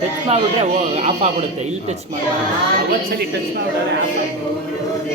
Touch ಮಾಡಿಬಿಟ್ರೆ of ಆಗ್ಬಿಡುತ್ತೆ. ಇಲ್ಲಿ ಟಚ್ ಮಾಡಿ ಅವತ್ತಲ್ಲಿ ಟಚ್ ಮಾಡಿಬಿಟ್ರೆ ಆಫ್ ಆಗ್ಬಿಡುತ್ತೆ.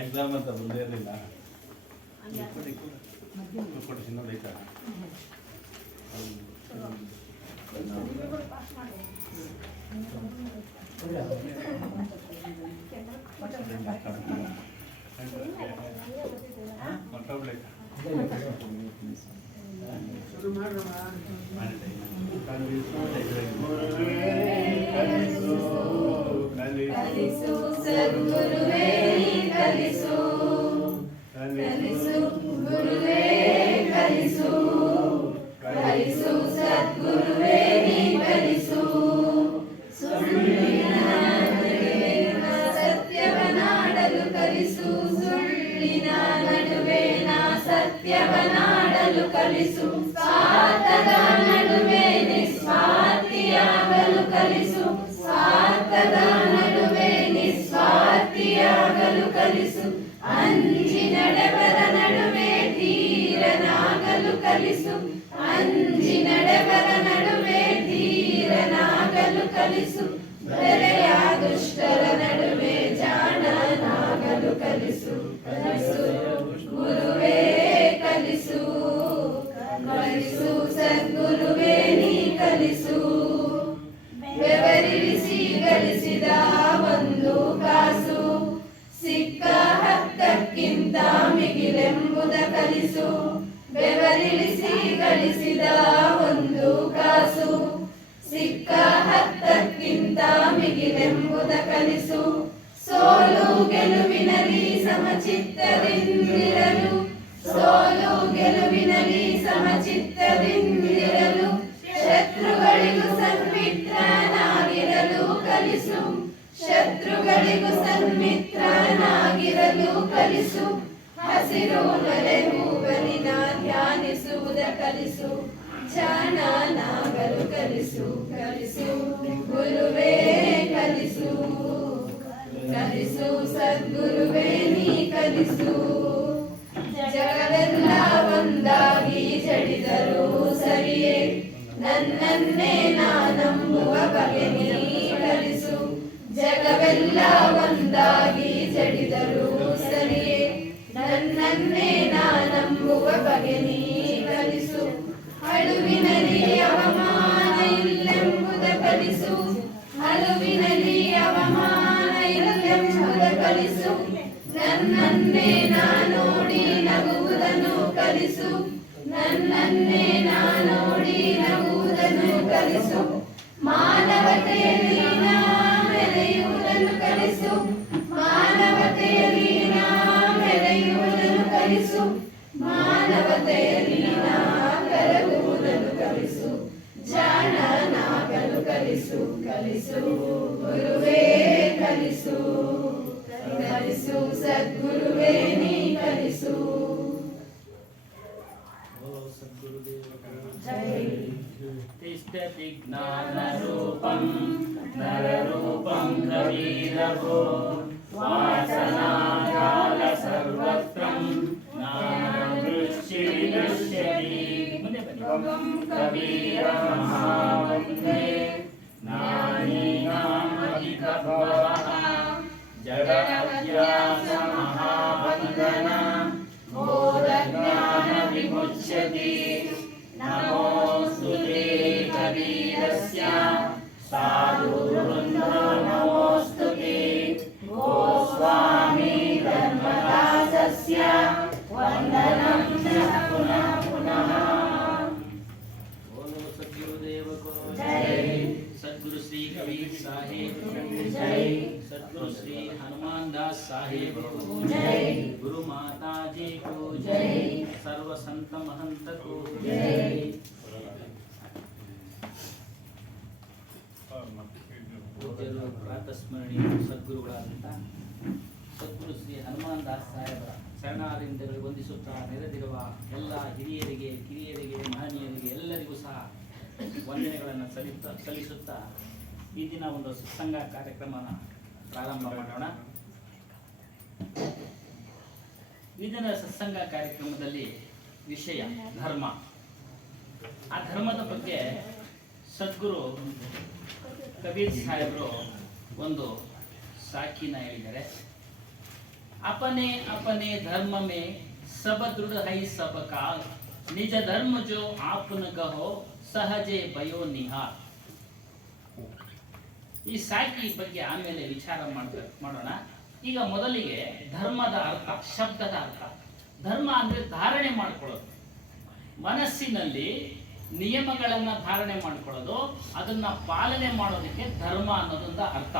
ಎಕ್ಸಾಮ್ ಅಂತ ಮುಂದೆ ಇರಲಿಲ್ಲ ಕೊಟ್ಟು ಚಿನ್ನ ಬೇಕಾ ಕಲಿಸು ಸದ್ಗುರುವೇ ಕಲಿಸು ಕಲಿಸು ಗುರುವೇ ಕಲಿಸು ಕಲಿಸು ಸದ್ಗುರುವೇ ಕಲಿಸು ಸುಳ್ಳಿನ ಸತ್ಯವನಾಡಲು ಕಲಿಸು ಸುಳ್ಳಿನ ನಡುವೆ ಸತ್ಯವನಾಡಲು ಕಲಿಸು ಸ್ವಾರ್ಥದ ನಡುವೆ ನಿಸ್ವಾರ್ಥಿಯಾಗಲು ಕಲಿಸು ಸ್ವಾರ್ಥದ ನಡುವೆ ನಿಸ್ವಾರ್ಥಿಯಾಗಲು ಕಲಿಸು ಅಂಜಿ ನಡೆವರ ನಡುವೆ ಧೀರನಾಗಲು ಕಲಿಸು ಅಂಜಿ ನಡೆವರ ನಡುವೆ ಧೀರನಾಗಲು ಕಲಿಸು ಬೆರೆಯ ದುಷ್ಟರ ನಡುವೆ ಜಾಣನಾಗಲು ಕಲಿಸು ಕಲಿಸು ಗುರುವೇ ಕಲಿಸು ಕಲಿಸು ಬೆವರಿಳಿಸಿ ಗಳಿಸಿದ ಒಂದು ಕಾಸು ಸಿಕ್ಕ ಹತ್ತಕ್ಕಿಂತ ಮಿಗಿಲೆಂಬುದ ಕಲಿಸು ಸೋಲು ಗೆಲುವಿನಲ್ಲಿ ಸಮಚಿತ್ತದಿಂದಿರಲು ಸೋಲು ಗೆಲುವಿನಲ್ಲಿ ಸಮಚಿತ್ತದಿಂದಿರಲು ಶತ್ರುಗಳಿಗೂ ಸನ್ಮಿತ್ರನಾಗಿರಲು ಕಲಿಸು ಶತ್ರುಗಳಿಗೂ ಸನ್ಮಿತ್ರನಾಗಿರಲು ಕಲಿಸು ಹಸಿರು ಮಲೆ ಹೂವಲಿನ ಧ್ಯಾನಿಸುವುದ ಕಲಿಸು ಜಾಣನಾಗಲು ಕಲಿಸು ಕಲಿಸು ಗುರುವೇ ಕಲಿಸು ಕಲಿಸು ಸದ್ಗುರುವೇ ನೀ ಕಲಿಸು ಜಗವೆಲ್ಲ ಒಂದಾಗಿ ಜಡಿದರೂ ಸರಿಯೇ ನನ್ನನ್ನೇ ನಾನಂಬುವ ಬಗೆ ನೀ ಕಲಿಸು ಜಗವೆಲ್ಲ ಒಂದಾಗಿ ಜಡಿದರೂ ಸರಿಯೇ ನನ್ನನ್ನೇ ನಾನಂಬುವ ಬಗೆ ನೀ ಕಲಿಸು ಅಳುವಿನಲ್ಲಿ ಅವಮಾನ ಇಲ್ಲೆಂಬುದ ಕಲಿಸು ಅಳುವಿನಲ್ಲಿ ಅವಮಾನ ಇಲ್ಲೆಂಬುದ ಕಲಿಸು ನನ್ನನ್ನೇ ನಾನೋಡಿ ನಗುವುದನ್ನು ಕಲಿಸು ನನ್ನನ್ನೇ ನಾನೋಡಿ ನಗುವುದನ್ನು ಕಲಿಸು ಮಾನವತೆಯಲ್ಲಿ ನಾ ಮೆರೆಯುವುದನ್ನು ಕಲಿಸು ಮಾನವತೆಯಲ್ಲಿ ನಾ ಮೆರೆಯುವುದನ್ನು ಕಲಿಸು ಮಾನವತೆಯಲ್ಲಿ ನಾ ಕರಗುವುದನ್ನು ಕಲಿಸು ಜಾಣನಾಗಲು ಕಲಿಸು ಕಲಿಸು ಗುರುವೇ ಕಲಿಸು ಕಲಿಸು ಸದ್ಗುರುವೇ ನೀ ಕಲಿಸು ತಿಷ್ಠತಿ ಜ್ಞಾನರೂಪಂ ನರರೂಪಂ ಕಬೀರವೋ ವಾಸನಾಕಾಲ ಸರ್ವತ್ರಂ ಜ್ಞಾನಂ ದೃಶ್ಯತಿ ದೃಶ್ಯತಿ ಮುಂದೆ ಬನ್ನಿ ಕಬೀರ ಮಹಾವಂದೇ ಜ್ಞಾನೀನಾಮಧಿಕಭವಃ ಜಡ ಅಜ್ಞಾನ ಮಹಾವಂದನ ಬೋಧಜ್ಞಾನ ವಿಮುಚ್ಯತಿ ನಮೋಸ್ತುತೆ ಕಬೀರಸ್ಯ ಸಾಧುವೃಂದೋ ನಮೋಸ್ತುತೆ ಗೋಸ್ವಾಮಿ ಧರ್ಮದಾಸಸ್ಯ ವಂದನಂ ಪುನಃ ಪುನಃ बोलो सद्गुरुदेव को जय सद्गुरु श्री कबीर साहिब जय सद्गुरु श्री हनुमान दास साहिब को जय गुरु माता जी को जय सर्व संत महंत को जय ಪೂಜ್ಯರು ಪ್ರಾತಸ್ಮರಣೀಯ ಸದ್ಗುರುಗಳಾದಂಥ ಸದ್ಗುರು ಶ್ರೀ ಹನುಮಾನ್ ದಾಸ್ ಸಾಹೇಬರ ಶರಣಾರಿಂದಗಳು ವಂದಿಸುತ್ತಾ ನೆರೆದಿರುವ ಎಲ್ಲ ಹಿರಿಯರಿಗೆ ಕಿರಿಯರಿಗೆ ಮಹನೀಯರಿಗೆ ಎಲ್ಲರಿಗೂ ಸಹ ವಂದನೆಗಳನ್ನು ಸಲ್ಲಿಸುತ್ತಾ ಈ ದಿನ ಒಂದು ಸತ್ಸಂಗ ಕಾರ್ಯಕ್ರಮನ ಪ್ರಾರಂಭ ಮಾಡೋಣ. ಈ ದಿನ ಸತ್ಸಂಗ ಕಾರ್ಯಕ್ರಮದಲ್ಲಿ ವಿಷಯ ಧರ್ಮ. ಆ ಧರ್ಮದ ಬಗ್ಗೆ ಸದ್ಗುರು ಕಬೀರ್ ಸಾಹೇಬರು ಒಂದು ಸಾಕಿನ ಹೇಳಿದ್ದಾರೆ. अपने अपने धर्म में सब दृढ़ है सब काल निज धर्म जो आपन कहो सहजे भयो निहार. ಈ ಸಾಕಿ ಬಗ್ಗೆ ಆಮೇಲೆ ವಿಚಾರ ಮಾಡೋಣ. ಈಗ ಮೊದಲಿಗೆ ಧರ್ಮದ ಅರ್ಥ, ಶಬ್ದದ ಅರ್ಥ. ಧರ್ಮ ಅಂದ್ರೆ ಧಾರಣೆ ಮಾಡ್ಕೊಳ್ಳೋದು, ಮನಸ್ಸಿನಲ್ಲಿ ನಿಯಮಗಳನ್ನ ಧಾರಣೆ ಮಾಡ್ಕೊಳ್ಳೋದು, ಅದನ್ನ ಪಾಲನೆ ಮಾಡೋದಕ್ಕೆ ಧರ್ಮ ಅನ್ನೋದೊಂದು ಅರ್ಥ.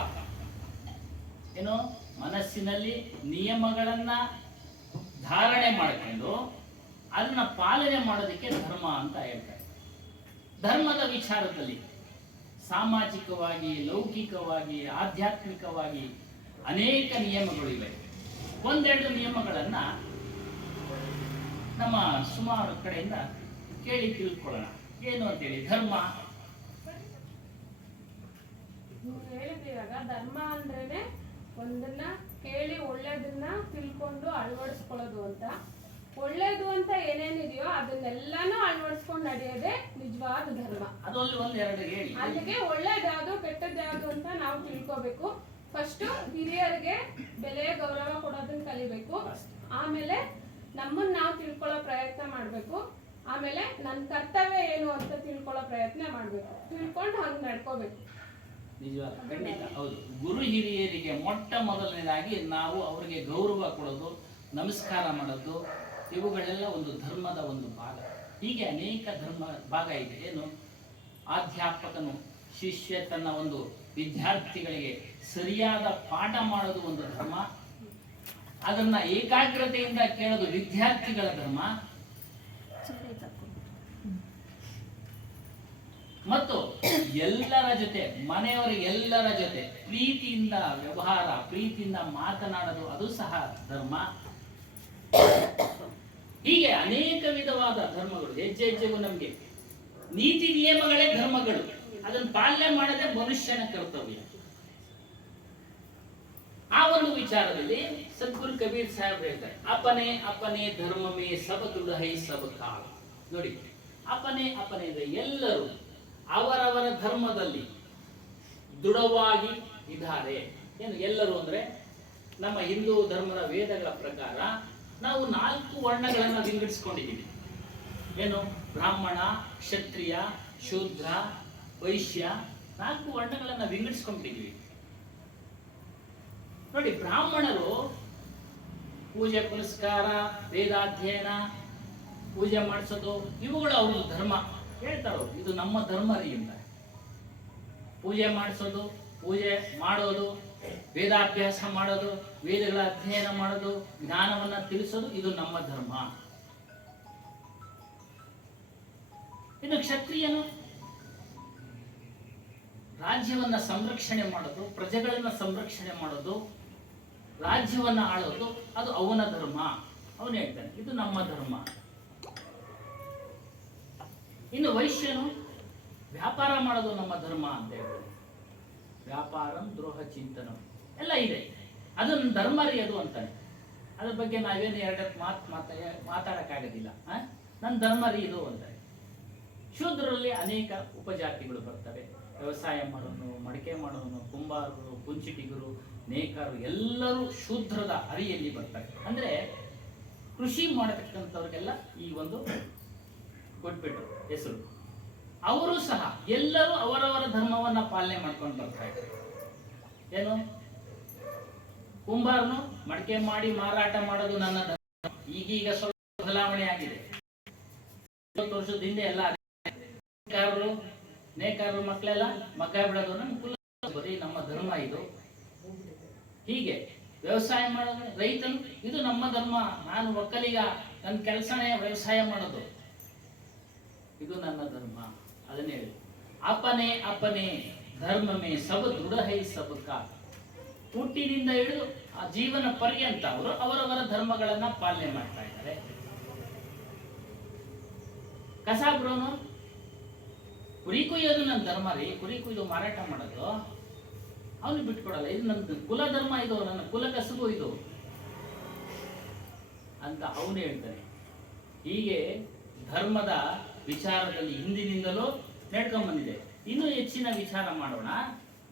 ಏನು, ಮನಸ್ಸಿನಲ್ಲಿ ನಿಯಮಗಳನ್ನ ಧಾರಣೆ ಮಾಡಿಕೊಂಡು ಅದನ್ನ ಪಾಲನೆ ಮಾಡೋದಕ್ಕೆ ಧರ್ಮ ಅಂತ ಹೇಳ್ತಾರೆ. ಧರ್ಮದ ವಿಚಾರದಲ್ಲಿ ಸಾಮಾಜಿಕವಾಗಿ, ಲೌಕಿಕವಾಗಿ, ಆಧ್ಯಾತ್ಮಿಕವಾಗಿ ಅನೇಕ ನಿಯಮಗಳು ಇವೆ. ಒಂದೆರಡು ನಿಯಮಗಳನ್ನ ನಮ್ಮ ಸುಮಾರು ಕಡೆಯಿಂದ ಕೇಳಿ ತಿಳ್ಕೊಳ್ಳೋಣ. ಏನು ಅಂತೇಳಿ ಧರ್ಮ ಹೇಳಿದಾಗ ಧರ್ಮ ಅಂದ್ರೇನೆ ಒಂದನ್ನ ಕೇಳಿ ಒಳ್ಳೇದನ್ನ ತಿಳ್ಕೊಂಡು ಅಳವಡಿಸ್ಕೊಳ್ಳೋದು ಅಂತ. ಒಳ್ಳೇದು ಅಂತ ಏನೇನಿದೆಯೋ ಅದನ್ನೆಲ್ಲಾನು ಅಳವಡಿಸ್ಕೊಂಡು ನಡೆಯೋದೇ ನಿಜವಾದ ಧರ್ಮ. ಅದರಲ್ಲಿ ಒಂದೆರಡು ಹೇಳಿ. ಅಲ್ಲಿಗೆ ಒಳ್ಳೇದ್ಯಾವ್ದು ಕೆಟ್ಟದ್ಯಾವ್ದು ಅಂತ ನಾವು ತಿಳ್ಕೋಬೇಕು. ಫಸ್ಟ್ ಹಿರಿಯರಿಗೆ ಬೆಲೆ ಗೌರವ ಕೊಡೋದನ್ನ ಕಲಿಬೇಕು. ಆಮೇಲೆ ನಮ್ಮನ್ನ ನಾವು ತಿಳ್ಕೊಳ್ಳೋ ಪ್ರಯತ್ನ ಮಾಡ್ಬೇಕು. ಆಮೇಲೆ ನನ್ನ ಕರ್ತವ್ಯ ಏನು ಅಂತ ತಿಳ್ಕೊಳ್ಳೋ ಪ್ರಯತ್ನ ಮಾಡ್ಬೇಕು. ತಿಳ್ಕೊಂಡು ಹಂಗೆ ನಡ್ಕೋಬೇಕು. ನಿಜವಾದ ಖಂಡಿತ ಹೌದು. ಗುರು ಹಿರಿಯರಿಗೆ ಮೊಟ್ಟ ಮೊದಲನೇದಾಗಿ ನಾವು ಅವರಿಗೆ ಗೌರವ ಕೊಡೋದು, ನಮಸ್ಕಾರ ಮಾಡೋದು, ಇವುಗಳೆಲ್ಲ ಒಂದು ಧರ್ಮದ ಒಂದು ಭಾಗ. ಹೀಗೆ ಅನೇಕ ಧರ್ಮ ಭಾಗ ಇದೆ. ಏನು ಅಧ್ಯಾಪಕನು ಶಿಷ್ಯ ತನ್ನ ಒಂದು ವಿದ್ಯಾರ್ಥಿಗಳಿಗೆ ಸರಿಯಾದ ಪಾಠ ಮಾಡೋದು ಒಂದು ಧರ್ಮ, ಅದನ್ನ ಏಕಾಗ್ರತೆಯಿಂದ ಕೇಳೋದು ವಿದ್ಯಾರ್ಥಿಗಳ ಧರ್ಮ, ಮತ್ತು ಎಲ್ಲರ ಜೊತೆ ಮನೆಯವರಿಗೆಲ್ಲರ ಜೊತೆ ಪ್ರೀತಿಯಿಂದ ವ್ಯವಹಾರ, ಪ್ರೀತಿಯಿಂದ ಮಾತನಾಡೋದು ಅದು ಸಹ ಧರ್ಮ. ಹೀಗೆ ಅನೇಕ ವಿಧವಾದ ಧರ್ಮಗಳು, ಹೆಜ್ಜೆ ಹೆಜ್ಜೆಗೂ ನಮಗೆ ನೀತಿ ನಿಯಮಗಳೇ ಧರ್ಮಗಳು. ಅದನ್ನು ಪಾಲನೆ ಮಾಡದೆ ಮನುಷ್ಯನ ಕರ್ತವ್ಯ. ಆ ಒಂದು ವಿಚಾರದಲ್ಲಿ ಸದ್ಗುರು ಕಬೀರ್ ಸಾಹೇಬ್ ಹೇಳ್ತಾರೆ, ಅಪನೆ ಅಪನೆ ಧರ್ಮ ಮೇ ಸಬ ದುಡಹೈ ಸಬ ಕಾಲ. ನೋಡಿ, ಅಪನೆ ಅಪನೆ ಅಂದ್ರೆ ಎಲ್ಲರೂ ಅವರವರ ಧರ್ಮದಲ್ಲಿ ದೃಢವಾಗಿ ಇದ್ದಾರೆ. ಏನು ಎಲ್ಲರೂ ಅಂದ್ರೆ ನಮ್ಮ ಹಿಂದೂ ಧರ್ಮದ ವೇದಗಳ ಪ್ರಕಾರ ನಾವು 4 ವರ್ಣಗಳನ್ನು ವಿಂಗಡಿಸಿಕೊಂಡಿದ್ದೀವಿ. ಏನು ಬ್ರಾಹ್ಮಣ, ಕ್ಷತ್ರಿಯ, ಶೂದ್ರ, ವೈಶ್ಯ, 4 ವರ್ಣಗಳನ್ನು ವಿಂಗಡಿಸ್ಕೊಂಡಿದ್ದೀವಿ. ನೋಡಿ, ಬ್ರಾಹ್ಮಣರು ಪೂಜೆ ಪುನಸ್ಕಾರ, ವೇದಾಧ್ಯಯನ, ಪೂಜೆ ಮಾಡಿಸೋದು ಇವುಗಳು ಅವ್ರದ್ದು ಧರ್ಮ. ಹೇಳ್ತಾರೋ ಇದು ನಮ್ಮ ಧರ್ಮ ರೀ ಅಂತ. ಪೂಜೆ ಮಾಡಿಸೋದು, ಪೂಜೆ ಮಾಡೋದು, ವೇದಾಭ್ಯಾಸ ಮಾಡೋದು, ವೇದಗಳ ಅಧ್ಯಯನ ಮಾಡೋದು, ಜ್ಞಾನವನ್ನ ತಿಳಿಸೋದು ಇದು ನಮ್ಮ ಧರ್ಮ. ಇನ್ನು ಕ್ಷತ್ರಿಯನು ರಾಜ್ಯವನ್ನ ಸಂರಕ್ಷಣೆ ಮಾಡೋದು, ಪ್ರಜೆಗಳನ್ನ ಸಂರಕ್ಷಣೆ ಮಾಡೋದು, ರಾಜ್ಯವನ್ನ ಆಳೋದು ಅದು ಅವನ ಧರ್ಮ. ಅವನು ಹೇಳ್ತಾನೆ ಇದು ನಮ್ಮ ಧರ್ಮ. ಇನ್ನು ವೈಶ್ಯನು ವ್ಯಾಪಾರ ಮಾಡೋದು ನಮ್ಮ ಧರ್ಮ ಅಂತ ಹೇಳ್ತಾನೆ. ವ್ಯಾಪಾರಂ ದ್ರೋಹ ಚಿಂತನ ಎಲ್ಲ ಇದೆ, ಅದು ನನ್ನ ಧರ್ಮ ರೀ ಅದು ಅಂತಾನೆ. ಅದ್ರ ಬಗ್ಗೆ ನಾವೇನು 2 ಮಾತಾಡಕ್ಕಾಗೋದಿಲ್ಲ. ನನ್ನ ಧರ್ಮ ರೀ ಇದು ಅಂತಾರೆ. ಶೂದ್ರರಲ್ಲಿ ಅನೇಕ ಉಪಜಾತಿಗಳು ಬರ್ತವೆ. ವ್ಯವಸಾಯ ಮಾಡೋನು, ಮಡಿಕೆ ಮಾಡೋನು, ಕುಂಬಾರರು, ಕುಂಚಿಟಿಗರು, ನೇಕಾರರು ಎಲ್ಲರೂ ಶೂದ್ರದ ಹರಿಯಲ್ಲಿ ಬರ್ತಾರೆ. ಅಂದ್ರೆ ಕೃಷಿ ಮಾಡತಕ್ಕಂಥವ್ರಿಗೆಲ್ಲ ಈ ಒಂದು ಕೊಟ್ಬಿಟ್ರು ಹೆಸರು. ಅವರು ಸಹ ಎಲ್ಲರೂ ಅವರವರ ಧರ್ಮವನ್ನ ಪಾಲನೆ ಮಾಡ್ಕೊಂಡು ಬರ್ತಾ ಇದ್ದಾರೆ. ಏನು ಕುಂಬಾರನು ಮಡಿಕೆ ಮಾಡಿ ಮಾರಾಟ ಮಾಡೋದು ನನ್ನ ಧರ್ಮ. ಈಗೀಗ ಸ್ವಲ್ಪ ಬದಲಾವಣೆ ಆಗಿದೆ. 20 ವರ್ಷದ ಹಿಂದೆ ಎಲ್ಲ ನೇಕಾರರು ಮಕ್ಕಳೆಲ್ಲ ಮಗ್ಗ ಬಿಡೋದು ನಮ್ಮ ಕುಲ, ಬರೀ ನಮ್ಮ ಧರ್ಮ ಇದು. ಹೀಗೆ ವ್ಯವಸಾಯ ಮಾಡೋದು ರೈತನು ಇದು ನಮ್ಮ ಧರ್ಮ, ನಾನು ಒಕ್ಕಲಿಗ, ನನ್ನ ಕೆಲಸನೇ ವ್ಯವಸಾಯ ಮಾಡೋದು, ಇದು ನನ್ನ ಧರ್ಮ. ಅದನ್ನೇ ಹೇಳಿ ಅಪನೆ ಅಪನೆ ಧರ್ಮ ಮೇ ಸಬ ದೃಢಹೈ ಸಬ ಕಾಲ. ಹುಟ್ಟಿನಿಂದ ಹಿಡಿದು ಆ ಜೀವನ ಪರ್ಯಂತ ಅವರು ಅವರವರ ಧರ್ಮಗಳನ್ನ ಪಾಲನೆ ಮಾಡ್ತಾ ಇದ್ದಾರೆ. ಕಸಾಬ್ರೋನು ಕುರಿ ಕುಯ್ಯೋದು ನನ್ನ ಧರ್ಮ ರೀ, ಕುರಿ ಕುಯ್ದು ಮಾರಾಟ ಮಾಡೋದು ಅವನು ಬಿಟ್ಕೊಡಲ್ಲ, ಇದು ನನ್ನ ಕುಲ ಧರ್ಮ, ಇದು ನನ್ನ ಕುಲ ಕಸುಬು ಇದು ಅಂತ ಅವನು ಹೇಳ್ತಾನೆ. ಹೀಗೆ ಧರ್ಮದ ವಿಚಾರದಲ್ಲಿ ಹಿಂದಿನಿಂದಲೂ ನಡ್ಕೊಂಡ್ ಬಂದಿದೆ. ಇನ್ನೂ ಹೆಚ್ಚಿನ ವಿಚಾರ ಮಾಡೋಣ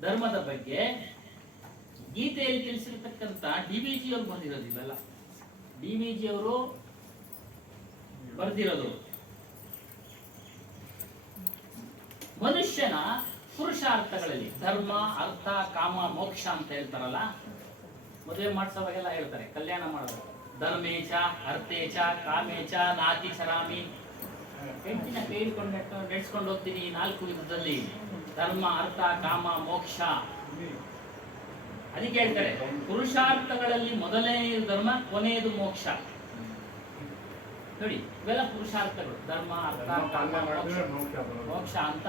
ಧರ್ಮದ ಬಗ್ಗೆ. ಗೀತೆಯಲ್ಲಿ ತಿಳಿಸಿರ್ತಕ್ಕಂಥ DVG ಅವರು ಬರೆದಿರೋದು ಇವೆಲ್ಲ. DVG ಅವರು ಬರೆದಿರೋದು ಮನುಷ್ಯನ ಪುರುಷಾರ್ಥಗಳಲ್ಲಿ ಧರ್ಮ, ಅರ್ಥ, ಕಾಮ, ಮೋಕ್ಷ ಅಂತ ಹೇಳ್ತಾರಲ್ಲ. ಮದುವೆ ಮಾಡಿಸೋವಾಗೆಲ್ಲ ಹೇಳ್ತಾರೆ, ಕಲ್ಯಾಣ ಮಾಡೋದು ಧರ್ಮೇಚ ಅರ್ಥೇಚ ಕಾಮೇಚ ನಾತಿ ಚರಾಮಿ. ಹೆಂಡತಿನ ಕೈ ಹಿಡ್ಕೊಂಡು ನಡೆಸ್ಕೊಂಡು ಹೋಗ್ತೀನಿ 4 ವಿಧದಲ್ಲಿ, ಧರ್ಮ, ಅರ್ಥ, ಕಾಮ, ಮೋಕ್ಷ. ಅದಕ್ಕೆ ಹೇಳ್ತಾರೆ ಪುರುಷಾರ್ಥಗಳಲ್ಲಿ ಮೊದಲನೆಯದು ಧರ್ಮ, ಕೊನೆಯದು ಮೋಕ್ಷ. ನೋಡಿ ಇವೆಲ್ಲ ಪುರುಷಾರ್ಥಗಳು, ಧರ್ಮ, ಅರ್ಥ, ಕಾಮ, ಮೋಕ್ಷ ಅಂತ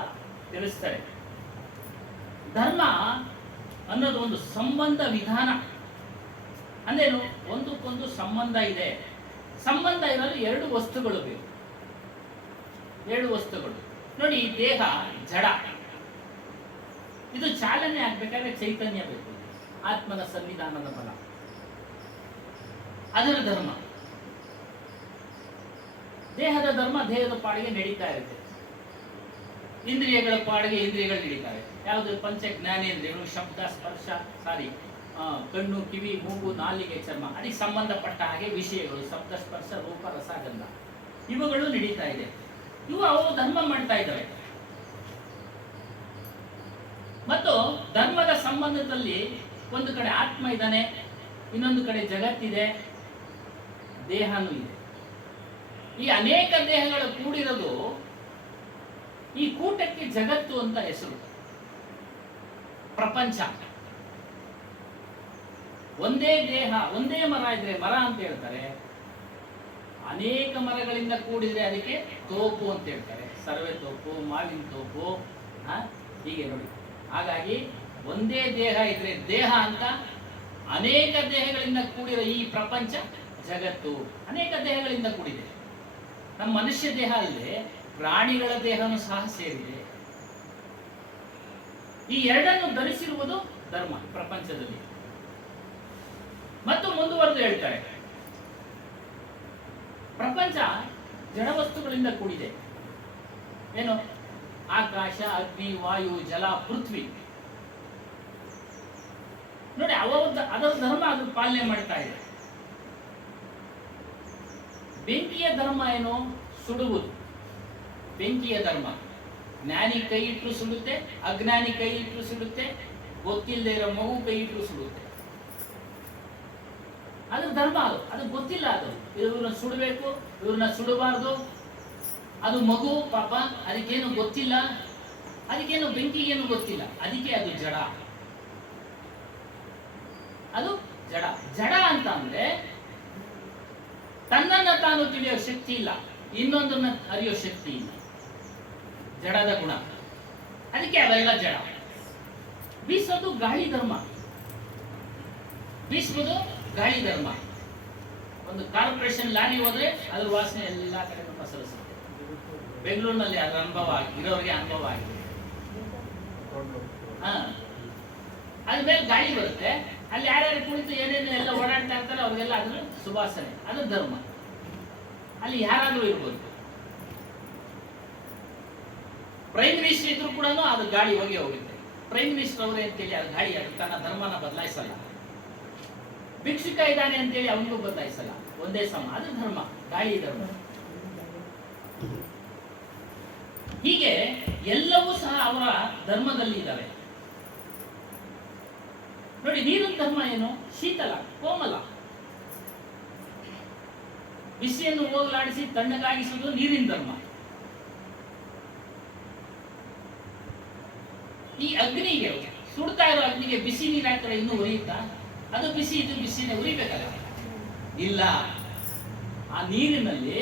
ತಿಳಿಸ್ತಾರೆ. ಧರ್ಮ ಅನ್ನೋದು ಒಂದು ಸಂಬಂಧ ವಿಧಾನ. ಅಂದ್ರೇನು? ಒಂದಕ್ಕೊಂದು ಸಂಬಂಧ ಇದೆ. ಸಂಬಂಧ ಇರಲು 2 ವಸ್ತುಗಳು ಬೇಕು. 2 ವಸ್ತುಗಳು. ನೋಡಿ, ಈ ದೇಹ ಜಡ, ಇದು ಚಾಲನೆ ಆಗ್ಬೇಕಾದ್ರೆ ಚೈತನ್ಯ ಬೇಕು, ಆತ್ಮನ ಸನ್ನಿಧಾನದ ಬಲ, ಅದರ ಧರ್ಮ. ದೇಹದ ಧರ್ಮ ದೇಹದ ಪಾಡಿಗೆ ನಡೀತಾ ಇರುತ್ತೆ. ಇಂದ್ರಿಯಗಳ ಪಾಡಿಗೆ ಇಂದ್ರಿಯಗಳು ನಡೀತಾರೆ. ಯಾವುದು? ಪಂಚ ಜ್ಞಾನೇಂದ್ರಿಯಗಳು, ಶಬ್ದ, ಸ್ಪರ್ಶ, ಕಣ್ಣು, ಕಿವಿ, ಮೂಗು, ನಾಲಿಗೆ, ಚರ್ಮ, ಅದಕ್ಕೆ ಸಂಬಂಧಪಟ್ಟ ಹಾಗೆ ವಿಷಯಗಳು, ಶಬ್ದ, ಸ್ಪರ್ಶ, ರೂಪ, ರಸ, ಗಂಧ, ಇವುಗಳು ನಡೀತಾ ಇದೆ. ಅವು ಧರ್ಮ ಮಾಡ್ತಾ ಇದ್ದಾವೆ. ಮತ್ತು ಧರ್ಮದ ಸಂಬಂಧದಲ್ಲಿ ಒಂದು ಕಡೆ ಆತ್ಮ ಇದ್ದಾನೆ, ಇನ್ನೊಂದು ಕಡೆ ಜಗತ್ತಿದೆ, ದೇಹನೂ ಇದೆ. ಈ ಅನೇಕ ದೇಹಗಳು ಕೂಡಿರೋದು, ಈ ಕೂಟಕ್ಕೆ ಜಗತ್ತು ಅಂತ ಹೆಸರು. ಪ್ರಪಂಚ ಒಂದೇ ದೇಹ, ಒಂದೇ ಮರ ಇದ್ರೆ ಮರ ಅಂತ ಹೇಳ್ತಾರೆ. ಅನೇಕ ಮರಗಳಿಂದ ಕೂಡಿದ್ರೆ ಅದಕ್ಕೆ ತೋಪು ಅಂತ ಹೇಳ್ತಾರೆ. ಸರ್ವೆ ತೋಪು, ಮಾವಿನ ತೋಪು, ಹೀಗೆ ನೋಡಿ. ಹಾಗಾಗಿ ಒಂದೇ ದೇಹ ಇದ್ರೆ ದೇಹ ಅಂತ. ಅನೇಕ ದೇಹಗಳಿಂದ ಕೂಡಿರೋ ಈ ಪ್ರಪಂಚ ಜಗತ್ತು ಅನೇಕ ದೇಹಗಳಿಂದ ಕೂಡಿದೆ. ನಮ್ಮ ಮನುಷ್ಯ ದೇಹ ಅಲ್ಲದೆ ಪ್ರಾಣಿಗಳ ದೇಹನೂ ಸಹ ಸೇರಿದೆ. ಈ ಎರಡನ್ನು ಧರಿಸಿರುವುದು ಧರ್ಮ ಪ್ರಪಂಚದಲ್ಲಿ. ಮತ್ತು ಮುಂದುವರೆದು ಹೇಳ್ತಾರೆ, ಪ್ರಪಂಚ ಜಡವಸ್ತುಗಳಿಂದ ಕೂಡಿದೆ. ಏನು? ಆಕಾಶ, ಅಗ್ನಿ, ವಾಯು, ಜಲ, ಪೃಥ್ವಿ. ನೋಡಿ, ಅದರ ಧರ್ಮ ಅದು ಪಾಲನೆ ಮಾಡ್ತಾ ಇದೆ. ಬೆಂಕಿಯ ಧರ್ಮ ಏನು? ಸುಡುವುದು. ಬೆಂಕಿಯ ಧರ್ಮ. ಜ್ಞಾನಿ ಕೈ ಇಟ್ಟರು ಸುಡುತ್ತೆ, ಅಜ್ಞಾನಿ ಕೈ ಇಟ್ಟರು ಸುಡುತ್ತೆ, ಗೊತ್ತಿಲ್ಲದೆ ಇರೋ ಮಗು ಕೈ ಇಟ್ಟರು ಸುಡುತ್ತೆ. ಅದು ಧರ್ಮ. ಅದು ಗೊತ್ತಿಲ್ಲ. ಅದು ಇವ್ರನ್ನ ಸುಡಬೇಕು, ಇವ್ರನ್ನ ಸುಡಬಾರ್ದು. ಅದು ಮಗು ಪಾಪ, ಅದಕ್ಕೇನು ಗೊತ್ತಿಲ್ಲ, ಅದಕ್ಕೇನು ಬೆಂಕಿಗೇನು ಗೊತ್ತಿಲ್ಲ. ಅದಕ್ಕೆ ಅದು ಜಡ. ಅದು ಜಡ. ಜಡ ಅಂತ ಅಂದ್ರೆ ತನ್ನನ್ನ ತಾನು ತಿಳಿಯೋ ಶಕ್ತಿ ಇಲ್ಲ, ಇನ್ನೊಂದನ್ನ ಅರಿಯೋ ಶಕ್ತಿ ಇಲ್ಲ. ಜಡದ ಗುಣ. ಅದಕ್ಕೆ ಅವೆಲ್ಲ ಜಡ. ಬೀಸೋದು ಗಾಳಿ ಧರ್ಮ. ಬೀಸುವುದು ಗಾಳಿ ಧರ್ಮ. ಒಂದು ಕಾರ್ಪೊರೇಷನ್ ಲಾರಿ ಹೋದ್ರೆ ಅದ್ರ ವಾಸನೆ ಎಲ್ಲಾ ಕಡೆ ಪಸರಿಸುತ್ತೆ. ಬೆಂಗಳೂರಿನಲ್ಲಿ ಅದರ ಅನುಭವ ಇರೋರಿಗೆ ಅನುಭವ ಆಗಿದೆ. ಅದ್ಮೇಲೆ ಗಾಳಿ ಬರುತ್ತೆ. ಅಲ್ಲಿ ಯಾರ್ಯಾರು ಕುಳಿತು ಏನೇನು ಎಲ್ಲ ಓಡಾಡ್ತಾ ಇರ್ತಾರೆ ಅವ್ರಿಗೆಲ್ಲ ಅದ್ರ ಸುವಾಸನೆ. ಅದು ಧರ್ಮ. ಅಲ್ಲಿ ಯಾರಾದ್ರೂ ಇರ್ಬೋದು. ಪ್ರೈಮ್ ಮಿನಿಸ್ಟರ್ ಇದ್ರು ಕೂಡ ಅದು ಗಾಳಿ ಹೋಗುತ್ತೆ. ಪ್ರೈಮ್ ಮಿನಿಸ್ಟರ್ ಅವರೇ ಅಂತೇಳಿ ಅದು ಗಾಳಿ ಅದು ತನ್ನ ಧರ್ಮನ ಬದಲಾಯಿಸಲ್ಲ. ಭಿಕ್ಷುಕ ಇದ್ದಾನೆ ಅಂತೇಳಿ ಅವನಿಗೂ ಬದಲಾಯಿಸಲ್ಲ. ಒಂದೇ ಸಮ. ಅದು ಧರ್ಮ, ಗಾಳಿ ಧರ್ಮ. ಹೀಗೆ ಎಲ್ಲವೂ ಸಹ ಅವರ ಧರ್ಮದಲ್ಲಿ ಇದ್ದಾವೆ. ನೋಡಿ, ನೀರಿನ ಧರ್ಮ ಏನು? ಶೀತಲ, ಕೋಮಲ. ಬಿಸಿಯನ್ನು ಹೋಗಲಾಡಿಸಿ ತಣ್ಣಗಾಗಿಸುವುದು ನೀರಿನ ಧರ್ಮ. ಈ ಅಗ್ನಿಗೆ, ಸುಡ್ತಾ ಇರೋ ಅಗ್ನಿಗೆ ಬಿಸಿ ನೀರು ಹಾಕಿದ್ರೆ ಇನ್ನೂ ಉರಿಯುತ್ತಾ? ಅದು ಬಿಸಿ, ಇದು ಬಿಸಿನೇ, ಉರಿಬೇಕಲ್ಲ? ಇಲ್ಲ. ಆ ನೀರಿನಲ್ಲಿ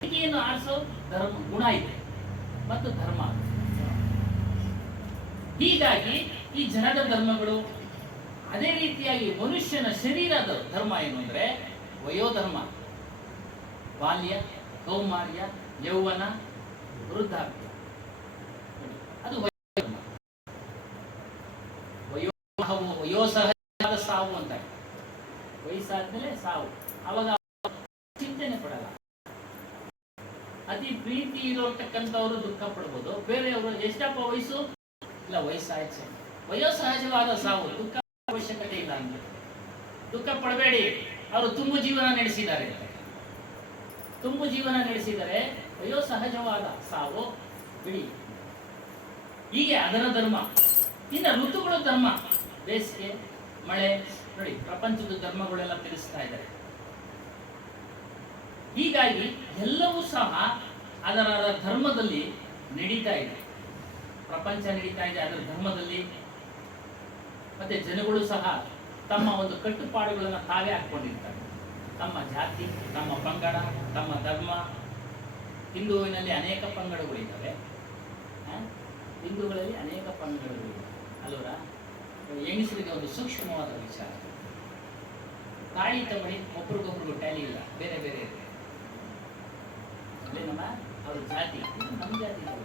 ಬೆಂಕಿಯನ್ನು ಆರಿಸೋ ಧರ್ಮ ಗುಣ ಇದೆ ಮತ್ತು ಧರ್ಮ. ಹೀಗಾಗಿ ಈ ಜನದ ಧರ್ಮಗಳು. ಅದೇ ರೀತಿಯಾಗಿ ಮನುಷ್ಯನ ಶರೀರದ ಧರ್ಮ ಏನು ಅಂದ್ರೆ ವಯೋಧರ್ಮ. ಬಾಲ್ಯ, ಕೌಮಾರ್ಯ, ಯೌವನ, ವೃದ್ಧಾಪ್ಯ. ಅದು ವಯೋಧರ್ಮ. ವಯೋಸಹಜವಾದ ಸಾವು ಅಂತ. ವಯಸ್ಸಾದ್ಮೇಲೆ ಸಾವು. ಅವಾಗ ಚಿಂತನೆ ಪಡಲ್ಲ. ಅತಿ ಪ್ರೀತಿ ಇರತಕ್ಕಂಥವ್ರು ದುಃಖ ಪಡ್ಬೋದು. ಬೇರೆಯವರು ಎಷ್ಟಪ್ಪ ವಯಸ್ಸು? ಇಲ್ಲ, ವಯಸ್ಸಾಯ್ತು. ವಯೋಸಹಜವಾದ ಸಾವು. ದುಃಖ ಅವಶ್ಯಕತೆ ಇಲ್ಲ ಅಂದ್ರೆ ದುಃಖ ಪಡಬೇಡಿ. ಅವರು ತುಂಬು ಜೀವನ ನಡೆಸಿದ್ದಾರೆ. ತುಂಬು ಜೀವನ ನಡೆಸಿದರೆ ವಯೋಸಹಜವಾದ ಸಾವು ಬಿಡಿ. ಹೀಗೆ ಅದರ ಧರ್ಮ. ಇನ್ನು ಋತುಗಳ ಧರ್ಮ. ಬೇಸಿಗೆ, ಮಳೆ. ನೋಡಿ, ಪ್ರಪಂಚದ ಧರ್ಮಗಳೆಲ್ಲ ತಿಳಿಸ್ತಾ ಇದ್ದಾರೆ. ಹೀಗಾಗಿ ಎಲ್ಲವೂ ಸಹ ಅದರ ಧರ್ಮದಲ್ಲಿ ನಡೀತಾ ಇದೆ. ಪ್ರಪಂಚ ನಡೀತಾ ಇದೆ ಅದರ ಧರ್ಮದಲ್ಲಿ. ಮತ್ತೆ ಜನಗಳು ಸಹ ತಮ್ಮ ಒಂದು ಕಟ್ಟುಪಾಡುಗಳನ್ನು ತಾವೇ ಹಾಕೊಂಡಿರ್ತಾರೆ. ತಮ್ಮ ಜಾತಿ, ತಮ್ಮ ಪಂಗಡ, ತಮ್ಮ ಧರ್ಮ. ಹಿಂದೂವಿನಲ್ಲಿ ಅನೇಕ ಪಂಗಡಗಳಿದ್ದಾವೆ. ಹಿಂದೂಗಳಲ್ಲಿ ಅನೇಕ ಪಂಗಡಗಳಿವೆ ಅಲ್ವರ? ಹೆಂಗಸರಿಗೆ ಒಂದು ಸೂಕ್ಷ್ಮವಾದ ವಿಚಾರ. ತಾಳಿ ತಗೊಳ್ಳಿ, ಒಬ್ರಿಗೊಬ್ರಿಗೂ ಟ್ಯಾಲಿ ಇಲ್ಲ, ಬೇರೆ ಬೇರೆ ಇದೆ. ನಮ್ಮ ಅವ್ರ ಜಾತಿ, ನಮ್ಮ ಜಾತಿ ಇಲ್ಲ.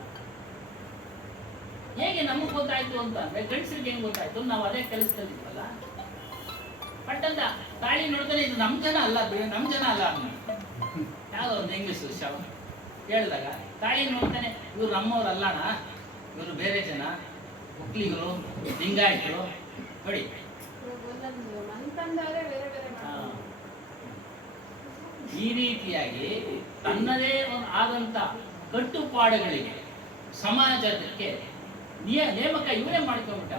ಹೇಗೆ ನಮಗೆ ಗೊತ್ತಾಯ್ತು ಅಂತ ಅಂದ್ರೆ ಗಂಡಸರಿಗೆ ಹೆಂಗ್ ಗೊತ್ತಾಯ್ತು? ನಾವು ಅದೇ ಕೆಲಸದಲ್ಲಿ ಇದ್ವಲ್ಲ. ಬಟ್ ಅಂತ ತಾಳಿ ನೋಡಿದ್ರೆ ಇದು ನಮ್ಮ ಜನ ಅಲ್ಲ, ನಮ್ಮ ಜನ ಅಲ್ಲ. ಯಾವುದೋ ಒಂದು ಇಂಗ್ಲಿಷ್ ಶವ ಹೇಳಿದಾಗ ತಾಳಿ ನೋಡ್ತಾನೆ, ಇವ್ರು ನಮ್ಮವ್ರಲ್ಲಣ್ಣ, ಇವರು ಬೇರೆ ಜನ, ಒಕ್ಲಿಗರು, ಲಿಂಗಾಯತರು. ನೋಡಿ, ಈ ರೀತಿಯಾಗಿ ತನ್ನದೇ ಆದಂತ ಕಟ್ಟುಪಾಡುಗಳಿಗೆ ಸಮಾಜಕ್ಕೆ ನೇಮಕ ಇವರೇ ಮಾಡ್ಕೊಂಡ್ಬಿಟ್ಟ.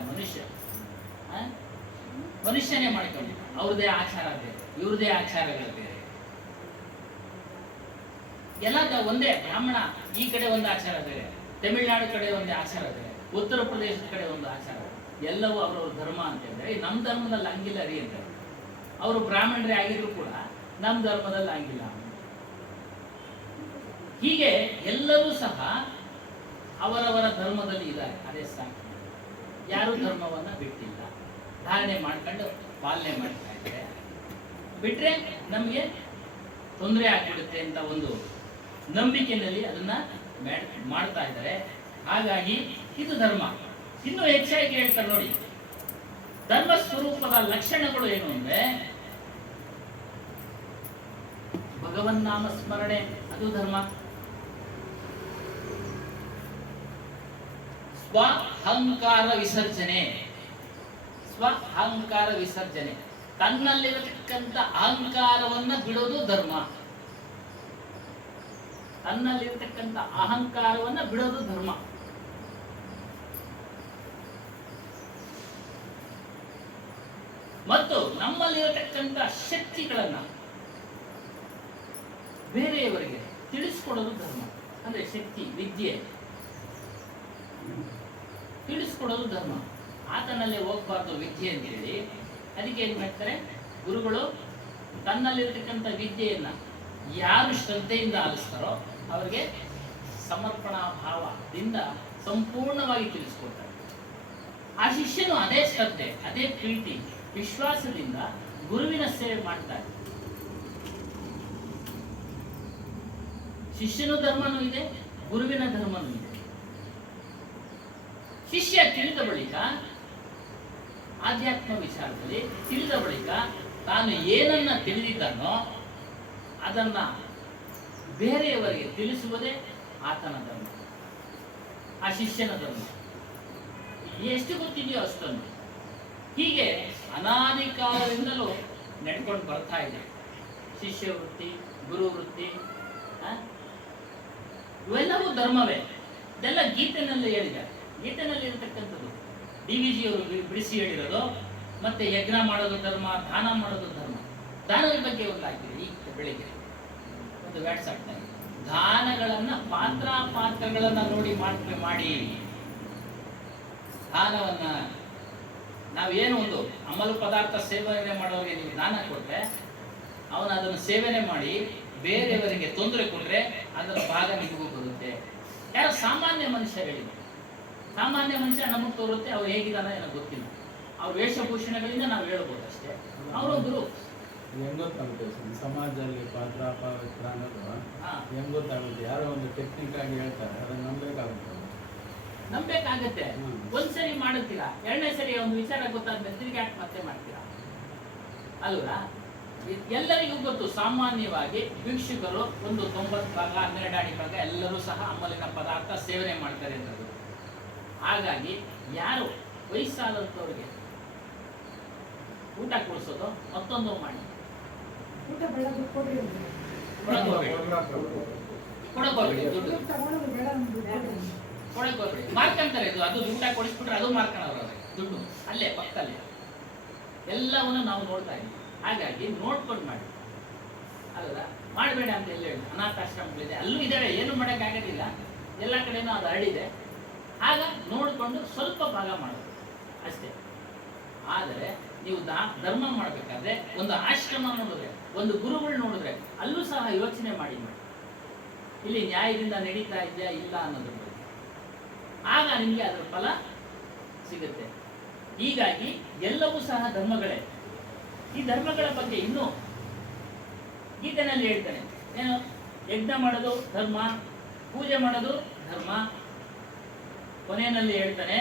ಮನುಷ್ಯನೇ ಮಾಡ್ಕೊಂಡ್ಬಿಟ್ಟ. ಅವ್ರದೇ ಆಚಾರ ಬೇರೆ, ಇವ್ರದೇ ಆಚಾರಗಳು ಬೇರೆ. ಎಲ್ಲ ಒಂದೇ. ಬ್ರಾಹ್ಮಣ ಈ ಕಡೆ ಒಂದು ಆಚಾರ ಬೇರೆ, ತಮಿಳುನಾಡು ಕಡೆ ಒಂದು ಆಚಾರ ಬೇರೆ, ಉತ್ತರ ಪ್ರದೇಶದ ಕಡೆ ಒಂದು ಆಚಾರ, ಎಲ್ಲವೂ ಅವರವ್ರ ಧರ್ಮ ಅಂತ ಹೇಳಿದ್ರೆ ನಮ್ಮ ಧರ್ಮದಲ್ಲಿ ಹಂಗಿಲ್ಲ ರೀ ಅಂತ. ಅವರು ಬ್ರಾಹ್ಮಣರೇ ಆಗಿದ್ರು ಕೂಡ ನಮ್ಮ ಧರ್ಮದಲ್ಲಿ ಹಂಗಿಲ್ಲ. ಹೀಗೆ ಎಲ್ಲರೂ ಸಹ ಅವರವರ ಧರ್ಮದಲ್ಲಿ ಇದ್ದಾರೆ, ಅದೇ ಸಾಕು. ಯಾರು ಧರ್ಮವನ್ನ ಬಿಟ್ಟಿಲ್ಲ, ಧಾರಣೆ ಮಾಡ್ಕೊಂಡು ಪಾಲನೆ ಮಾಡ್ತಾ ಇದ್ದಾರೆ. ಬಿಟ್ರೆ ನಮಗೆ ತೊಂದರೆ ಆಗ್ಬಿಡುತ್ತೆ ಅಂತ ಒಂದು ನಂಬಿಕೆಯಲ್ಲಿ ಅದನ್ನ ಮಾಡ್ತಾ ಇದ್ದಾರೆ. ಹಾಗಾಗಿ ಇದು ಧರ್ಮ. ಇನ್ನು ಹೆಚ್ಚಾಗಿ ಹೇಳ್ತಾರೆ ನೋಡಿ, ಧರ್ಮ ಸ್ವರೂಪದ ಲಕ್ಷಣಗಳು ಏನು ಅಂದ್ರೆ ಭಗವನ್ನಾಮ ಸ್ಮರಣೆ, ಅದು ಧರ್ಮ. ಸ್ವ ಅಹಂಕಾರ ವಿಸರ್ಜನೆ, ಸ್ವ ಅಹಂಕಾರ ವಿಸರ್ಜನೆ, ತನ್ನಲ್ಲಿರತಕ್ಕಂಥ ಅಹಂಕಾರವನ್ನ ಬಿಡೋದು ಧರ್ಮ. ತನ್ನಲ್ಲಿರತಕ್ಕಂಥ ಅಹಂಕಾರವನ್ನ ಬಿಡೋದು ಧರ್ಮ. ಮತ್ತು ನಮ್ಮಲ್ಲಿರತಕ್ಕಂಥ ಶಕ್ತಿಗಳನ್ನ ಬೇರೆಯವರಿಗೆ ತಿಳಿಸ್ಕೊಡೋದು ಧರ್ಮ. ಅಂದ್ರೆ ಶಕ್ತಿ, ವಿದ್ಯೆ ತಿಳಿಸ್ಕೊಡೋದು ಧರ್ಮ. ಆತನಲ್ಲೇ ಹೋಗ್ಬಾರ್ದು ವಿದ್ಯೆ ಅಂತ ಹೇಳಿ ಅದಕ್ಕೆ ಏನ್ ಮಾಡ್ತಾರೆ ಗುರುಗಳು, ತನ್ನಲ್ಲಿರತಕ್ಕಂಥ ವಿದ್ಯೆಯನ್ನ ಯಾರು ಶ್ರದ್ಧೆಯಿಂದ ಆಲಿಸ್ತಾರೋ ಅವರಿಗೆ ಸಮರ್ಪಣಾ ಭಾವದಿಂದ ಸಂಪೂರ್ಣವಾಗಿ ತಿಳಿಸ್ಕೊಡ್ತಾರೆ. ಆ ಶಿಷ್ಯನು ಅದೇ ಶ್ರದ್ಧೆ, ಅದೇ ಪ್ರೀತಿ, ವಿಶ್ವಾಸದಿಂದ ಗುರುವಿನ ಸೇವೆ ಮಾಡ್ತಾರೆ. ಶಿಷ್ಯನ ಧರ್ಮನೂ ಇದೆ, ಗುರುವಿನ ಧರ್ಮನೂ ಇದೆ. ಶಿಷ್ಯ ತಿಳಿದ ಬಳಿಕ, ಆಧ್ಯಾತ್ಮ ವಿಚಾರದಲ್ಲಿ ತಿಳಿದ ಬಳಿಕ ತಾನು ಏನನ್ನ ತಿಳಿದಿದ್ದಾನೋ ಅದನ್ನ ಬೇರೆಯವರಿಗೆ ತಿಳಿಸುವುದೇ ಆತನ ಧರ್ಮ, ಆ ಶಿಷ್ಯನ ಧರ್ಮ. ಎಷ್ಟು ಗೊತ್ತಿದೆಯೋ ಅಷ್ಟನ್ನು. ಹೀಗೆ ಅನಾದಿ ಕಾಲದಿಂದಲೂ ನಡ್ಕೊಂಡು ಬರ್ತಾ ಇದೆ ಶಿಷ್ಯ ವೃತ್ತಿ, ಗುರು ವೃತ್ತಿ. ಇವೆಲ್ಲವೂ ಧರ್ಮವೇ. ಇದೆಲ್ಲ ಗೀತೆನಲ್ಲಿ ಹೇಳಿದ್ದಾರೆ. ಗೀತೆನಲ್ಲಿ ಇರತಕ್ಕಂಥದ್ದು DVG ಅವರು ಬಿಡಿಸಿ ಹೇಳಿರೋದು. ಮತ್ತೆ ಯಜ್ಞ ಮಾಡೋದು ಧರ್ಮ, ದಾನ ಮಾಡೋದು ಧರ್ಮ. ದಾನದ ಬಗ್ಗೆ ಒಂದು ಹಾಕಿದೆ ಈ ಬೆಳಿಗ್ಗೆ ಒಂದು ವ್ಯಾಟ್ಸಾಪ್ ನಲ್ಲಿ. ದಾನಗಳನ್ನ ಪಾತ್ರಗಳನ್ನ ನೋಡಿ ಮಾಡಿ ದಾನವನ್ನ ನಾವೇನು ಒಂದು ಅಮಲು ಪದಾರ್ಥ ಸೇವನೆ ಮಾಡೋರಿಗೆ ನೀವು ದಾನ ಕೊಟ್ರೆ ಅವನು ಅದನ್ನು ಸೇವನೆ ಮಾಡಿ ಬೇರೆಯವರಿಗೆ ತೊಂದರೆ ಕೊಟ್ರೆ ಅದರ ಭಾಗ ನಿಮಗೂ ಬರುತ್ತೆ. ಯಾರೋ ಸಾಮಾನ್ಯ ಮನುಷ್ಯ ಹೇಳಿದ್ರು, ಸಾಮಾನ್ಯ ಮನುಷ್ಯ ನಮಗೆ ತೋರುತ್ತೆ, ಅವ್ರು ಹೇಗಿದಾನ ಏನೋ ಗೊತ್ತಿಲ್ಲ. ಅವ್ರ ವೇಷಭೂಷಣಗಳಿಂದ ನಾವು ಹೇಳ್ಬೋದು ಅಷ್ಟೇ. ಅವರೊಬ್ರು ಹೆಂಗ್ ಗೊತ್ತಾಗುತ್ತೆ ಸಮಾಜದಲ್ಲಿ ಪಾತ್ರ ಅನ್ನೋದು ಹೆಂಗ್ ಗೊತ್ತಾಗುತ್ತೆ? ಯಾರೋ ಒಂದು ಟೆಕ್ನಿಕ್ ಆಗಿ ಹೇಳ್ತಾರೆ, ಅದನ್ನ ನಂಬೇಕಾಗತ್ತೆ. ಒಂದ್ಸರಿ ಮಾಡುತ್ತೀರಾ, ಎರಡನೇ ಸರಿ ಒಂದು ವಿಚಾರ ಗೊತ್ತಾದ್ಮೇಲೆ ತಿರುಗಿ ಯಾಕೆ ಮತ್ತೆ ಮಾಡ್ತೀರಾ ಅಲ್ವಾ? ಎಲ್ಲರಿಗೂ ಗೊತ್ತು, ಸಾಮಾನ್ಯವಾಗಿ ಭಿಕ್ಷುಕರು ಒಂದು 90 ಭಾಗ 12 ಅಡಿ ಭಾಗ ಎಲ್ಲರೂ ಸಹ ಅಮಲಿನ ಪದಾರ್ಥ ಸೇವನೆ ಮಾಡ್ತಾರೆ ಅನ್ನೋದು. ಹಾಗಾಗಿ ಯಾರು ವಯಸ್ಸಾದಂಥವ್ರಿಗೆ ಊಟ ಕೊಡಿಸೋದು ಮತ್ತೊಂದು ಮಾಡಿ ಕೊಡಕೋಬೇಡಿ, ದುಡ್ಡು ಕೊಡಕೋಬೇಡಿ, ಮಾರ್ಕಂತಾರೆ. ಅದು ಊಟ ಕೊಡಿಸ್ಬಿಟ್ರೆ ಅದು ಮಾರ್ಕೊಳ್ಳೋರು ದುಡ್ಡು ಅಲ್ಲೇ ಪಕ್ಕದಲ್ಲೇ. ಎಲ್ಲವನ್ನು ನಾವು ನೋಡ್ತಾ ಇದ್ದೀವಿ. ಹಾಗಾಗಿ ನೋಡ್ಕೊಂಡು ಮಾಡಿ ಅಲ್ವಾ? ಮಾಡಬೇಡ ಅಂತ ಎಲ್ಲ ಹೇಳಿ. ಅನಾಥಾಶ್ರಮಗಳಿದೆ, ಅಲ್ಲೂ ಇದ್ದಾವೆ, ಏನು ಮಾಡೋಕ್ಕಾಗೋದಿಲ್ಲ, ಎಲ್ಲ ಕಡೆನೂ ಅದು ಹರಡಿದೆ. ಆಗ ನೋಡಿಕೊಂಡು ಸ್ವಲ್ಪ ಭಾಗ ಮಾಡೋದು ಅಷ್ಟೇ. ಆದರೆ ನೀವು ಧರ್ಮ ಮಾಡಬೇಕಾದ್ರೆ ಒಂದು ಆಶ್ರಮ ನೋಡಿದ್ರೆ, ಒಂದು ಗುರುಗಳು ನೋಡಿದ್ರೆ ಅಲ್ಲೂ ಸಹ ಯೋಚನೆ ಮಾಡಿ ಇಲ್ಲಿ ನ್ಯಾಯದಿಂದ ನಡೀತಾ ಇದೆಯಾ ಇಲ್ಲ ಅನ್ನೋದ್ರ ಬಗ್ಗೆ. ಆಗ ನಿಮಗೆ ಅದರ ಫಲ ಸಿಗುತ್ತೆ. ಹೀಗಾಗಿ ಎಲ್ಲವೂ ಸಹ ಧರ್ಮಗಳೇ. ಈ ಧರ್ಮಗಳ ಬಗ್ಗೆ ಇನ್ನೂ ಗೀತೆನಲ್ಲಿ ಹೇಳ್ತಾನೆ. ಏನು? ಯಜ್ಞ ಮಾಡೋದು ಧರ್ಮ, ಪೂಜೆ ಮಾಡೋದು ಧರ್ಮ. ಕೊನೆಯಲ್ಲಿ ಹೇಳ್ತಾನೆ,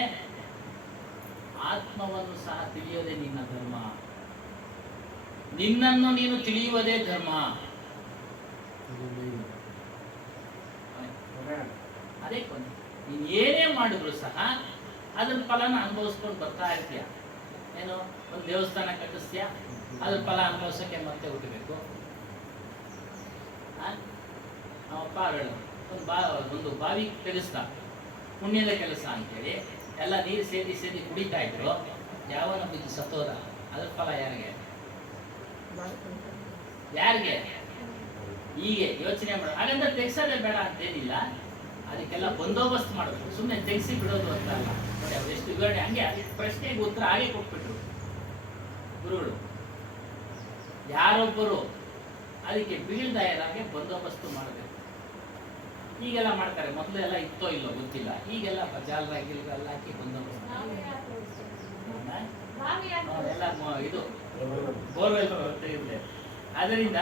ಆತ್ಮವನ್ನು ಸಹ ತಿಳಿಯೋದೇ ನಿನ್ನ ಧರ್ಮ, ನಿನ್ನನ್ನು ನೀನು ತಿಳಿಯುವುದೇ ಧರ್ಮ. ಅದೇ ಕೊನೆ. ನೀನು ಏನೇ ಮಾಡಿದ್ರು ಸಹ ಅದ್ರ ಫಲನ ಅನುಭವಿಸ್ಕೊಂಡು ಬರ್ತಾ ಇರ್ತೀಯ. ಏನು? ಒಂದು ದೇವಸ್ಥಾನ ಕಟ್ಟಿಸ್ತೀಯ, ಅದ್ರ ಫಲ ಅನುಭವಿಸೋಕೆ ಮತ್ತೆ ಹುಟ್ಟಬೇಕು. ನಮ್ಮಪ್ಪ ಒಂದು ಬಾವಿ ತೆಗೆಸ್ತಾ, ಪುಣ್ಯದ ಕೆಲಸ ಅಂತೇಳಿ ಎಲ್ಲ ನೀರು ಸೇದಿ ಕುಡಿತಾ ಇದ್ರು. ಯಾವನ ಬಿದ್ದು ಸತ್ತೋದ, ಅದ್ರ ಫಲ ಯಾರಿಗೆ? ಹೀಗೆ ಯೋಚನೆ ಮಾಡ. ಹಾಗಂದ್ರೆ ತೆಗ್ಸೋದೇ ಬೇಡ ಅಂತೇನಿಲ್ಲ, ಅದಕ್ಕೆಲ್ಲ ಬಂದೋಬಸ್ತ್ ಮಾಡಬೇಕು. ಸುಮ್ಮನೆ ತೆಗ್ಸಿ ಬಿಡೋದು ಅಂತ ಅಲ್ಲ. ನೋಡಿ ಅವ್ರು ಎಷ್ಟು ವಿವರಣೆ, ಹಂಗೆ ಅದಕ್ಕೆ ಪ್ರಶ್ನೆಗೆ ಉತ್ತರ ಹಾಗೆ ಕೊಟ್ಬಿಟ್ರು ಗುರುಗಳು. ಯಾರೊಬ್ಬರು ಅದಕ್ಕೆ ಬೀಳ್ದಾಯರಾಗೆ ಬಂದೋಬಸ್ತು ಮಾಡಬೇಕು. ಈಗೆಲ್ಲ ಮಾಡ್ತಾರೆ, ಮೊದಲು ಎಲ್ಲ ಇತ್ತೋ ಇಲ್ಲೋ ಗೊತ್ತಿಲ್ಲ. ಈಗೆಲ್ಲ ಜಾಲರ ಗಿಲ್ರೆಲ್ಲ ಹಾಕಿ ಬಂದೋಬಸ್ತು ಎಲ್ಲ ಇದು ಬೋರ್ವೆಲ್ ಇರಲಿ. ಅದರಿಂದ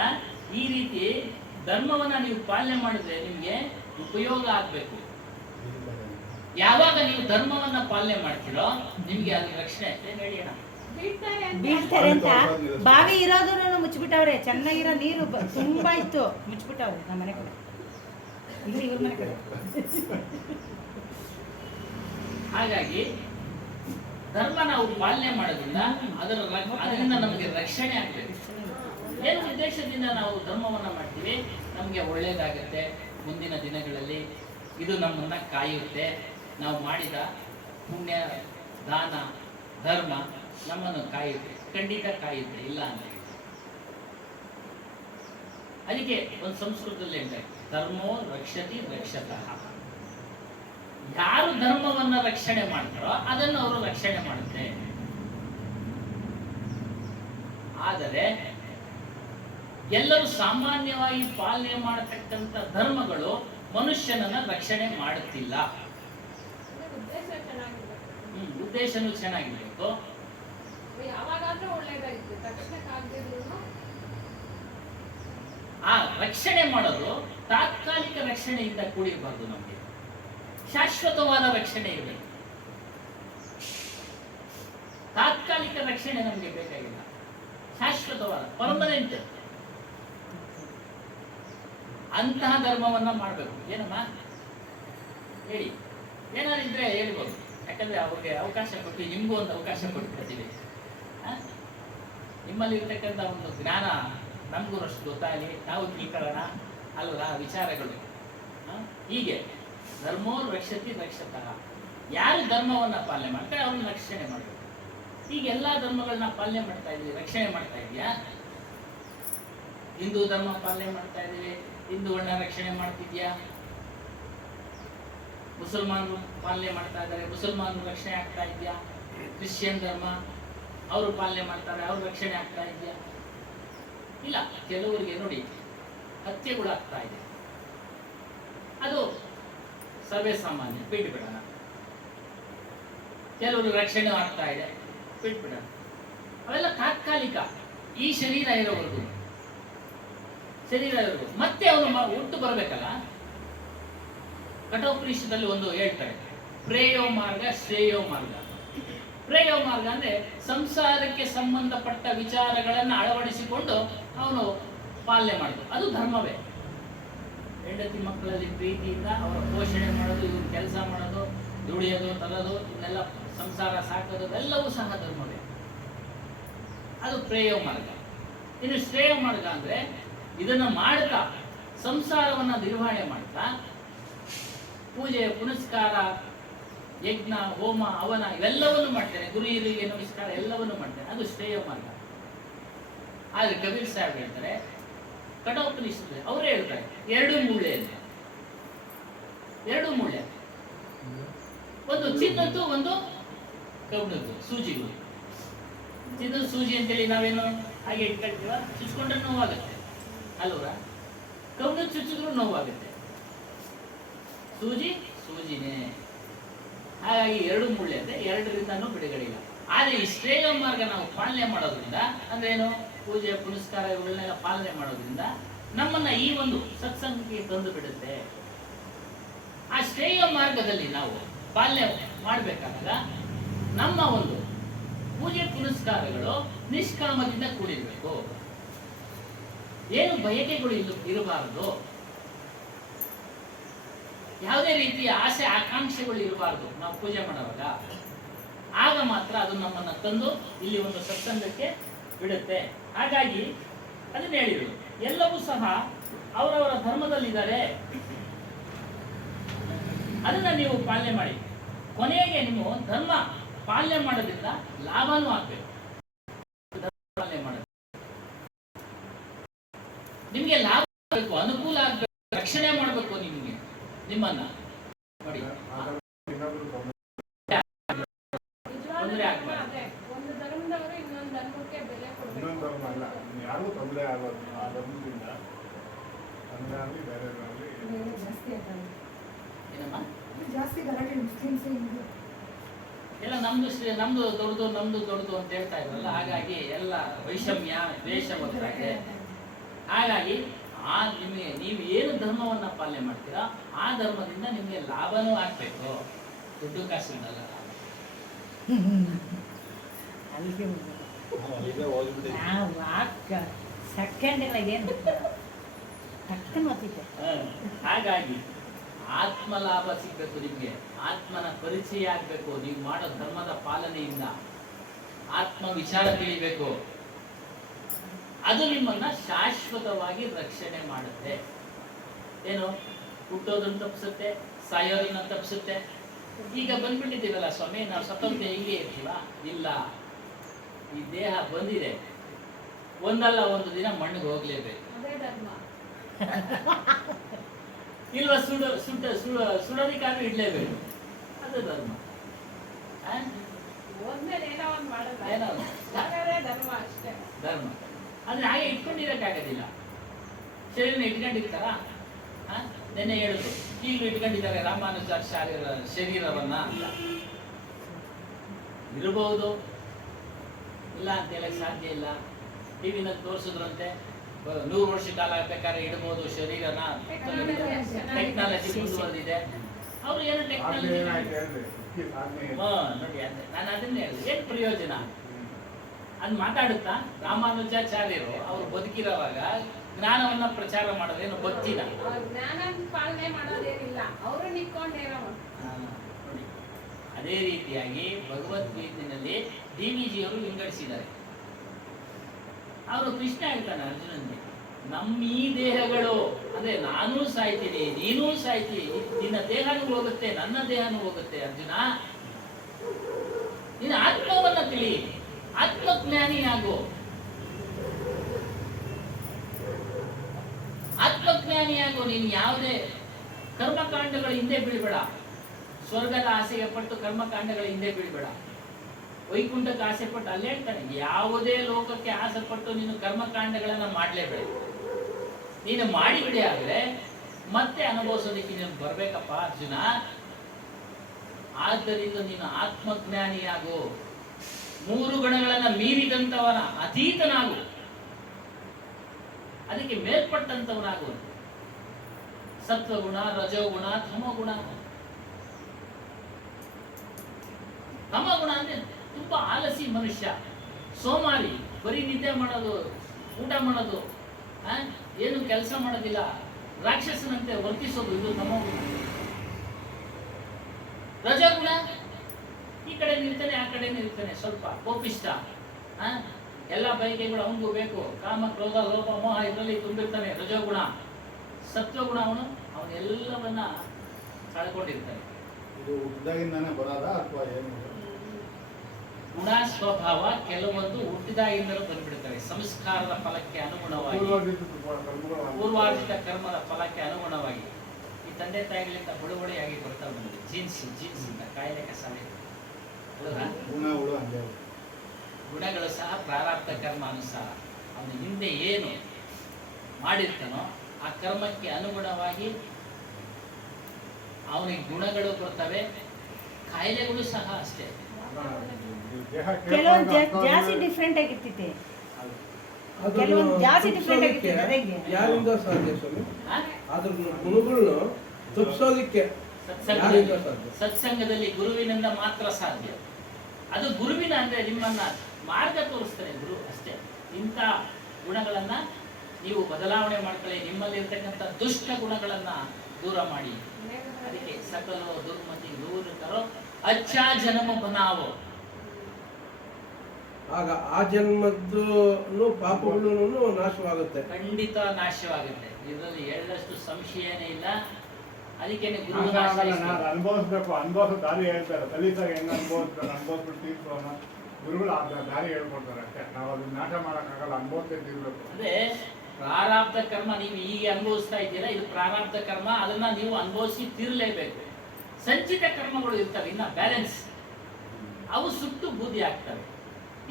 ಈ ರೀತಿ ಧರ್ಮವನ್ನ ನೀವು ಪಾಲನೆ ಮಾಡಿದ್ರೆ ನಿಮ್ಗೆ ಉಪಯೋಗ ಆಗ್ಬೇಕು. ಯಾವಾಗ ನೀವು ಧರ್ಮವನ್ನ ಪಾಲನೆ ಮಾಡ್ತೀರೋ ನಿಮ್ಗೆ ಅದ್ರ ರಕ್ಷಣೆ ಹೇಳಿ ಅಣ್ಣ. ಬೀಳ್ತಾರೆ ಅಂತ ಬಾವಿ ಇರೋದನ್ನು ಮುಚ್ಚಿಬಿಟ್ಟವ್ರೆ. ಚೆನ್ನಾಗಿರೋ ನೀರು ತುಂಬಾ ಇತ್ತು, ಮುಚ್ಚಿಬಿಟ್ಟವ್ರೆ ನಮ್ಮ ಮನೆ ಕಡೆ. ಇಲ್ಲಿ ಇವ್ರ ಮನೆ ಕಡೆ. ಹಾಗಾಗಿ ಧರ್ಮ ನಾವು ಪಾಲನೆ ಮಾಡೋದ್ರಿಂದ ಅದರಿಂದ ನಮಗೆ ರಕ್ಷಣೆ ಆಗ್ಬೇಕು. ಏನು ಉದ್ದೇಶದಿಂದ ನಾವು ಧರ್ಮವನ್ನ ಮಾಡ್ತೀವಿ? ನಮಗೆ ಒಳ್ಳೇದಾಗತ್ತೆ ಮುಂದಿನ ದಿನಗಳಲ್ಲಿ, ಇದು ನಮ್ಮನ್ನ ಕಾಯುತ್ತೆ. ನಾವು ಮಾಡಿದ ಪುಣ್ಯ, ದಾನ, ಧರ್ಮ ನಮ್ಮನ್ನು ಕಾಯುತ್ತೆ, ಖಂಡಿತ ಕಾಯುತ್ತೆ, ಇಲ್ಲ ಅಂತ ಹೇಳಿ. ಅದಕ್ಕೆ ಒಂದು ಸಂಸ್ಕೃತದಲ್ಲಿ ಹೇಳ್ತಾರೆ, ಧರ್ಮೋ ರಕ್ಷತಿ ರಕ್ಷತಃ. ಯಾರು ಧರ್ಮವನ್ನ ರಕ್ಷಣೆ ಮಾಡ್ತಾರೋ ಅದನ್ನು ಅವರು ರಕ್ಷಣೆ ಮಾಡುತ್ತೆ. ಆದರೆ ಎಲ್ಲರೂ ಸಾಮಾನ್ಯವಾಗಿ ಪಾಲನೆ ಮಾಡತಕ್ಕಂಥ ಧರ್ಮಗಳು ಮನುಷ್ಯನನ್ನ ರಕ್ಷಣೆ ಮಾಡುತ್ತಿಲ್ಲ. ಉದ್ದೇಶನೂ ಚೆನ್ನಾಗಿರ್ಬೇಕು. ಯಾವಾಗಾದ್ರೂ ಒಳ್ಳೇದಾಯ್ತು, ತಕ್ಷಣಕ್ಕಾಗದಿದ್ರು ಆ ರಕ್ಷಣೆ ಮಾಡೋದು ತಾತ್ಕಾಲಿಕ ರಕ್ಷಣೆಯಿಂದ ಕೂಡಿರಬಾರ್ದು. ನಮಗೆ ಶಾಶ್ವತವಾದ ರಕ್ಷಣೆ ಇರಬೇಕು. ತಾತ್ಕಾಲಿಕ ರಕ್ಷಣೆ ನಮಗೆ ಬೇಕಾಗಿಲ್ಲ, ಶಾಶ್ವತವಾದ ಪರ್ಮನೆಂಟ್ ಅಂತಹ ಧರ್ಮವನ್ನ ಮಾಡಬೇಕು. ಏನಮ್ಮ ಹೇಳಿ, ಏನಾರಿದ್ರೆ ಹೇಳ್ಬೋದು. ಯಾಕಂದ್ರೆ ಅವ್ರಿಗೆ ಅವಕಾಶ ಕೊಟ್ಟು, ನಿಮ್ಗೂ ಒಂದು ಅವಕಾಶ ಕೊಟ್ಬಿಡ್ತೀವಿ. ನಿಮ್ಮಲ್ಲಿ ಇರ್ತಕ್ಕಂಥ ಒಂದು ಜ್ಞಾನ ನಮಗೂ ಅಷ್ಟು ಗೊತ್ತಾಗಲಿ, ನಾವು ತಿಳ್ಕೊಳ್ಳೋಣ ಅಲ್ಲ ವಿಚಾರಗಳು. ಹೀಗೆ ಧರ್ಮೋ ರಕ್ಷತಿ ರಕ್ಷತಃ. ಯಾರು ಧರ್ಮವನ್ನ ಪಾಲನೆ ಮಾಡ್ತಾರೆ ಅವ್ರನ್ನ ರಕ್ಷಣೆ ಮಾಡಬೇಕು. ಈಗ ಎಲ್ಲಾ ಧರ್ಮಗಳನ್ನ ಪಾಲನೆ ಮಾಡ್ತಾ ಇದೀವಿ, ರಕ್ಷಣೆ ಮಾಡ್ತಾ ಇದೆಯಾ? ಹಿಂದೂ ಧರ್ಮ ಪಾಲನೆ ಮಾಡ್ತಾ ಇದೀವಿ, ಹಿಂದೂಗಳನ್ನ ರಕ್ಷಣೆ ಮಾಡ್ತಿದ್ಯಾ? ಮುಸಲ್ಮಾನರು ಪಾಲನೆ ಮಾಡ್ತಾ ಇದ್ದಾರೆ, ಮುಸಲ್ಮಾನರು ರಕ್ಷಣೆ ಆಗ್ತಾ ಇದೆಯಾ? ಕ್ರಿಶ್ಚಿಯನ್ ಧರ್ಮ ಅವರು ಪಾಲನೆ ಮಾಡ್ತಾರೆ, ಅವ್ರ ರಕ್ಷಣೆ ಆಗ್ತಾ ಇದೆಯಾ? ಇಲ್ಲ. ಕೆಲವರಿಗೆ ನೋಡಿ ಹತ್ಯೆಗಳಾಗ್ತಾ ಇದೆ, ಅದು ಸರ್ವೇ ಸಾಮಾನ್ಯ, ಬಿಟ್ಬಿಡೋಣ. ಕೆಲವರು ರಕ್ಷಣೆ ಆಗ್ತಾ ಇದೆ, ಬಿಟ್ಬಿಡೋಣ. ಅವೆಲ್ಲ ತಾತ್ಕಾಲಿಕ. ಈ ಶರೀರ ಇರೋವರೆಗೂ ಮತ್ತೆ ಅವನು ಹುಟ್ಟು ಬರಬೇಕಲ್ಲ. ಕಠೋಪನಿಷತ್ತಲ್ಲಿ ಒಂದು ಹೇಳ್ತಾರೆ, ಪ್ರೇಯೋ ಮಾರ್ಗ ಶ್ರೇಯೋ ಮಾರ್ಗ. ಪ್ರೇಯೋ ಮಾರ್ಗ ಅಂದ್ರೆ ಸಂಸಾರಕ್ಕೆ ಸಂಬಂಧಪಟ್ಟ ವಿಚಾರಗಳನ್ನು ಅಳವಡಿಸಿಕೊಂಡು ಅವನು ಪಾಲನೆ ಮಾಡೋದು, ಅದು ಧರ್ಮವೇ. ಹೆಂಡತಿ ಮಕ್ಕಳಲ್ಲಿ ಪ್ರೀತಿಯಿಂದ ಅವರ ಪೋಷಣೆ ಮಾಡೋದು, ಇವ್ರ ಕೆಲಸ ಮಾಡೋದು, ದುಡಿಯೋದು, ತರೋದು, ಇದನ್ನೆಲ್ಲ ಸಂಸಾರ ಸಾಕೋದು ಎಲ್ಲವೂ ಸಹ ಧರ್ಮವೇ. ಅದು ಪ್ರೇಯೋ ಮಾರ್ಗ. ಇನ್ನು ಶ್ರೇಯ ಮಾರ್ಗ ಅಂದ್ರೆ ಇದನ್ನ ಮಾಡ್ತಾ ಸಂಸಾರವನ್ನ ನಿರ್ವಹಣೆ ಮಾಡ್ತಾ ಪೂಜೆ ಪುನಸ್ಕಾರ, ಯಜ್ಞ, ಹೋಮ, ಹವನ ಇವೆಲ್ಲವನ್ನು ಮಾಡ್ತೇನೆ, ಗುರು ಹಿರಿಯರಿಗೆ ನಮಸ್ಕಾರ ಎಲ್ಲವನ್ನು ಮಾಡ್ತೇನೆ, ಅದು ಶ್ರೇಯ ಮಾರ್ಗ. ಆದ್ರೆ ಕಬೀರ್ ಸಾಹೇಬ್ ಹೇಳ್ತಾರೆ, ಕಠೋಪನಿಷತ್ ಅವರೇ ಹೇಳ್ತಾರೆ, ಎರಡು ಮೂಳೆ ಅಂತ. ಎರಡು ಮೂಳೆ, ಒಂದು ಚಿನ್ನದ್ದು, ಒಂದು ಕಬ್ಬಿಣದ್ದು, ಸೂಜಿಗಳು. ಚಿನ್ನದ ಸೂಜಿ ಅಂತೇಳಿ ನಾವೇನು ಹಾಗೆ ಇಟ್ಕೊಳ್ತೀವ, ಚುಚ್ಕೊಂಡ್ರೆ ನೋವಾಗುತ್ತೆ ಅಲ್ವರ? ಕಬ್ಬಿಣದ ಚುಚ್ಚಿದ್ರು ನೋವಾಗುತ್ತೆ. ಸೂಜಿನೇ. ಹಾಗಾಗಿ ಎರಡು ಮುಳ್ಳೆ ಅಂದ್ರೆ ಎರಡರಿಂದನೂ ಬಿಡುಗಡೆ ಇಲ್ಲ. ಆದ್ರೆ ಈ ಶ್ರೇಯ ಮಾರ್ಗ ನಾವು ಪಾಲನೆ ಮಾಡೋದ್ರಿಂದ ಅಂದ್ರೆ ಏನು, ಪೂಜೆ ಪುನಸ್ಕಾರ ಇವುಗಳನ್ನೆಲ್ಲ ಪಾಲನೆ ಮಾಡೋದ್ರಿಂದ ನಮ್ಮನ್ನ ಈ ಒಂದು ಸತ್ಸಂಗಕ್ಕೆ ತಂದು ಬಿಡುತ್ತೆ. ಆ ಶ್ರೇಯ ಮಾರ್ಗದಲ್ಲಿ ನಾವು ಪಾಲನೆ ಮಾಡಬೇಕಾದಾಗ ನಮ್ಮ ಒಂದು ಪೂಜೆ ಪುನಸ್ಕಾರಗಳು ನಿಷ್ಕಾಮದಿಂದ ಕೂಡಿರ್ಬೇಕು. ಏನು ಬಯಕೆಗಳು ಇರಬಾರದು, ಯಾವುದೇ ರೀತಿಯ ಆಸೆ ಆಕಾಂಕ್ಷೆಗಳು ಇರಬಾರ್ದು ನಾವು ಪೂಜೆ ಮಾಡುವಾಗ. ಆಗ ಮಾತ್ರ ಅದು ನಮ್ಮನ್ನ ತಂದು ಇಲ್ಲಿ ಒಂದು ಸತ್ಸಂಗಕ್ಕೆ ಬಿಡುತ್ತೆ. ಹಾಗಾಗಿ ಅದನ್ನ ಹೇಳಿದ್ರು, ಎಲ್ಲವೂ ಸಹ ಅವರವರ ಧರ್ಮದಲ್ಲಿದ್ದಾರೆ, ಅದನ್ನ ನೀವು ಪಾಲನೆ ಮಾಡಿ. ಕೊನೆಗೆ ನೀವು ಧರ್ಮ ಪಾಲನೆ ಮಾಡೋದ್ರಿಂದ ಲಾಭನೂ ಆಗ್ಬೇಕು. ಪಾಲನೆ ಮಾಡೋದು ನಿಮ್ಗೆ ಲಾಭ ಆಗಬೇಕು, ನಿಮ್ಮನ್ನ ನೋಡಿ. ತೊಂದ್ರೆ ನಿಜವಾದ ಆಗ್ಬಾರ್ದು. ಅದೇ ಒಂದು ಧರ್ಮದವರು ಇನ್ನೊಂದು ಧರ್ಮಕ್ಕೆ ಬೆಲೆ ಇನ್ನೊಂದು ಧರ್ಮ ಅಲ್ಲ, ಯಾರಿಗೂ ತೊಂದರೆ ಆಗೋದು ಆ ಧರ್ಮದಿಂದ ನಮಗಾಗಲಿ ಬೇರೆಯವರಾಗಲಿ. ಏನಮ್ಮ ಜಾಸ್ತಿ ಗಲಾಟೆ ಮುಸ್ಲಿಮ್ಸ್ ಹಿಂದೂ ಎಲ್ಲ ನಮ್ದು ದೊಡ್ಡದು ಅಂತ ಹೇಳ್ತಾ ಇದ್ರಲ್ಲ, ಹಾಗಾಗಿ ಎಲ್ಲ ವೈಷಮ್ಯ ದ್ವೇಷ ಬರ್ತಾರೆ. ಹಾಗಾಗಿ ನಿಮಗೆ ನೀವು ಏನು ಧರ್ಮವನ್ನ ಪಾಲನೆ ಮಾಡ್ತೀರಾ ಆ ಧರ್ಮದಿಂದ ನಿಮಗೆ ಲಾಭನೂ ಆಗ್ಬೇಕು, ದುಡ್ಡು ಕಾಸಿನಲ್ಲ. ಅಲ್ಲಿಗೆ ಅಲ್ಲಿಗೆ ಹೋಗ್ಬಿಟ್ಟು ನಾವು ಸೆಕೆಂಡ್ ಎಲ್ಲ ಏನು ಟಕ್ಕನ್ ಓದ್ತಿದ್ದೆ. ಹಾಗಾಗಿ ಆತ್ಮ ಲಾಭ ಸಿಗ್ಬೇಕು, ನಿಮಗೆ ಆತ್ಮನ ಪರಿಚಯ ಆಗ್ಬೇಕು. ನೀವು ಮಾಡೋ ಧರ್ಮದ ಪಾಲನೆಯಿಂದ ಆತ್ಮ ವಿಚಾರ ತಿಳಿಬೇಕು. ಅದು ನಿಮ್ಮನ್ನ ಶಾಶ್ವತವಾಗಿ ರಕ್ಷಣೆ ಮಾಡುತ್ತೆ. ಏನು, ಹುಟ್ಟೋದನ್ನು ತಪ್ಪಿಸುತ್ತೆ, ಸಾಯೋದನ್ನ ತಪ್ಪಿಸುತ್ತೆ. ಈಗ ಬಂದ್ಬಿಟ್ಟಿದ್ದೀವಲ್ಲ ಸ್ವಾಮಿ, ನಾವು ಸತ್ತಂತೆ ಹೀಗೆ ಇರ್ತೀವ? ಇಲ್ಲ, ಈ ದೇಹ ಬಂದಿದೆ, ಒಂದಲ್ಲ ಒಂದು ದಿನ ಮಣ್ಣಿಗೆ ಹೋಗ್ಲೇಬೇಕು. ಅದೇ ಧರ್ಮ. ಇಲ್ವಾ ಸುಡೋದಿಕ್ಕಾದ್ರೂ ಇಡ್ಲೇಬೇಕು, ಅದು ಧರ್ಮ. ಒಂದ್ಮೇಲೆ ಏನೋ ಒಂದು ಮಾಡೋದು ಏನೋ ಒಂದು. ಹಾಗಾದ್ರೆ ಧರ್ಮ ಅಷ್ಟೇ. ಧರ್ಮ ಅಂದ್ರೆ ಹಾಗೆ ಇಟ್ಕೊಂಡಿರಕ್ಕಾಗೋದಿಲ್ಲ. ಶರೀರನ ಇಟ್ಕೊಂಡಿರ್ತಾರ? ನೆನ್ನೆ ಹೇಳಿದ್ರು, ಈಗಲೂ ಇಟ್ಕೊಂಡಿದ್ದಾರೆ ರಾಮಾನುಜಾಚಾರ್ಯರ ಶರೀರವನ್ನ ಅಂತ. ಇರಬಹುದು, ಇಲ್ಲ ಅಂತ ಹೇಳಕ್ ಸಾಧ್ಯ ಇಲ್ಲ. ಟಿವಿನಲ್ಲಿ ತೋರಿಸಿದ್ರಂತೆ 100 ವರ್ಷ ಕಾಲ ಬೇಕಾದ್ರೆ ಇಡಬಹುದು ಶರೀರನ, ಟೆಕ್ನಾಲಜಿ ಮುಂದುವರೆದಿದೆ. ಅವ್ರು ಏನು ಆಗ್ಲೇ ಟೆಕ್ನಾಲಜಿ ಏನಾಯ್ತು ಹೇಳ್ರಿ, ಸಾಧನೆ ಏನು? ನೋಡಿ, ನಾನು ಅದನ್ನೇ ಹೇಳಿದೆ, ಏನ್ ಪ್ರಯೋಜನ ಅದ್ ಮಾತಾಡುತ್ತಾ? ರಾಮಾನುಜಾಚಾರ್ಯರು ಅವರು ಬದುಕಿರೋವಾಗ ಜ್ಞಾನವನ್ನ ಪ್ರಚಾರ ಮಾಡೋದೇನು ಭಕ್ತಿನ? ಅವ್ರ್ ಜ್ಞಾನ ಪಾಲನೆ ಮಾಡೋದೇನಿಲ್ಲ, ಅವರು ನಿಕ್ಕೊಂಡೇನೋ. ನೋಡಿ, ಅದೇ ರೀತಿಯಾಗಿ ಭಗವದ್ಗೀತೆಯಲ್ಲಿ DVG ಅವರು ವಿಂಗಡಿಸಿದ್ದಾರೆ. ಅವರು ಕೃಷ್ಣ ಹೇಳ್ತಾನೆ ಅರ್ಜುನನ್ಗೆ, ನಮ್ಮ ಈ ದೇಹಗಳು ಅಂದ್ರೆ ನಾನೂ ಸಾಯ್ತೀನಿ, ನೀನೂ ಸಾಯ್ತೀನಿ, ನಿನ್ನ ದೇಹನೂ ಹೋಗುತ್ತೆ, ನನ್ನ ದೇಹನೂ ಹೋಗುತ್ತೆ. ಅರ್ಜುನ, ನಿನ್ನ ಆತ್ಮವನ್ನ ತಿಳಿ, ಆತ್ಮಜ್ಞಾನಿಯಾಗು. ಆತ್ಮಜ್ಞಾನಿಯಾಗು. ನೀನು ಯಾವುದೇ ಕರ್ಮಕಾಂಡಗಳ ಹಿಂದೆ ಬೀಳ್ಬೇಡ. ಸ್ವರ್ಗದ ಆಸೆಗೆ ಪಟ್ಟು ಕರ್ಮಕಾಂಡಗಳ ಹಿಂದೆ ಬೀಳ್ಬೇಡ. ವೈಕುಂಠಕ್ಕೆ ಆಸೆ ಪಟ್ಟು, ಅಲ್ಲೇ ಹೇಳ್ತಾನೆ, ಯಾವುದೇ ಲೋಕಕ್ಕೆ ಆಸೆ ಪಟ್ಟು ನೀನು ಕರ್ಮಕಾಂಡಗಳನ್ನ ಮಾಡ್ಲೇಬೇಡ. ನೀನು ಮಾಡಿಬಿಡಿ, ಆದ್ರೆ ಮತ್ತೆ ಅನುಭವಿಸೋದಕ್ಕೆ ನೀನು ಬರ್ಬೇಕಪ್ಪ ಅರ್ಜುನ. ಆದ್ದರಿಂದ ನೀನು ಆತ್ಮಜ್ಞಾನಿಯಾಗು. 3 ಗುಣಗಳನ್ನ ಮೀರಿದಂತವನ ಅತೀತನಾಗು, ಅದಕ್ಕೆ ಮೇಲ್ಪಟ್ಟಂತವನಾಗು. ಸತ್ವಗುಣ, ರಜೋಗುಣ, ತಮೋಗುಣ. ತಮಗುಣ ಅಂದ್ರೆ ತುಂಬಾ ಆಲಸಿ ಮನುಷ್ಯ, ಸೋಮಾರಿ, ಬರೀ ನಿದ್ದೆ ಮಾಡೋದು, ಊಟ ಮಾಡೋದು, ಏನು ಕೆಲಸ ಮಾಡೋದಿಲ್ಲ, ರಾಕ್ಷಸನಂತೆ ವರ್ತಿಸೋದು, ಇದು ತಮೋಗುಣ. ರಜಗುಣ, ಈ ಕಡೆ ನಿಲ್ತಾನೆ ಆ ಕಡೆ ನಿಲ್ತಾನೆ, ಸ್ವಲ್ಪ ಕೋಪಿಷ್ಟ, ಎಲ್ಲ ಬಯಕೆಗಳು ಅವನಿಗೂ ಬೇಕು, ಕಾಮ ಕ್ರೋಧ ಲೋಭ ಮೋಹ ಇದರಲ್ಲಿ ತುಂಬಿರ್ತಾನೆ. ರಜೋಗುಣ. ಸತ್ವಗುಣ, ಅವನೆಲ್ಲವನ್ನ ಕಳ್ಕೊಂಡಿರ್ತಾನೆ. ಇದು ಹುಟ್ಟಿದಾಗಿಂದಾನೆ ಬರೋದಾ ಅಥವಾ ಏನು? ಗುಣ ಸ್ವಭಾವ ಕೆಲವೊಂದು ಹುಟ್ಟಿದಾಗಿಂದಲೂ ಬಂದ್ಬಿಡ್ತವೆ, ಸಂಸ್ಕಾರದ ಫಲಕ್ಕೆ ಅನುಗುಣವಾಗಿ, ಪೂರ್ವಾರ್ಜಿತ ಕರ್ಮದ ಫಲಕ್ಕೆ ಅನುಗುಣವಾಗಿ. ಈ ತಂದೆ ತಾಯಿಗಳಿಂದ ಬಳುವಳಿಯಾಗಿ ಬರ್ತಾ ಬಂದಿದೆ. ಜೀನ್ಸ್ ಇಂದ ಕಾಯಿಲೆ ಕಸಾಲೆ ಗುಣಗಳು ಹಂಗೆ. ಗುಣಗಳು ಸಹ ಪ್ರಾರಬ್ಧ ಕರ್ಮ ಅನುಸಾರ ಅವನು ಹಿಂದೆ ಏನು ಮಾಡಿರ್ತಾನೋ ಆ ಕರ್ಮಕ್ಕೆ ಅನುಗುಣವಾಗಿ ಅವನಿಗೆ ಗುಣಗಳು ಬರ್ತವೆ, ಕಾಯಿಲೆಗಳು ಸಹ ಅಷ್ಟೇ. ಕೆಲವೊಂದು ಜಾಸ್ತಿ ಡಿಫ್ರೆಂಟ್ ಆಗಿರ್ತೈತೆ, ಕೆಲವೊಂದು ಜಾಸ್ತಿ ಡಿಫ್ರೆಂಟ್ ಆಗಿರ್ತೈತೆ. ಅದಂಗೆ ಯಾರಿಂದ ಸಾಧ್ಯ ಸ್ವಾಮಿ? ಆ? ಅದ್ರ ಗುಣಗಳನ್ನ ತಪ್ಪಿಸೋದಿಕ್ಕೆ ಯಾರಿಂದ ಸಾಧ್ಯ? ಸತ್ಸಂಗದಲ್ಲಿ ಗುರುವಿನಿಂದ ಮಾತ್ರ ಸಾಧ್ಯ. ಅದು ಗುರುವಿನ ಅಂದ್ರೆ ನಿಮ್ಮನ್ನ ಮಾರ್ಗ ತೋರಿಸ್ತಾರೆ ಗುರು ಅಷ್ಟೇ. ಇಂಥ ಗುಣಗಳನ್ನ ನೀವು ಬದಲಾವಣೆ ಮಾಡ್ಕೊಳ್ಳಿ, ನಿಮ್ಮಲ್ಲಿರ್ತಕ್ಕಂಥ ದುಷ್ಟ ಗುಣಗಳನ್ನ ದೂರ ಮಾಡಿ. ಅದಕ್ಕೆ ಸಕಲೋ ದುರ್ಮತಿ ದೂರ ಕರೋ ಅಚ್ಚಾ ಜನ್ಮ ಬನಾವೋ. ಆಗ ಆ ಜನ್ಮದ್ದು ಪಾಪಗಳು ನಾಶವಾಗುತ್ತೆ. ಖಂಡಿತ ನಾಶವಾಗುತ್ತೆ, ಇದರಲ್ಲಿ ಎಳ್ಳಷ್ಟು ಸಂಶಯನೇ ಇಲ್ಲ. ಅದಕ್ಕೆ ಗುರು ಅನುಭವಿಸ್ಬೇಕು, ಅನುಭವಿಸೋ ದಾರಿ ಹೇಳ್ತಾರೆ. ಕಲಿತಾಗ ಹೆಂಗ್ ಅನುಭವಿಸ್ಬೇಕು, ಅನುಭವಿಸ್ಬಿಟ್ಟು ತೀರ್ಸೋಣ. ಗುರುಗಳು ಆ ದಾರಿ ಹೇಳ್ಕೊಡ್ತಾರೆ ಅಷ್ಟೇ. ನಾವು ಅದನ್ನ ನಾಶ ಮಾಡೋಕ್ಕಾಗಲ್ಲ, ಅನುಭವಿಸೇ ತೀರ್ಬೇಕು. ಅಂದ್ರೆ ಪ್ರಾರಬ್ಧ ಕರ್ಮ ನೀವು ಈಗ ಅನುಭವಿಸ್ತಾ ಇದ್ದೀರಾ, ಇದು ಪ್ರಾರಬ್ಧ ಕರ್ಮ, ಅದನ್ನ ನೀವು ಅನುಭವಿಸಿ ತೀರಲೇಬೇಕು. ಸಂಚಿತ ಕರ್ಮಗಳು ಇರ್ತವೆ, ಇನ್ನ ಬ್ಯಾಲೆನ್ಸ್, ಅವು ಸುಟ್ಟು ಬೂದಿ ಆಗ್ತವೆ.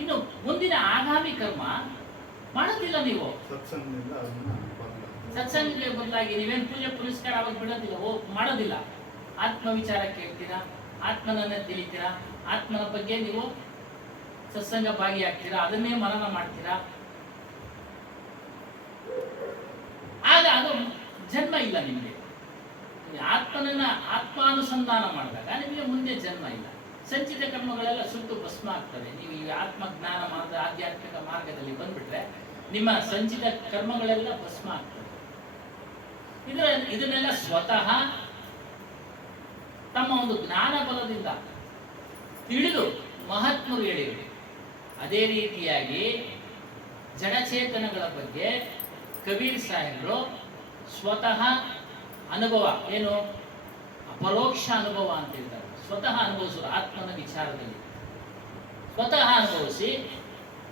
ಇನ್ನು ಮುಂದಿನ ಆಗಾಮಿ ಕರ್ಮ ಮಾಡೋದಿಲ್ಲ ನೀವು. ಸತ್ಸಂಗದಿಂದ ಅದನ್ನ ಬದಲಾಯಿಸಿ. ಸತ್ಸಂಗಕ್ಕೆ ಬದಲಾಗಿ ನೀವೇನು ಪೂಜೆ ಪುರಸ್ಕಾರ ಅವಾಗ ಬಿಡೋದಿಲ್ಲ, ಮಾಡೋದಿಲ್ಲ. ಆತ್ಮ ವಿಚಾರ ಕೇಳ್ತೀರಾ, ಆತ್ಮನನ್ನ ತಿಳಿತೀರಾ, ಆತ್ಮನ ಬಗ್ಗೆ ನೀವು ಸತ್ಸಂಗ ಭಾಗಿಯಾಗ್ತೀರಾ, ಅದನ್ನೇ ಮನನ ಮಾಡ್ತೀರಾ. ಆಗ ಅದು ಜನ್ಮ ಇಲ್ಲ ನಿಮಗೆ. ಆತ್ಮನನ್ನ ಆತ್ಮಾನುಸಂಧಾನ ಮಾಡಿದಾಗ ನಿಮಗೆ ಮುಂದೆ ಜನ್ಮ ಇಲ್ಲ. ಸಂಚಿತ ಕರ್ಮಗಳೆಲ್ಲ ಸುಟ್ಟು ಭಸ್ಮ ಆಗ್ತವೆ. ನೀವು ಈ ಆತ್ಮಜ್ಞಾನ ಮಾರ್ಗ, ಆಧ್ಯಾತ್ಮಿಕ ಮಾರ್ಗದಲ್ಲಿ ಬಂದ್ಬಿಟ್ರೆ ನಿಮ್ಮ ಸಂಚಿತ ಕರ್ಮಗಳೆಲ್ಲ ಭಸ್ಮ ಆಗ್ತವೆ. ಇದನ್ನೆಲ್ಲ ಸ್ವತಃ ತಮ್ಮ ಒಂದು ಜ್ಞಾನ ಬಲದಿಂದ ತಿಳಿದು ಮಹಾತ್ಮರು ಹೇಳಿದರು. ಅದೇ ರೀತಿಯಾಗಿ ಜಡಚೇತನಗಳ ಬಗ್ಗೆ ಕಬೀರ್ ಸಾಹೇಬರು ಸ್ವತಃ ಅನುಭವ, ಏನು ಅಪರೋಕ್ಷ ಅನುಭವ ಅಂತ ಹೇಳ್ತಾರೆ, ಸ್ವತಃ ಅನುಭವಿಸೋರು ಆತ್ಮನ ವಿಚಾರದಲ್ಲಿ ಸ್ವತಃ ಅನುಭವಿಸಿ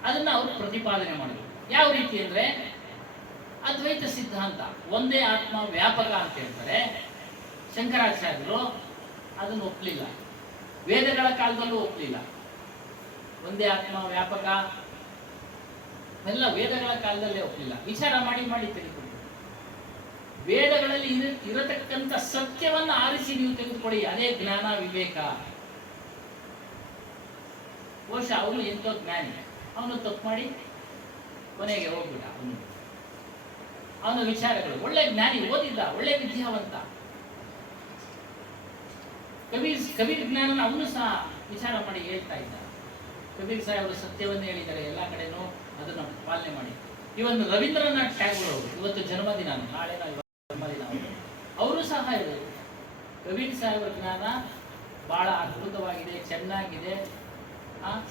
ಅದನ್ನ ಅವರು ಪ್ರತಿಪಾದನೆ ಮಾಡಿದರು. ಯಾವ ರೀತಿ ಅಂದ್ರೆ ಅದ್ವೈತ ಸಿದ್ಧಾಂತ, ಒಂದೇ ಆತ್ಮ ವ್ಯಾಪಕ ಅಂತ ಹೇಳ್ತಾರೆ. ಶಂಕರಾಚಾರ್ಯರು ಅದನ್ನು ಒಪ್ಪಲಿಲ್ಲ, ವೇದಗಳ ಕಾಲದಲ್ಲೂ ಒಪ್ಪಲಿಲ್ಲ. ಒಂದೇ ಆತ್ಮ ವ್ಯಾಪಕ ಎಲ್ಲ ವೇದಗಳ ಕಾಲದಲ್ಲೇ ಒಪ್ಪಲಿಲ್ಲ. ವಿಚಾರ ಮಾಡಿ ಮಾಡಿ ತೆಗೆದುಕೊಂಡು ವೇದಗಳಲ್ಲಿ ಇರತಕ್ಕಂಥ ಸತ್ಯವನ್ನ ಆರಿಸಿ ನೀವು ತೆಗೆದುಕೊಡಿ, ಅದೇ ಜ್ಞಾನ ವಿವೇಕ. ಬಹುಶಃ ಅವನು ಎಂತೋ ಜ್ಞಾನಿ, ಅವನು ತಪ್ಪು ಮಾಡಿ ಕೊನೆಗೆ ಹೋಗ್ಬಿಟ್ಟ. ಅವನ ವಿಚಾರಗಳು ಒಳ್ಳೆ ಜ್ಞಾನಿ, ಓದಿದ್ದ, ಒಳ್ಳೆ ವಿದ್ಯಾವಂತ. ಕಬೀರ್ ಜ್ಞಾನನ ಅವನು ಸಹ ವಿಚಾರ ಮಾಡಿ ಹೇಳ್ತಾ ಇದ್ದ. ಕಬೀರ್ ಸಾಹೇಬರು ಸತ್ಯವನ್ನು ಹೇಳಿದ್ದಾರೆ, ಎಲ್ಲ ಕಡೆನೂ ಅದನ್ನ ಪಾಲನೆ ಮಾಡಿ. ಇವನ್ ರವೀಂದ್ರನಾಥ್ ಟ್ಯಾಗೋರ್ ಅವರು ಇವತ್ತು ಜನ್ಮದಿನ, ನಾಳೆ ಜನ್ಮದಿನ ಅವರು ಸಹ ಹೇಳಿದರು ಕಬೀರ್ ಸಾಹೇಬರ ಜ್ಞಾನ ಬಹಳ ಅದ್ಭುತವಾಗಿದೆ, ಚೆನ್ನಾಗಿದೆ,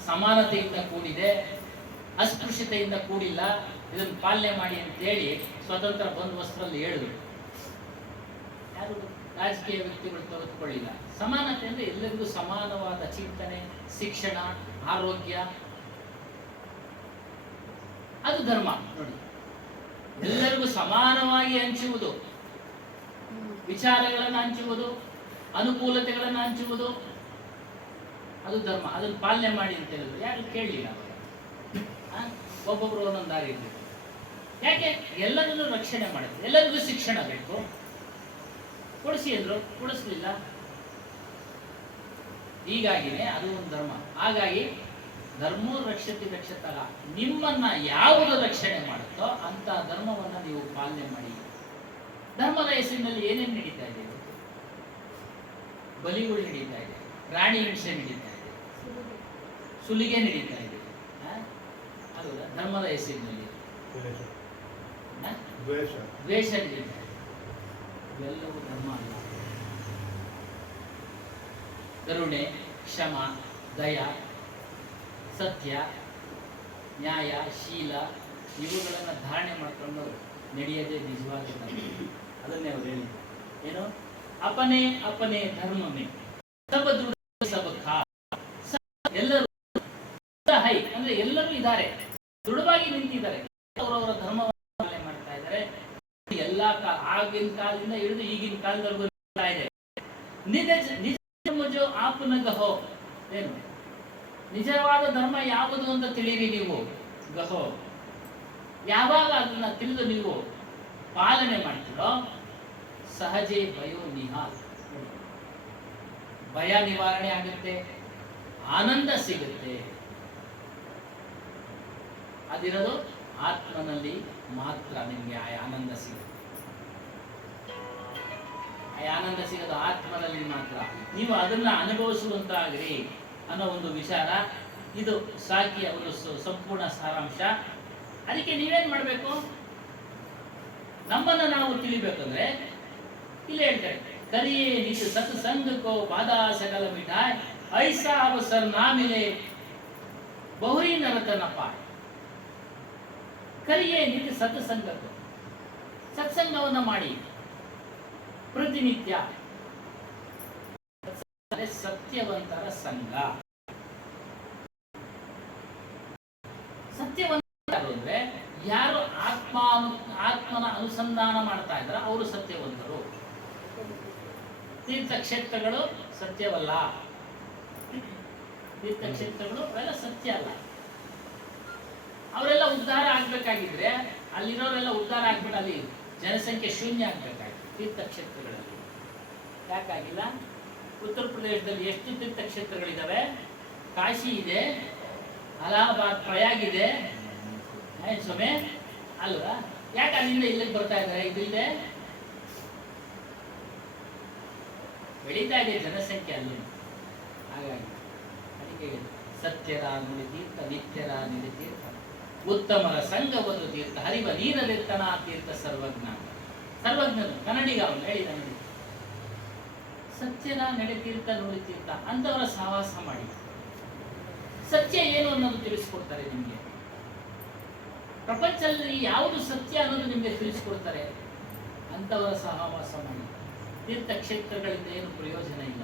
ಸಮಾನತೆಯಿಂದ ಕೂಡಿದೆ, ಅಸ್ಪೃಶ್ಯತೆಯಿಂದ ಕೂಡಿಲ್ಲ, ಇದನ್ನು ಪಾಲನೆ ಮಾಡಿ ಅಂತೇಳಿ ಸ್ವತಂತ್ರ ಬಂಧುವಸ್ತ್ರಲ್ಲಿ ಹೇಳಿದ್ರು. ಯಾರು ರಾಜಕೀಯ ವ್ಯಕ್ತಿಗಳು ತೆಗೆದುಕೊಳ್ಳಿಲ್ಲ. ಸಮಾನತೆ ಅಂದ್ರೆ ಎಲ್ಲರಿಗೂ ಸಮಾನವಾದ ಚಿಂತನೆ, ಶಿಕ್ಷಣ, ಆರೋಗ್ಯ, ಅದು ಧರ್ಮ. ನೋಡಿ, ಎಲ್ಲರಿಗೂ ಸಮಾನವಾಗಿ ಹಂಚುವುದು, ವಿಚಾರಗಳನ್ನು ಹಂಚುವುದು, ಅನುಕೂಲತೆಗಳನ್ನು ಹಂಚುವುದು, ಅದು ಧರ್ಮ. ಅದನ್ನು ಪಾಲನೆ ಮಾಡಿ ಅಂತ ಹೇಳಿದ್ರು. ಯಾರು ಕೇಳಲಿಲ್ಲ. ಒಬ್ಬೊಬ್ರು ಒಂದೊಂದು ದಾರಿ ಇರ್ಬೇಕು. ಯಾಕೆ ಎಲ್ಲರನ್ನೂ ರಕ್ಷಣೆ ಮಾಡಿದ್ರು. ಎಲ್ಲರಿಗೂ ಶಿಕ್ಷಣ ಬೇಕು, ಕೊಡಿಸಿ ಅಂದ್ರು, ಕೊಡಿಸ್ಲಿಲ್ಲ. ಹೀಗಾಗಿನೇ ಅದು ಒಂದು ಧರ್ಮ. ಹಾಗಾಗಿ ಧರ್ಮೋ ರಕ್ಷತಿ ರಕ್ಷತಃ, ನಿಮ್ಮನ್ನ ಯಾವುದು ರಕ್ಷಣೆ ಮಾಡುತ್ತೋ ಅಂತ ಧರ್ಮವನ್ನ ನೀವು ಪಾಲನೆ ಮಾಡಿ. ಧರ್ಮದ ಹೆಸರಿನಲ್ಲಿ ಏನೇನು ನಡೀತಾ ಇದೆ? ಬಲಿಗಳು ನಡೀತಾ ಇದೆ, ಪ್ರಾಣಿ ಹಿಂಸೆ ನಡೀತಾ ಇದೆ, ಸುಲಿಗೆ ನಡೀತಾ ಇದೆ. ಅಲ್ವಾ? ಧರ್ಮದ ಹೆಸರಿನಲ್ಲಿ ದ್ವೇಷ ನಡೀತಾ ಇದೆ. ಇವೆಲ್ಲವೂ ಧರ್ಮ ಅಲ್ಲ. ಕರುಣೆ, ಕ್ಷಮ, ದಯ, ಸತ್ಯ, ನ್ಯಾಯ, ಶೀಲ ಇವುಗಳನ್ನು ಧಾರಣೆ ಮಾಡ್ಕೊಂಡು ನಡೆಯದೆ ನಿಜವಾದ ಧರ್ಮ. ಅದನ್ನೇ ಅವರು ಹೇಳಿದ್ರು. ಏನು? ಅಪನೆ ಅಪನೆ ಧರ್ಮಮೇ ಸಬ ದೃಢ ಸಬ ಖಾ. ಎಲ್ಲರೂ ಹೈ ಅಂದ್ರೆ ಎಲ್ಲರೂ ಇದ್ದಾರೆ, ದೃಢವಾಗಿ ನಿಂತಿದ್ದಾರೆ, ಅವರವರ ಧರ್ಮವನ್ನು ಪಾಲನೆ ಮಾಡ್ತಾ ಇದ್ದಾರೆ. ಎಲ್ಲಾ ಆಗಿನ ಕಾಲದಿಂದ ಹಿಡಿದು ಈಗಿನ ಕಾಲದವರೆಗೂ ಇದೆ. ನಿಜ ಮುಜೋ ಆಪನ ಗಹೋ, ಏನು ನಿಜವಾದ ಧರ್ಮ ಯಾವುದು ಅಂತ ತಿಳಿರಿ ನೀವು. ಗಹೋ, ಯಾವಾಗ ಅದನ್ನ ತಿಳಿದು ನೀವು ಪಾಲನೆ ಮಾಡ್ತೀರೋ ಸಹಜೇ ಭಯೋ ನಿಹಾಲ್, ಭಯ ನಿವಾರಣೆ ಆಗುತ್ತೆ, ಆನಂದ ಸಿಗುತ್ತೆ. ಅದಿರೋದು ಆತ್ಮನಲ್ಲಿ ಮಾತ್ರ ನಿಮಗೆ ಆ ಆನಂದ ಸಿಗುತ್ತೆ. ಆ ಆನಂದ ಸಿಗೋದು ಆತ್ಮನಲ್ಲಿ ಮಾತ್ರ. ನೀವು ಅದನ್ನ ಅನುಭವಿಸುವಂತಾಗ್ರಿ ಅನ್ನೋ ಒಂದು ವಿಚಾರ ಇದು ಸಾಕಿ ಅವರು ಸಂಪೂರ್ಣ ಸಾರಾಂಶ. ಅದಕ್ಕೆ ನೀವೇನ್ ಮಾಡಬೇಕು? ನಮ್ಮನ್ನ ನಾವು ತಿಳಿಬೇಕಂದ್ರೆ ಇಲ್ಲಿ ಹೇಳ್ತಾರೆ, ಕರಿಯೇ ನಿಜ ಸತ್ಸಂಗಕ್ಕೋ ಬಾಧಾ ಸಕಲ ಮಿಠಾಯ್ ಐಸಾ ಅವಸರ ನಾ ಮಿಲೆ ಬಹುರಿ ನರತನ ಪಾಯ್. ಕರಿಯೇ ನಿಜ ಸತ್ಸಂಗಕ್ಕೋ, ಸತ್ಸಂಗವನ್ನ ಮಾಡಿ ಪ್ರತಿನಿತ್ಯ. ಸತ್ಯವಂತರ ಸಂಘ. ಸತ್ಯವಂತರು ಅಂದ್ರೆ ಯಾರು ಪರಮಾತ್ಮನ ಅನುಸಂಧಾನ ಮಾಡ್ತಾ ಇದ್ದಾರೆ ಅವರು ಸತ್ಯವಂತರು. ತೀರ್ಥಕ್ಷೇತ್ರಗಳು ಸತ್ಯವಲ್ಲ, ತೀರ್ಥಕ್ಷೇತ್ರಗಳು ಅವೆಲ್ಲ ಸತ್ಯ ಅಲ್ಲ. ಅವರೆಲ್ಲ ಉದ್ಧಾರ ಆಗ್ಬೇಕಾಗಿದ್ರೆ ಅಲ್ಲಿರೋರೆಲ್ಲ ಉದ್ಧಾರ ಆಗ್ಬಿಟ್ಟು ಅಲ್ಲಿ ಜನಸಂಖ್ಯೆ ಶೂನ್ಯ ಆಗ್ಬೇಕಾಗಿತ್ತು ತೀರ್ಥಕ್ಷೇತ್ರಗಳಲ್ಲಿ. ಯಾಕಾಗಿಲ್ಲ? ಉತ್ತರ ಪ್ರದೇಶದಲ್ಲಿ ಎಷ್ಟು ತೀರ್ಥಕ್ಷೇತ್ರಗಳಿದ್ದಾವೆ? ಕಾಶಿ ಇದೆ, ಅಲಹಾಬಾದ್, ಪ್ರಯಾಗ್ ಇದೆ, ಸ್ವಾಮಿ ಅಲ್ವಾ? ಯಾಕೆ ಅಲ್ಲಿಂದ ಇಲ್ಲಿಗೆ ಬರ್ತಾ ಇದ್ದಾರೆ? ಇದು ಇದೆ, ಬೆಳೀತಾ ಇದೆ ಜನಸಂಖ್ಯೆ ಅಲ್ಲಿ. ಹಾಗಾಗಿ ಅದಕ್ಕೆ ಸತ್ಯರ ನುಡಿ ತೀರ್ಥ, ನಿತ್ಯರ ನುಡಿ ತೀರ್ಥ, ಉತ್ತಮರ ಸಂಘವನ್ನು ತೀರ್ಥ, ಹರಿವ ನೀರದೆತ್ತನ ತೀರ್ಥ ಸರ್ವಜ್ಞ. ಸರ್ವಜ್ಞನು ಕನ್ನಡಿಗ, ಅವನು ಹೇಳಿದ ನೋಡಿ, ಸತ್ಯರ ನಡೆ ತೀರ್ಥ ನುಡಿ ತೀರ್ಥ ಅಂತವರ ಸಹವಾಸ ಮಾಡಿ ಸತ್ಯ ಏನು ಅನ್ನೋದು ತಿಳಿಸ್ಕೊಡ್ತಾರೆ ನಿಮಗೆ. ಪ್ರಪಂಚದಲ್ಲಿ ಯಾವುದು ಸತ್ಯ ಅನ್ನೋದು ನಿಮಗೆ ತಿಳಿಸ್ಕೊಡ್ತಾರೆ. ಅಂತವರ ಸಹವಾಸ ಮಾಡಿ. ತೀರ್ಥಕ್ಷೇತ್ರಗಳಿಂದ ಏನು ಪ್ರಯೋಜನ ಇಲ್ಲ.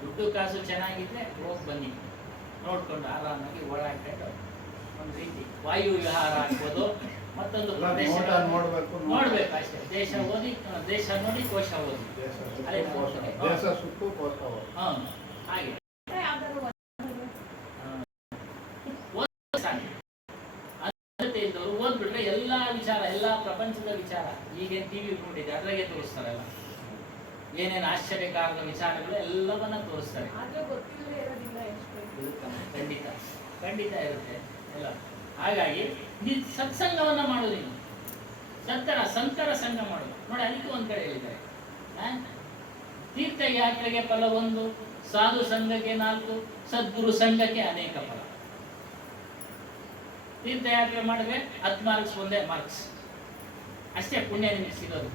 ದುಡ್ಡು ಕಾಸು ಚೆನ್ನಾಗಿದ್ರೆ ಹೋಗಿ ಬನ್ನಿ, ನೋಡ್ಕೊಂಡು ಆರಾಮಾಗಿ ಓಡಾಡ್ಕೊಂಡು ಒಂದು ರೀತಿ ವಾಯು ವಿಹಾರ ಆಗ್ಬೋದು, ಮತ್ತೊಂದು ಪ್ರದೇಶ ನೋಡ್ಬೇಕು ಅಷ್ಟೇ. ದೇಶ ಓದಿ, ದೇಶ ನೋಡಿ, ಕೋಶ ಓದಿ, ದೇಶ ಸುತ್ತು ಕೋಶ ಓದಿ. ಹಾಗೆ ಇದ್ದವರು ಓದ್ಬಿಟ್ರೆ ಎಲ್ಲಾ ವಿಚಾರ, ಎಲ್ಲಾ ಪ್ರಪಂಚದ ವಿಚಾರ ಈಗೇನು ಟಿವಿ ನೋಡಿದೆ ಅದ್ರಾಗೆ ತೋರಿಸ್ತಾರಲ್ಲ, ಏನೇನು ಆಶ್ಚರ್ಯಕಾರದ ವಿಚಾರಗಳು ಎಲ್ಲವನ್ನ ತೋರಿಸ್ತಾರೆ. ಖಂಡಿತ ಖಂಡಿತ ಇರುತ್ತೆ ಎಲ್ಲ. ಹಾಗಾಗಿ ನೀನು ಸತ್ಸಂಗವನ್ನ ಮಾಡು, ನೀನು ಸಂತರ ಸಂಘ ಮಾಡು. ನೋಡಿ, ಅದಕ್ಕೆ ಒಂದ್ ಕಡೆ ಹೇಳಿದ್ದಾರೆ, ತೀರ್ಥಯಾತ್ರೆಗೆ ಫಲ 1, ಸಾಧು ಸಂಘಕ್ಕೆ 4, ಸದ್ಗುರು ಸಂಘಕ್ಕೆ ಅನೇಕ ಫಲ. ತೀರ್ಥಯಾತ್ರೆ ಮಾಡಿದ್ರೆ 10 ಮಾರ್ಕ್ಸ್, ಒಂದೇ ಮಾರ್ಕ್ಸ್ ಅಷ್ಟೇ ಪುಣ್ಯ ನಿಮ್ಗೆ ಸಿಗೋದು.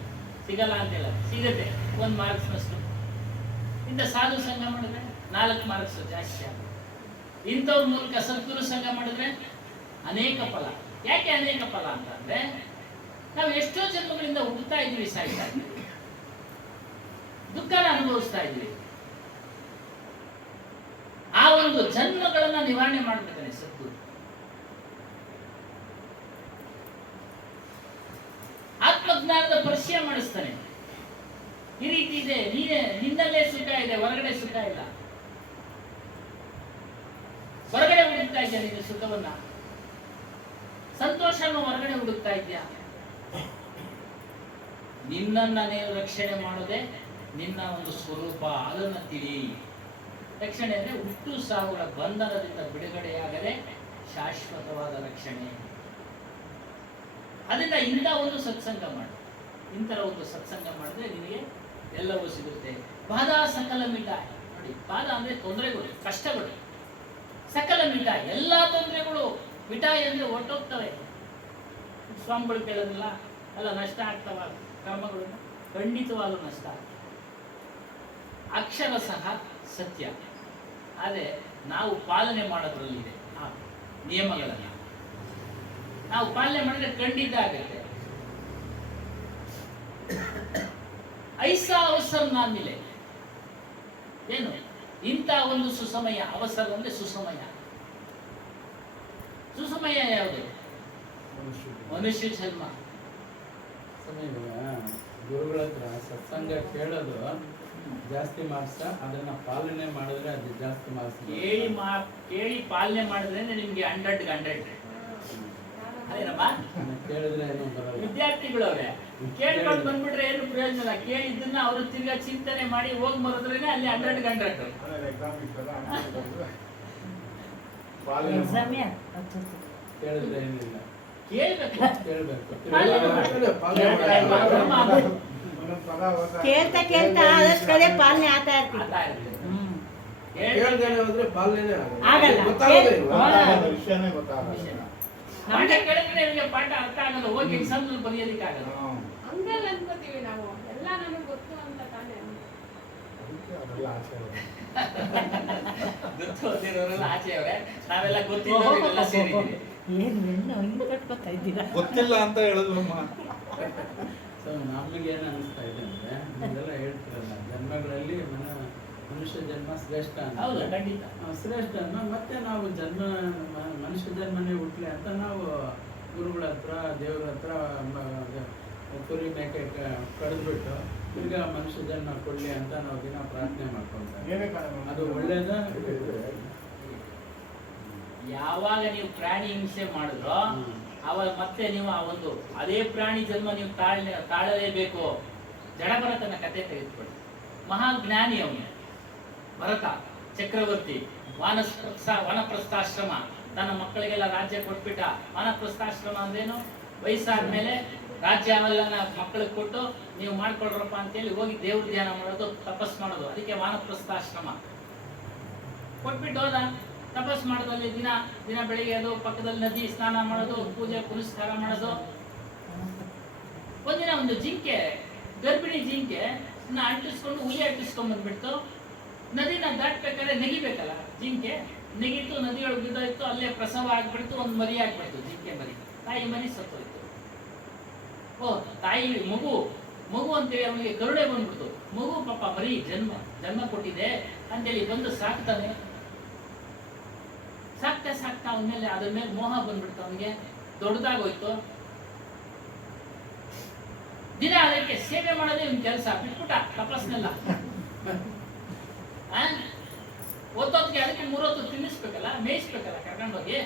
ಸಿಗಲ್ಲ ಅಂತಿಲ್ಲ, ಸಿಗುತ್ತೆ 1 ಮಾರ್ಕ್ಸ್ನಷ್ಟು. ಇಂಥ ಸಾಧು ಸಂಘ ಮಾಡಿದ್ರೆ 4 ಮಾರ್ಕ್ಸ್ ಜಾಸ್ತಿ ಆಗುತ್ತೆ. ಇಂಥವ್ರ ಮೂಲಕ ಸದ್ಗುರು ಸಂಘ ಮಾಡಿದ್ರೆ ಅನೇಕ ಫಲ. ಯಾಕೆ ಅನೇಕ ಫಲ ಅಂತಂದ್ರೆ, ನಾವು ಎಷ್ಟೋ ಜನ್ಮಗಳಿಂದ ಹುಡ್ತಾ ಇದ್ದೀವಿ, ಸಾಯ್ತಾ ಇದ್ದೀವಿ, ದುಃಖನ ಅನುಭವಿಸ್ತಾ ಇದ್ದೀವಿ. ಆ ಒಂದು ಜನ್ಮಗಳನ್ನ ನಿವಾರಣೆ ಮಾಡ್ಬೇಕಾನೆ ಸದ್ಗುರು. ಆತ್ಮಜ್ಞಾನದ ಪರಿಚಯ ಮಾಡಿಸ್ತಾನೆ. ಈ ರೀತಿ ಇದೆ, ನಿನ್ನಲ್ಲೇ ಸುಖ ಇದೆ, ಹೊರಗಡೆ ಸುಖ ಇಲ್ಲ. ಹೊರಗಡೆ ಹುಡುಕ್ತಾ ಇದ್ಯಾ ನೀನು ಸುಖವನ್ನ, ಸಂತೋಷವನ್ನು ಹೊರಗಡೆ ಹುಡುಕ್ತಾ ಇದ್ಯಾ? ನಿನ್ನನ್ನ ನೀನು ರಕ್ಷಣೆ ಮಾಡೋದೇ ನಿನ್ನ ಒಂದು ಸ್ವರೂಪ, ಅದನ್ನ ತಿಳಿ. ರಕ್ಷಣೆ ಅಂದ್ರೆ ಹುಟ್ಟು ಸಾವುಗಳ ಬಂಧನದಿಂದ ಬಿಡುಗಡೆಯಾಗದೆ ಶಾಶ್ವತವಾದ ರಕ್ಷಣೆ. ಅದರಿಂದ ಇಂಥ ಒಂದು ಸತ್ಸಂಗ ಮಾಡು. ಇಂಥರ ಒಂದು ಸತ್ಸಂಗ ಮಾಡಿದ್ರೆ ನಿನಗೆ ಎಲ್ಲವೂ ಸಿಗುತ್ತೆ. ಬಾಧ ಸಕಲ ಮಿಠಾಯಿ. ನೋಡಿ, ಬಾಧ ಅಂದ್ರೆ ತೊಂದರೆಗಳು, ಕಷ್ಟಗಳು. ಸಕಲ ಮಿಠಾಯಿ, ಎಲ್ಲಾ ತೊಂದರೆಗಳು ಮಿಠಾಯಿ ಅಂದ್ರೆ ಹೊರಟೋಗ್ತವೆ. ಸ್ವಾಮಿಗಳು ಕೇಳೋದಿಲ್ಲ, ಎಲ್ಲ ನಷ್ಟ ಆಗ್ತವ ಕರ್ಮಗಳು, ಖಂಡಿತವಾಗಲೂ ನಷ್ಟ ಆಗ್ತವೆ. ಅಕ್ಷರ ಸಹ ಸತ್ಯ. ಆದರೆ ನಾವು ಪಾಲನೆ ಮಾಡೋದ್ರಲ್ಲಿದೆ ಆ ನಿಯಮಗಳನ್ನು. ನಾವು ಪಾಲನೆ ಮಾಡಿದ್ರೆ ಖಂಡಿತ ಆಗುತ್ತೆ. ಐಸಾ ಅವಸರ ನಾಮಿಲೆ ಏನು, ಇಂಥ ಒಂದು ಸುಸಮಯ. ಅವಸರ ಅಂದ್ರೆ ಸುಸಮಯ. ಸುಸಮಯ ಯಾವುದು? ಮನುಷ್ಯ ಜನ್ಮ. ಗುರುಗಳ ಹತ್ರ ಸತ್ಸಂಗ ಕೇಳೋದು ಜಾಸ್ತಿ ಮಾರ್ಕ್ಸ್, ಅದನ್ನ ಪಾಲನೆ ಮಾಡಿದ್ರೆ ಅದು ಜಾಸ್ತಿ ಮಾರ್ಕ್ಸ್. ಕೇಳಿ ಪಾಲನೆ ಮಾಡಿದ್ರೆ ನಿಮ್ಗೆ 100ಗೆ 100. ಅದೇನಮ್ಮ, ಕೇಳಿದ್ರೆ ಏನು ಬರಲ್ಲ. ವಿದ್ಯಾರ್ಥಿಗಳವ್ರೆ, ಕೇಳ್ಕೊಂಡು ಬಂದ್ಬಿಟ್ರೆ ಏನು ಪ್ರಯೋಜನ ಇಲ್ಲ. ಕೇಳಿದ್ದನ್ನ ಅವರು ತಿರ್ಗಾ ಚಿಂತನೆ ಮಾಡಿ ಹೋಗಿ ಬರೋದ್ರೇನೆ ಅಲ್ಲಿ 100ಗೆ 100. ಕೇಳಿದ್ರೆ ಏನಿಲ್ಲ, ಕೇಳ್ಬೇಕು. ಕೇಳ್ತಾ ಕೇಳ್ತಾ ಆದಷ್ಟು ಕಡೆ ಪಾಲನೆ ಆಗ್ತಾ ಇರ್ತೀವಿ. ಪಾಠ ಕೇಳಿದ್ರೆ ನಿಮಗೆ ಪಾಠ ಅರ್ಥ ಆಗಲ್ಲ, ಹೋಗಿ ಎಕ್ಸಾಮ್ ಬರೆಯೋದಕ್ಕಾಗಲ್ಲ. ಹಂಗಲ್ಲ ಅನ್ಕೋತೀವಿ ನಾವು, ಎಲ್ಲ ನಮಗೆ ಗೊತ್ತು ಅಂತ ತಾನೇ. ಗೊತ್ತು ಓದಿರೋರೆಲ್ಲ ಆಚೆಯವರೇ, ನಾವೆಲ್ಲ ಗೊತ್ತಿಲ್ಲ ಸೇರಿದ್ದೀವಿ. ಗೊತ್ತಿಲ್ಲ ಅಂತ ಹೇಳಿದ್ವಮ್ಮ. ಸೊ ನಮಗೇನು ಅನಿಸ್ತಾ ಇದೆ ಅಂದ್ರೆ, ನೀವೆಲ್ಲ ಹೇಳ್ತಿರಲ್ಲ ಜನ್ಮಗಳಲ್ಲಿ ಮನುಷ್ಯ ಜನ್ಮ ಶ್ರೇಷ್ಠ ಅಂತ. ಹೌದು, ಖಂಡಿತ ಶ್ರೇಷ್ಠ ಮತ್ತೆ ನಾವು ಮನುಷ್ಯ ಜನ್ಮನೇ ಹುಟ್ಲಿ ಅಂತ ನಾವು ಗುರುಗಳ ಹತ್ರ ದೇವ್ರ ಹತ್ರ ಕುರಿ ಮೇಕೆ ಕಡಿದ್ಬಿಟ್ಟು ಈಗ ಮನುಷ್ಯ ಜನ್ಮ ಕೊಡಲಿ ಅಂತ ನಾವು ದಿನ ಪ್ರಾರ್ಥನೆ ಮಾಡ್ಕೊಳ್ತಾರೆ. ಏನೇ ಕಾರಣ ಅದು ಒಳ್ಳೇದ? ಯಾವಾಗ ನೀವು ಪ್ರಾಣಿ ಹಿಂಸೆ ಮಾಡಿದ್ರೋ ಅವಾಗ ಮತ್ತೆ ನೀವು ಆ ಒಂದು ಅದೇ ಪ್ರಾಣಿ ಜನ್ಮ ನೀವು ತಾಳಲೇಬೇಕು. ಜಡಭರತನ ಕತೆ ತೆಗೆದುಕೊಳ್ಳಿ. ಮಹಾಜ್ಞಾನಿ ಅವನು ಭರತ ಚಕ್ರವರ್ತಿ. ವನಪ್ರಸ್ಥಾಶ್ರಮ, ತನ್ನ ಮಕ್ಕಳಿಗೆಲ್ಲ ರಾಜ್ಯ ಕೊಟ್ಬಿಟ್ಟ. ವನಪ್ರಸ್ಥಾಶ್ರಮ ಅಂದ್ರೇನು? ವಯಸ್ಸಾದ್ಮೇಲೆ ರಾಜ್ಯ ಅವೆಲ್ಲ ಮಕ್ಕಳಿಗೆ ಕೊಟ್ಟು ನೀವು ಮಾಡ್ಕೊಳ್ರಪ್ಪ ಅಂತೇಳಿ ಹೋಗಿ ದೇವ್ರ ಧ್ಯಾನ ಮಾಡೋದು, ತಪಸ್ ಮಾಡೋದು. ಅದಕ್ಕೆ ವಾನಪ್ರಸ್ಥಾಶ್ರಮ ಕೊಟ್ಬಿಟ್ಟು ಹೋದ. ತಪಸ್ ಮಾಡೋದಲ್ಲಿ ದಿನ ದಿನ ಬೆಳಿಗ್ಗೆ ಅದು ಪಕ್ಕದಲ್ಲಿ ನದಿ ಸ್ನಾನ ಮಾಡೋದು, ಪೂಜೆ ಪುನಸ್ಕಾರ ಮಾಡೋದು. ಒಂದಿನ ಒಂದು ಜಿಂಕೆ, ಗರ್ಭಿಣಿ ಜಿಂಕೆ ಅಂಟಿಸ್ಕೊಂಡು ಹುಲಿ ಅಂಟಿಸ್ಕೊಂಡ್ ಬಂದ್ಬಿಡ್ತು. ನದಿನ ದಾಟ್ಬೇಕಾದ್ರೆ ನೆಗಿಬೇಕಲ್ಲ ಜಿಂಕೆ, ನೆಗಿತು, ನದಿಯೊಳಗೆ ಬಿದ್ದೋಯ್ತು. ಅಲ್ಲೇ ಪ್ರಸವ ಆಗ್ಬಿಡ್ತು, ಒಂದು ಮರಿ ಆಗ್ಬಿಡ್ತು, ಜಿಂಕೆ ಮರಿ. ತಾಯಿ ಮರಿ ಸತ್ತೋಯ್ತು. ಓ ತಾಯಿ ಮಗು ಅಂತೇಳಿ ಅವನಿಗೆ ಕರುಣೆ ಬಂದ್ಬಿಡ್ತು. ಮಗು ಪಾಪ ಮರಿ ಜನ್ಮ ಕೊಟ್ಟಿದೆ ಅಂತೇಳಿ ಬಂದು ಸಾಕ್ತಾನೆ. ಸಾಕ್ತಾ ಅವನ್ಮೇಲೆ ಅದ್ರ ಮೇಲೆ ಮೋಹ ಬಂದ್ಬಿಡ್ತು ಅವನಿಗೆ. ದೊಡ್ಡದಾಗೋಯ್ತು. ದಿನ ಅದಕ್ಕೆ ಸೇವೆ ಮಾಡೋದೇ ಇವ್ನ ಕೆಲಸ. ಬಿಟ್ಬಿಟ್ಟ ತಪಸ್ನೆಲ್ಲ. ಒತ್ತೊತ್ತಿಗೆ ಅದಕ್ಕೆ 3 ಹೊತ್ತು ತಿನ್ನಿಸ್ಬೇಕಲ್ಲ, ಮೇಯಿಸ್ಬೇಕಲ್ಲ ಕರ್ಕೊಂಡೋಗಿ.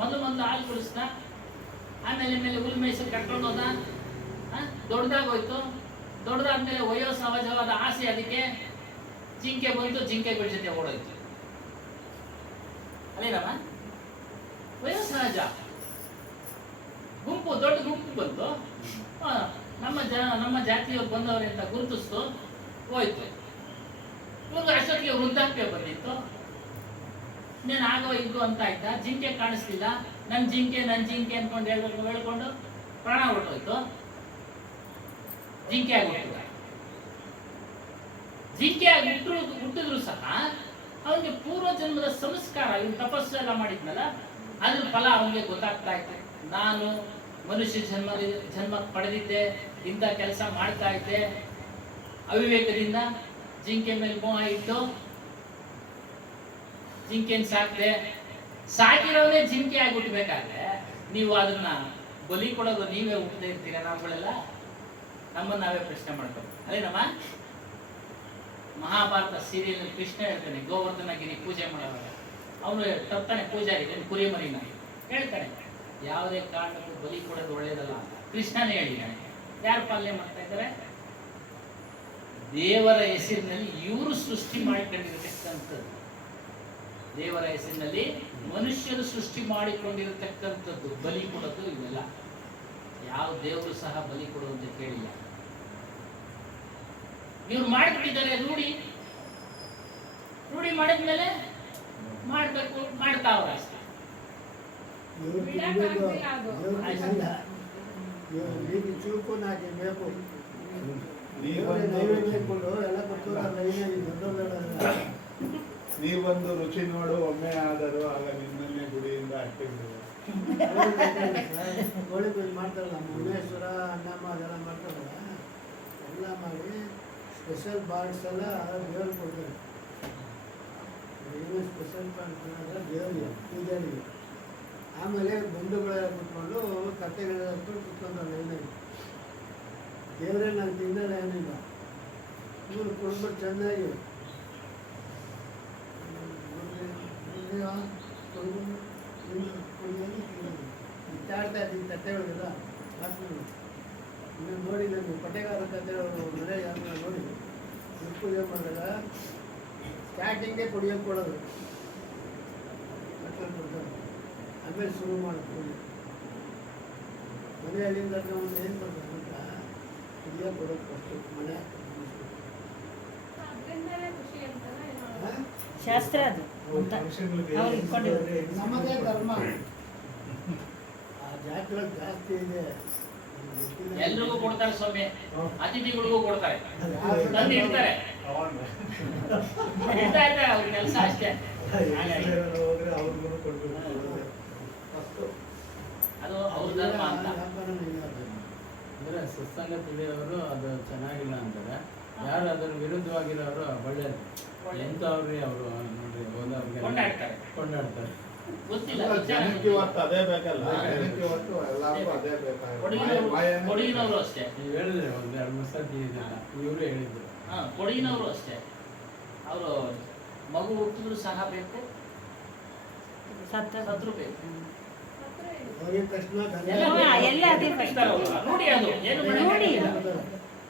ಮೊದಲು ಹಾಲು ಕುಡಿಸ್ದ, ಆಮೇಲೆ ಹುಲ್ ಮೇಯಿಸಿ ಕರ್ಕೊಂಡು ಹೋದ. ದೊಡ್ಡದಾಗೋಯ್ತು. ದೊಡ್ಡದಾದ್ಮೇಲೆ ವಯೋ ಸಹಜವಾದ ಆಸೆ ಅದಕ್ಕೆ. ಜಿಂಕೆ ಬಂತು, ಜಿಂಕೆಗಳ ಜೊತೆ ಓಡೋಯ್ತು. ಅದೇನಮ್ಮ ವಯೋಸಹಜ. ದೊಡ್ಡ ಗುಂಪು ಬಂತು. ನಮ್ಮ ಜಾತಿಯವ್ರು ಬಂದವ್ರೆ ಅಂತ ಗುರುತಿಸ್ತು, ಹೋಯ್ತು. ಇವಾಗ ಅಷ್ಟೊತ್ತಿಗೆ ವೃದ್ಧಾಪ್ಯ ಬಂದಿತ್ತು. ಇನ್ನೇನು ಆಗೋ ಇದು ಅಂತ ಆಯ್ತಾ. ಜಿಂಕೆ ಕಾಣಿಸ್ಲಿಲ್ಲ. ನನ್ ಜಿಂಕೆ ಅನ್ಕೊಂಡು ಹೇಳ್ಕೊಂಡು ಪ್ರಾಣ ಹೊರಟೋಯ್ತು. ಜಿಂಕೆ ಆಗಿ ಹುಟ್ಟಿದ್ರು ಸಹ ಅವನಿಗೆ ಪೂರ್ವ ಜನ್ಮದ ಸಂಸ್ಕಾರ, ಇವನು ತಪಸ್ಸು ಎಲ್ಲ ಮಾಡಿದ್ನಲ್ಲ, ಅದ್ರ ಫಲ ಅವನಿಗೆ ಗೊತ್ತಾಗ್ತಾ ಇತ್ತು. ನಾನು ಮನುಷ್ಯ ಜನ್ಮ ಪಡೆದಿದ್ದೆ, ಇಂಥ ಕೆಲಸ ಮಾಡ್ತಾ ಇದ್ದೆ. ಅವಿವೇಕದಿಂದ ಜಿಂಕೆ ಮೇಲೆ ಮೋಹ ಇಟ್ಟು ಜಿಂಕೆನ್ ಸಾಕ್ದೆ. ಸಾಕಿರೋನೇ ಜಿಂಕೆ ಆಗಿ ಹುಟ್ಟಬೇಕಾದ್ರೆ ನೀವು ಅದನ್ನ ಬಲಿ ಕೊಡೋದು ನೀವೇ ಹುಟ್ಟದೇ ಇರ್ತೀರ. ನಾವುಗಳೆಲ್ಲ ನಮ್ಮನ್ನ ನಾವೇ ಪ್ರಶ್ನೆ ಮಾಡ್ಕೊಂಡು ಅದೇನಮ್ಮ. ಮಹಾಭಾರತ ಸೀರಿಯಲ್ ಕೃಷ್ಣ ಹೇಳ್ತಾನೆ, ಗೋವರ್ಧನಗಿರಿ ಪೂಜೆ ಮಾಡೋವಾಗ ಅವನು ತರ್ತಾನೆ ಪೂಜಾರಿ ಕುರಿ ಮರಿನ. ಹೇಳ್ತಾನೆ ಯಾವುದೇ ಕಾರಣಕ್ಕೂ ಬಲಿ ಕೊಡೋದು ಒಳ್ಳೇದಲ್ಲ ಅಂತ ಕೃಷ್ಣನೇ ಹೇಳಿದ್ದಾನೆ. ಯಾರು ಪಾಲನೆ ಮಾಡ್ತಾ ಇದ್ದಾರೆ? ದೇವರ ಹೆಸರಿನಲ್ಲಿ ಇವರು ಸೃಷ್ಟಿ ಮಾಡಿಕೊಂಡಿರತಕ್ಕಂಥದ್ದು. ದೇವರ ಹೆಸರಿನಲ್ಲಿ ಮನುಷ್ಯರು ಸೃಷ್ಟಿ ಮಾಡಿಕೊಂಡಿರತಕ್ಕಂಥದ್ದು ಬಲಿ ಕೊಡೋದು. ಇವೆಲ್ಲ ಯಾವ ದೇವರು ಸಹ ಬಲಿ ಕೊಡುವಂತ ಕೇಳಿಲ್ಲ. ಇವ್ರು ಮಾಡಿಬಿಟ್ಟಿದ್ದಾರೆ. ರೂಢಿ ಮಾಡಿದ್ಮೇಲೆ ಮಾಡ್ಬೇಕು, ಮಾಡ್ತಾವ್ರ ಅಷ್ಟೇ. ಚೂಕು ನಾಟಿ ಬೇಕು. ನೀವೊಂದು ರುಚಿ ನೋಡು ಒಮ್ಮೆ ಆದರೂ ಆಗ ನಿನ್ನನ್ನೇ ಗುಡಿಯಿಂದ ಅಟ್ಟೆ ಕೋಳಿ ಪೂಜೆ ಮಾಡ್ತಾರಲ್ಲ, ಮುನೇಶ್ವರ ಅನ್ನಮ್ಮ ಅದೆಲ್ಲ ಮಾಡ್ತಾರಲ್ಲ, ಎಲ್ಲ ಮಾಡಿ ಸ್ಪೆಷಲ್ ಬಾರ್ಡ್ಸ್ ಎಲ್ಲ ದೇವ್ರು ಕೊಡ್ತಾರೆ. ಸ್ಪೆಷಲ್ ಬಾರ್ಡ್ಸ್ ದೇವರಿಗೆ ಪೂಜಾರಿಗೆ. ಆಮೇಲೆ ಬಂಧುಗಳೆಲ್ಲ ಕುತ್ಕೊಂಡು ಕತ್ತೆಗಳೆಲ್ಲ ಕುತ್ಕೊಂಡು ಲೈನಾಗಿ ದೇವರೇ ನಾನು ತಿನ್ನಲ್ಲ ಏನಿಲ್ಲ, ಇವರು ಕೊಡ್ಬಿಟ್ಟು ಚೆನ್ನಾಗಿ ಇತ್ತಾಡ್ತಾ ಇದ್ದೀನಿ ತಟ್ಟೆಗಳಿಗೆಲ್ಲ ಹಾಸ್ಪಿಟಲ್. ಇನ್ನು ನೋಡಿ ನಾನು ಪಟೇಗಾರ ಕಥೆಗಳು ಮನೆ ಯಾರನ್ನ ನೋಡಿ ಪೂಜೆ ಮಾಡಿದಾಗ ಸ್ಟಾರ್ಟಿಂಗೇ ಕುಡಿಯೋಕೆ ಕೊಡೋದು, ಆಮೇಲೆ ಶುರು ಮಾಡೋದು ಪೂಜೆ. ಮನೆ ಅಲ್ಲಿಂದ ಒಂದು ಏನು ಬರ್ತಾರೆ ಅಂತ ಕುಡಿಯೋಕೆ ಕೊಡೋದು ಫಸ್ಟು ಮನೆ. ಶಾಸ್ತ್ರ ಅದು ನಮ್ಮದೇ ಧರ್ಮ. ಆ ಜಾತಿಗಳು ಜಾಸ್ತಿ ಇದೆ. ಎಲ್ರಿಗೂ ಕೊಡ್ತಾರೆ ಸ್ವಾಮಿ, ಅತಿಥಿಗಳಿಗೂ ಕೊಡ್ತಾರೆ, ತಂದು ಇಡ್ತಾರೆ. ಅವ್ರ ಕೆಲಸ ಅಷ್ಟೇ. ಅದು ಅವ್ರ ಧರ್ಮ ಅಂತ. ಅಂದ್ರೆ ಸತ್ಸಂಗ ತಿಳಿಯೋರು ಅದು ಚೆನ್ನಾಗಿಲ್ಲ ಅಂತಾರೆ. ಯಾರು ಅದರ ವಿರುದ್ಧವಾಗಿರೋರು ಒಳ್ಳೆಯದು. ಎಂಥವ್ರಿ ಅವರು ನೋಡ್ರಿ, ಹೋದವ್ರಿಗೆ ಕೊಂಡಾಡ್ತಾರೆ. ಗೊತ್ತಿಲ್ಲ ಅಲ್ಲ, ವಿಚಾರ ಜನಕ್ಕೆ ಗೊತ್ತಿಲ್ಲ. ಇವತ್ತು ಅದೇ ಬೇಕಲ್ಲ ಹಾ. ಜನಕ್ಕೆ ಇವತ್ತು ಎಲ್ಲರಿಗೂ ಅದೇ ಕೊಡಗಿನವರು ಬೇಕಾಗಿರೋದು ಅಷ್ಟೇ ನೀವು ಹೇಳಿದ್ರೆ ಒಂದು 2 ಸತಿ ಇದೆಲ್ಲ ಇವರು ಹೇಳಿದ್ರು. ಹಾ ಕೊಡಗಿನವರು ಅಷ್ಟೇ. ಅವರು ಮಗು ಹುಟ್ಟಿದ್ರು ಸಹ ಬೇಕು, ಸತ್ರು ಬೇಕು. ಹೋಗಿದ ತಕ್ಷಣ ಎಲ್ಲ ಅದೇ ನೋಡಿ ಅದು ಏನು ನೋಡಿ.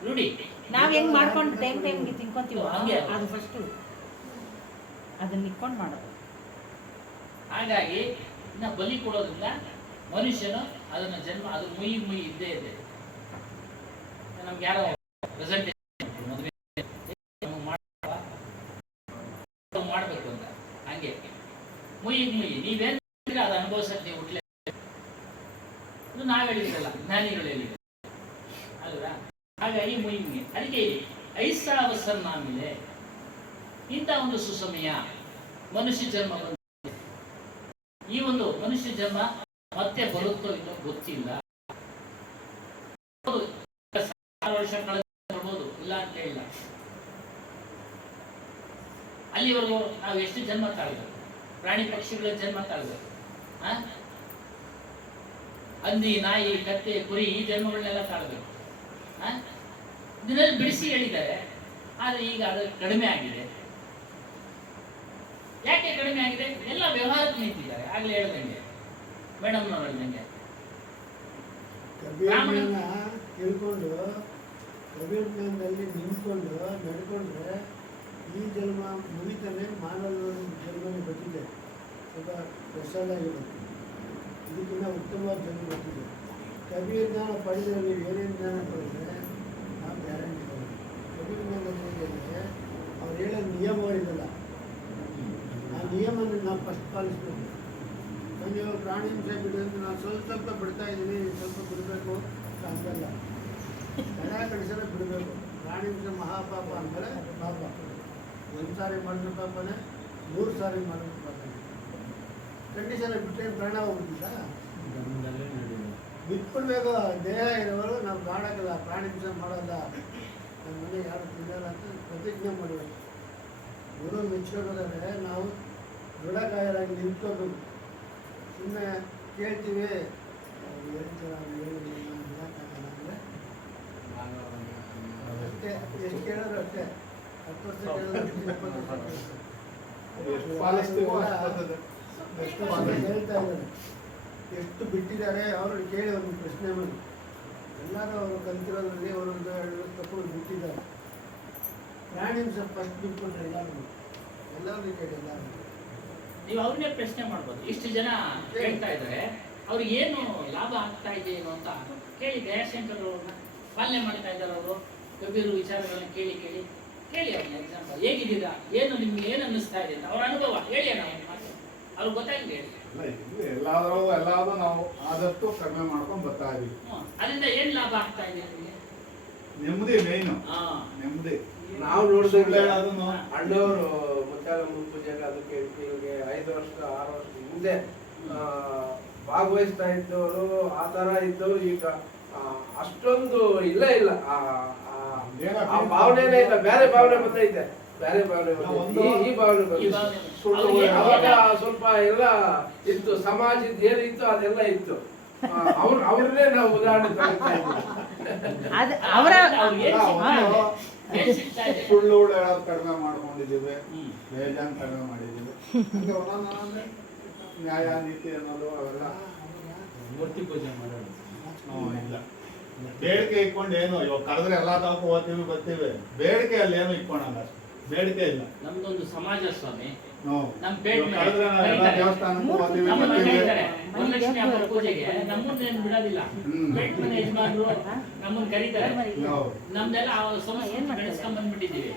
ರೂಢಿ. ನಾವ್ ಹೆಂಗ್ ಮಾಡ್ಕೊಂಡು ಟೈಮ್ಗೆ ತಿನ್ಕೊಂತೀವೋ ಹಂಗೆ. ಅದು ಫಸ್ಟ್ ಅದನ್ನ ಇಟ್ಕೊಂಡು ಮಾಡೋದು. ಹಾಗಾಗಿ ಇನ್ನ ಬಲಿ ಕೊಡೋದ್ರಿಂದ ಮನುಷ್ಯನು ಅದನ್ನ ಜನ್ಮ ಅದ್ರ ಮುಯಿ ಇದ್ದೇ ಇದೆ. ನಮ್ಗೆ ಯಾರೋ ಪ್ರೆಸೆಂಟೇಷನ್ ಮದುವೆ ಮಾಡ್ಬೇಕು ಅಂತ ಹಂಗೆ ಮುಯಿ ನೀವೇನ್ ಅದು ಅನುಭವಿಸಕ್ಕೆ ನೀವು ಹುಟ್ಲೇ ಇದು ನಾವ್ ಹೇಳಿದ್ರಲ್ಲ, ಜ್ಞಾನಿಗಳು ಹೇಳಿದ್ರು ಅಲ್ವಾ? ಹಾಗಾಗಿ ಮುಯಿ ಅದಕ್ಕೆ ಐಸಾ ಅವಸರ ಆಮೇಲೆ ಇಂಥ ಒಂದು ಸುಸಮಯ ಮನುಷ್ಯ ಜನ್ಮ ಬಂದ. ಈ ಒಂದು ಮನುಷ್ಯ ಜನ್ಮ ಮತ್ತೆ ಬರುತ್ತೋ ಇಲ್ಲೋ ಗೊತ್ತಿಲ್ಲ. 6 ವರ್ಷ ಕಳೆದು ಇಲ್ಲ ಅಂತ ಹೇಳಿಲ್ಲ. ಅಲ್ಲಿವರೆಗೂ ನಾವು ಎಷ್ಟು ಜನ್ಮ ತಾಳಬೇಕು? ಪ್ರಾಣಿ ಪಕ್ಷಿಗಳ ಜನ್ಮ ತಾಳಬೇಕು. ಹಂದಿ, ನಾಯಿ, ಕತ್ತೆ, ಕುರಿ ಈ ಜನ್ಮಗಳನ್ನೆಲ್ಲ ತಾಳಬೇಕು. ಇದನ್ನೆಲ್ಲ ಬಿಡಿಸಿ ಹೇಳಿದ್ದಾರೆ. ಆದರೆ ಈಗ ಅದು ಕಡಿಮೆ ಆಗಿದೆ. ಯಾಕೆ ಕಡಿಮೆ ಆಗಿದೆ? ಎಲ್ಲ ವ್ಯವಹಾರಕ್ಕೆ ನಿಂತಿದ್ದಾರೆ. ಆಗ್ಲೇ ಹೇಳ್ದಂಗೆ ಮೇಡಮ್ನವ್ರು ಹೇಳ್ದಂಗೆ ಕಬೀರ್ನ ತಿಳ್ಕೊಂಡು ಕಬೀರ್ನಲ್ಲಿ ನಿಂತ್ಕೊಂಡು ನಡ್ಕೊಂಡ್ರೆ ಈ ಜನ್ಮ ಮುಗಿತಾನೆ ಮಾನವ ಜನ್ಮನೇ ಗೊತ್ತಿದೆ. ಸ್ವಲ್ಪ ಹೊಸದಾಗಿರುತ್ತೆ. ಇದಕ್ಕಿಂತ ಉತ್ತಮವಾದ ಜನ್ಮ ಗೊತ್ತಿದೆ. ಕಬೀರ್ ಜ್ಞಾನ ಪಡೆದರೆ ನೀವು ಏನೇನು ಜ್ಞಾನ ಪಡೆದರೆ ನಾವು ಗ್ಯಾರಂಟಿ ಕೊಡೋದು. ಕಬೀರ್ ಜ್ಞಾನದಲ್ಲಿ ಹೇಗೆ ಅವ್ರು ಹೇಳೋ ನಿಯಮಗಳಿರಲ್ಲ. ಆ ನಿಯಮನ ನಾವು ಫಸ್ಟ್ ಪಾಲಿಸ್ಬೇಕು. ನೀವು ಪ್ರಾಣಿ ಹಿಂಸೆ ಬಿಡೋದು ನಾನು ಸ್ವಲ್ಪ ಬಿಡ್ತಾ ಇದ್ದೀನಿ, ಸ್ವಲ್ಪ ಬಿಡಬೇಕು ಅಂತಲ್ಲ. ಕಡಿಸಲ ಬಿಡಬೇಕು. ಪ್ರಾಣಿ ಹಿಂಸೆ ಮಹಾಪಾಪ ಅಂದರೆ ಪಾಪ. 1 ಸಾರಿ ಮಾಡಿದ ಪಾಪನೇ, 100 ಸಾರಿ ಮಾಡಿದ ಪಾಪನೇ. ಕಂಡೀಷನ್ ಬಿಟ್ಟರೆ ಪ್ರಾಣ ಹೋಗ್ಬಿಟ್ಟಿಲ್ಲ. ಗಮನದಲ್ಲೇ ನಡೆಯೋದು. ಬಿಟ್ಬಿಡ್ಬೇಕು. ದೇಹ ಇರೋರು ನಾವು ಕಾಣಕ್ಕಲ್ಲ, ಪ್ರಾಣಿ ಹಿಂಸೆ ಮಾಡೋಲ್ಲ, ನಮ್ಮ ಮನೆ ಯಾರು ತಿನ್ನಲ್ಲ ಅಂತ ಪ್ರತಿಜ್ಞೆ ಮಾಡಬೇಕು. ಗುರು ಮೆಚ್ಚಿಕೊಂಡ್ರೆ ನಾವು ದೃಢಕಾಯರಾಗಿ ನಿಂತ್ಕೋಬೇಕು. ಸುಮ್ಮನೆ ಕೇಳ್ತೀವಿ ಹೇಳ್ತೀರ ಬಿಡಕ್ಕಾಗಲ್ಲ ಅಂದರೆ ಅಷ್ಟೇ. ಎಷ್ಟು ಕೇಳಿದ್ರು ಅಷ್ಟೇ. 10 ವರ್ಷ ಕೇಳಿದ್ರು 20 ವರ್ಷ ಎಷ್ಟು ಪಾಲಿಸ್ತೀವೋ ಅಷ್ಟು ಎಷ್ಟು ಹೇಳ್ತಾ ಇದ್ದಾರೆ. ಎಷ್ಟು ಬಿಟ್ಟಿದ್ದಾರೆ ಅವರು ಕೇಳಿ ಒಂದು ಪ್ರಶ್ನೆ ಮಾಡಿ. ಎಲ್ಲರೂ ಅವರು ಕಲ್ತಿರೋದ್ರಲ್ಲಿ ಅವರೊಂದು 2 ತಪ್ಪು ಬಿಟ್ಟಿದ್ದಾರೆ. ಪ್ರಾಣಿ ಹಿಂಸೆ ಫಸ್ಟ್ ಬಿಟ್ಕೊಂಡ್ರೆ ಎಲ್ಲರೂ ಕೇಳಿ ಎಲ್ಲರೂ ನೀವು ಅವ್ರನ್ನೇ ಪ್ರಶ್ನೆ ಮಾಡ್ಬೋದು. ಇಷ್ಟು ಜನ ಕೇಳ್ತಾ ಇದ್ದಾರೆ, ಅವ್ರಿಗೆ ಏನು ಲಾಭ ಆಗ್ತಾ ಇದೆ ಏನು ಅಂತ ಕೇಳಿ. ದಯಾಶಂಕರ್ ಅವ್ರನ್ನ ಪಾಲನೆ ಮಾಡ್ತಾ ಇದ್ದಾರೆ. ಅವರು ಕಬೀರು ವಿಚಾರಗಳನ್ನ ಕೇಳಿ ಅವ್ರನ್ನ ಎಕ್ಸಾಂಪಲ್ ಹೇಗಿದ್ದೀರಾ, ಏನು ನಿಮ್ಗೆ ಏನು ಅನ್ನಿಸ್ತಾ ಇದೆ ಅಂತ ಅವ್ರ ಅನುಭವ ಹೇಳಿ. ನಾವು ಅವ್ರಿಗೆ ಗೊತ್ತಾಗಿದೆ ಹೇಳಿ. ಎಲ್ಲಾದ್ರೂ ನಾವು ಆದಷ್ಟು ಕಡಿಮೆ ಮಾಡ್ಕೊಂಡು ಬರ್ತಾ ಇದೀವಿ. ಅದರಿಂದ ಏನ್ ಲಾಭ ಆಗ್ತಾ ಇದೆ ನಿಮಗೆ? ನೆಮ್ಮದಿ ಮೇಯ್ನು. ನೆಮ್ಮದಿ. ನಾವು ನೋಡಿದ್ರೆ ಅದನ್ನು ಅಣ್ಣವರು ಮುತ್ತಾಲಮ್ಮನ ಪೂಜೆಗೆ ಅದಕ್ಕೆ ಇವ್ರಿಗೆ 5 ವರ್ಷ 6 ವರ್ಷ ಹಿಂದೆ ಭಾಗವಹಿಸ್ತಾ ಇದ್ದವರು, ಆ ತರ ಇದ್ದವರು ಈಗ ಅಷ್ಟೊಂದು ಇಲ್ಲ. ಆ ಭಾವನೆನೇ ಇಲ್ಲ. ಬೇರೆ ಭಾವನೆ ಬಂದೈತೆ. ಬೇರೆ ಭಾವನೆ ಬಂದೈತೆ. ಈ ಭಾವನೆ ಬಂದೈತೆ. ಅವಾಗ ಸ್ವಲ್ಪ ಎಲ್ಲ ಇತ್ತು. ಸಮಾಜದ ಏನಿತ್ತು ಅದೆಲ್ಲ ಇತ್ತು. ಅವ್ರನ್ನೇ ನಾವು ಉದಾಹರಣೆ ತಗೊಳ್ತಾ ಇದ್ದೀವಿ. ಸುಳ್ಳು ಹೇಳೋದು ಕಡಿಮೆ ಮಾಡ್ಕೊಂಡಿದ್ದೀವಿ, ಬೇಜಾನ್ ಕಡಿಮೆ ಮಾಡಿದ್ದೀವಿ. ಒಂದೊಂದು ನ್ಯಾಯ ನೀತಿ ಅನ್ನೋದು ಅವೆಲ್ಲ ಮೂರ್ತಿ ಪೂಜೆ ಮಾಡೋದು ಇಲ್ಲ. ಬೇಡಿಕೆ ಇಟ್ಕೊಂಡು ಏನು ಇವಾಗ ಕರೆದ್ರೆ ಎಲ್ಲ ತಾವು ಹೋಗ್ತೀವಿ ಬರ್ತೀವಿ. ಬೇಡಿಕೆ ಅಲ್ಲಿ ಏನು ಇಟ್ಕೊಳಲ್ಲ, ಬೇಡಿಕೆ ಇಲ್ಲ. ನಮ್ದೊಂದು ಸಮಾಜ ಸ್ವಾಮಿ. ನಾವು ನಮ್ ಪೇಟೆ ಕರೆದ್ರೆ ನಾವೆಲ್ಲ ದೇವಸ್ಥಾನಕ್ಕೂ ಹೋಗ್ತೀವಿ ನಮ್ಮನ್ನ ಬರ್ತೀವಿ. ಕರೀತಾರೆ. ವರಲಕ್ಷ್ಮಿ ಹಬ್ಬದ ಪೂಜೆಗೆ ನಮ್ಮನ್ನೇನು ಬಿಡೋದಿಲ್ಲ. ಪೇಟ್ ಮನೆ ಯಜಮಾನ್ರು ನಮ್ಮನ್ನ ಕರೀತಾರೆ. ನಾವು ನಮ್ದೆಲ್ಲ ಸಮಸ್ಯೆ ಬೆಳೆಸ್ಕೊಂಡ್ ಬಂದ್ಬಿಟ್ಟಿದ್ದೀವಿ.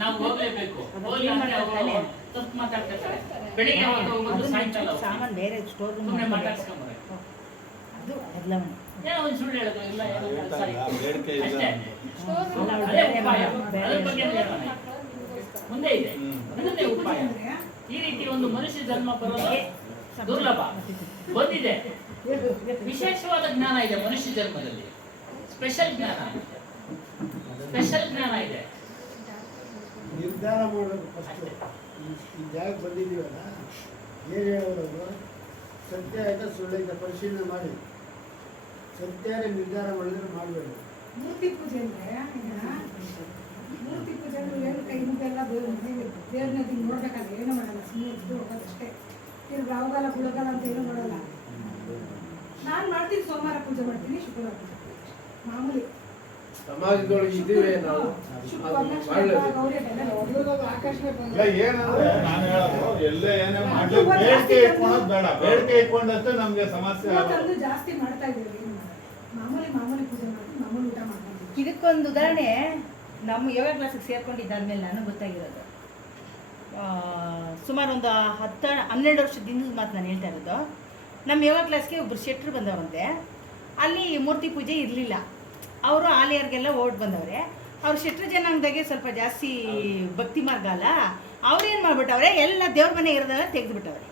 ನಾವು ಹೋಗ್ಲೇಬೇಕು. ಹೋಗ್ಲಿಲ್ಲ ಅಂದ್ರೆ ಅವರು ತಪ್ಪು ಮಾತಾಡ್ತಾರೆ. ಬೆಳಿಗ್ಗೆ ಹೋಗೋದು ಸಾಯಂಕಾಲ ಹೋಗ್ತೀವಿ. ಸಾಮಾನು ಬೇರೆ ಸ್ಟೋರ್ ರೂಮ್ ಸುಮ್ಮನೆ ಮಾತಾಡ್ಸ್ಕೊಂಬರ್ಬೇಕು. ಅದು ಬದಲಾವಣೆ. ಏನೋ ಒಂದು ಸುಳ್ಳು ಹೇಳೋದು ಇಲ್ಲ, ಏನೋ ಸರಿ ಬೇಡಿಕೆ ಇಲ್ಲ ಅಷ್ಟೇ. ಅಂತ. ಅದೇ ಉಪಾಯ. ಅದ್ರ ಬಗ್ಗೆ ಹೇಳೋಣ. ಮುಂದೆ ಇದೆ. ಅದನ್ನೇ ಉಪಾಯ. ಈ ರೀತಿ ಒಂದು ಮನುಷ್ಯ ಜನ್ಮ ಬರೋದು ದುರ್ಲಭ. ಬಂದಿದೆ. ವಿಶೇಷವಾದ ಜ್ಞಾನ ಇದೆ ಮನುಷ್ಯ ಜನ್ಮದಲ್ಲಿ. ಸ್ಪೆಷಲ್ ಜ್ಞಾನ ಇದೆ. ನಿರ್ಧಾರ ಮಾಡಬೇಕು ಫಸ್ಟ್. ಈ ಜಾಗಕ್ಕೆ ಬಂದಿದ್ದೀವಲ್ಲ, ಏನು ಹೇಳೋದು, ಸತ್ಯ ಆಯ್ತಾ ಸುಳ್ಳೈತಾ ಪರಿಶೀಲನೆ ಮಾಡಿ ಸತ್ಯನೇ ನಿರ್ಧಾರ ಮಾಡಿದ್ರೆ ಮಾಡಬೇಡಿ. ಮೂರ್ತಿ ಪೂಜೆ ಅಂದ್ರೆ ಈಗ ಮೂರ್ತಿ ಪೂಜೆ ಅಂದ್ರೆ ಏನು ಕೈ ಮುಗ್ಗೆಲ್ಲ ದೇವ್ರನ್ನ ಹಿಂಗೆ ನೋಡ್ಬೇಕಲ್ಲ, ಏನೂ ಮಾಡಲ್ಲ, ಸುಮ್ಮನೆ ಇದ್ದು ಹೋಗೋದಷ್ಟೇ. ಇಲ್ಲಿ ರಾಹುಗಾಲ ಗುಳಗಾಲ ಅಂತ ಏನೂ ನೋಡಲ್ಲ. ನಾನು ಮಾಡ್ತೀನಿ, ಸೋಮವಾರ ಪೂಜೆ ಮಾಡ್ತೀನಿ, ಶುಕ್ರವಾರ ಪೂಜೆ ಮಾಡ್ತೀನಿ, ಮಾಮೂಲಿ. ಸಮಾಜದೊಳಗೆ ಇದ್ದೀವಿ ನಾವು, ಶುಕ್ರವಾರ ಅದು ಲಕ್ಷ್ಮಿ ಮಾಡ್ಲೇಬೇಕು. ಹಬ್ಬ, ಗೌರಿ ಹಬ್ಬ ಎಲ್ಲ ಹೊಡೆಯೋದು ಆಕಾಶನೇ ಇಲ್ಲ ಬಂದು ಏನಂದ್ರೆ ನಾನು ಹೇಳೋದು ಎಲ್ಲೇ ಏನೇ ಮಾಡ್ಲಿ ಬೇಡಿಕೆ ಇಟ್ಕೊಳೋದು ಬೇಡ. ಬೇಡಿಕೆ ಇಟ್ಕೊಂಡಂತೆ ನಮ್ಗೆ ಸಮಸ್ಯೆ ಆಗೋದು. ಇವತ್ತಂದು ಜಾಸ್ತಿ ಮಾಡ್ತಾ ಇದ್ದೀವಿ. ಏನು ಮಾಡೋದು, ಮಾಮೂಲಿ ಪೂಜೆ ಮಾಡ್ತೀನಿ, ಮಾಮೂಲಿ ಊಟ ಮಾಡ್ತೀನಿ. ಇದಕ್ಕೊಂದು ಉದಾಹರಣೆ, ನಮ್ಮ ಯೋಗ ಕ್ಲಾಸಿಗೆ ಸೇರ್ಕೊಂಡಿದ್ದಾದ್ಮೇಲೆ ನನಗೆ ಗೊತ್ತಾಗಿರೋದು. ಸುಮಾರು ಒಂದು 10-12 ವರ್ಷದಿಂದ ಮಾತು ನಾನು ಹೇಳ್ತಾ ಇರೋದು. ನಮ್ಮ ಯೋಗ ಕ್ಲಾಸ್ಗೆ ಒಬ್ಬರು ಶೆಟ್ರು ಬಂದವಂತೆ. ಅಲ್ಲಿ ಮೂರ್ತಿ ಪೂಜೆ ಇರಲಿಲ್ಲ. ಅವರು ಆಲಿಯರ್ಗೆಲ್ಲ ಓಟ್ ಬಂದವ್ರೆ. ಅವ್ರು ಶೆಟ್ರು ಜನಾಂಗದಾಗೆ ಸ್ವಲ್ಪ ಜಾಸ್ತಿ ಭಕ್ತಿ ಮಾರ್ಗ ಅಲ್ಲ, ಅವ್ರೇನು ಮಾಡ್ಬಿಟ್ಟವ್ರೆ, ಎಲ್ಲ ದೇವ್ರ ಮನೆ ಇರೋದೆಲ್ಲ ತೆಗೆದುಬಿಟ್ಟವ್ರೆ.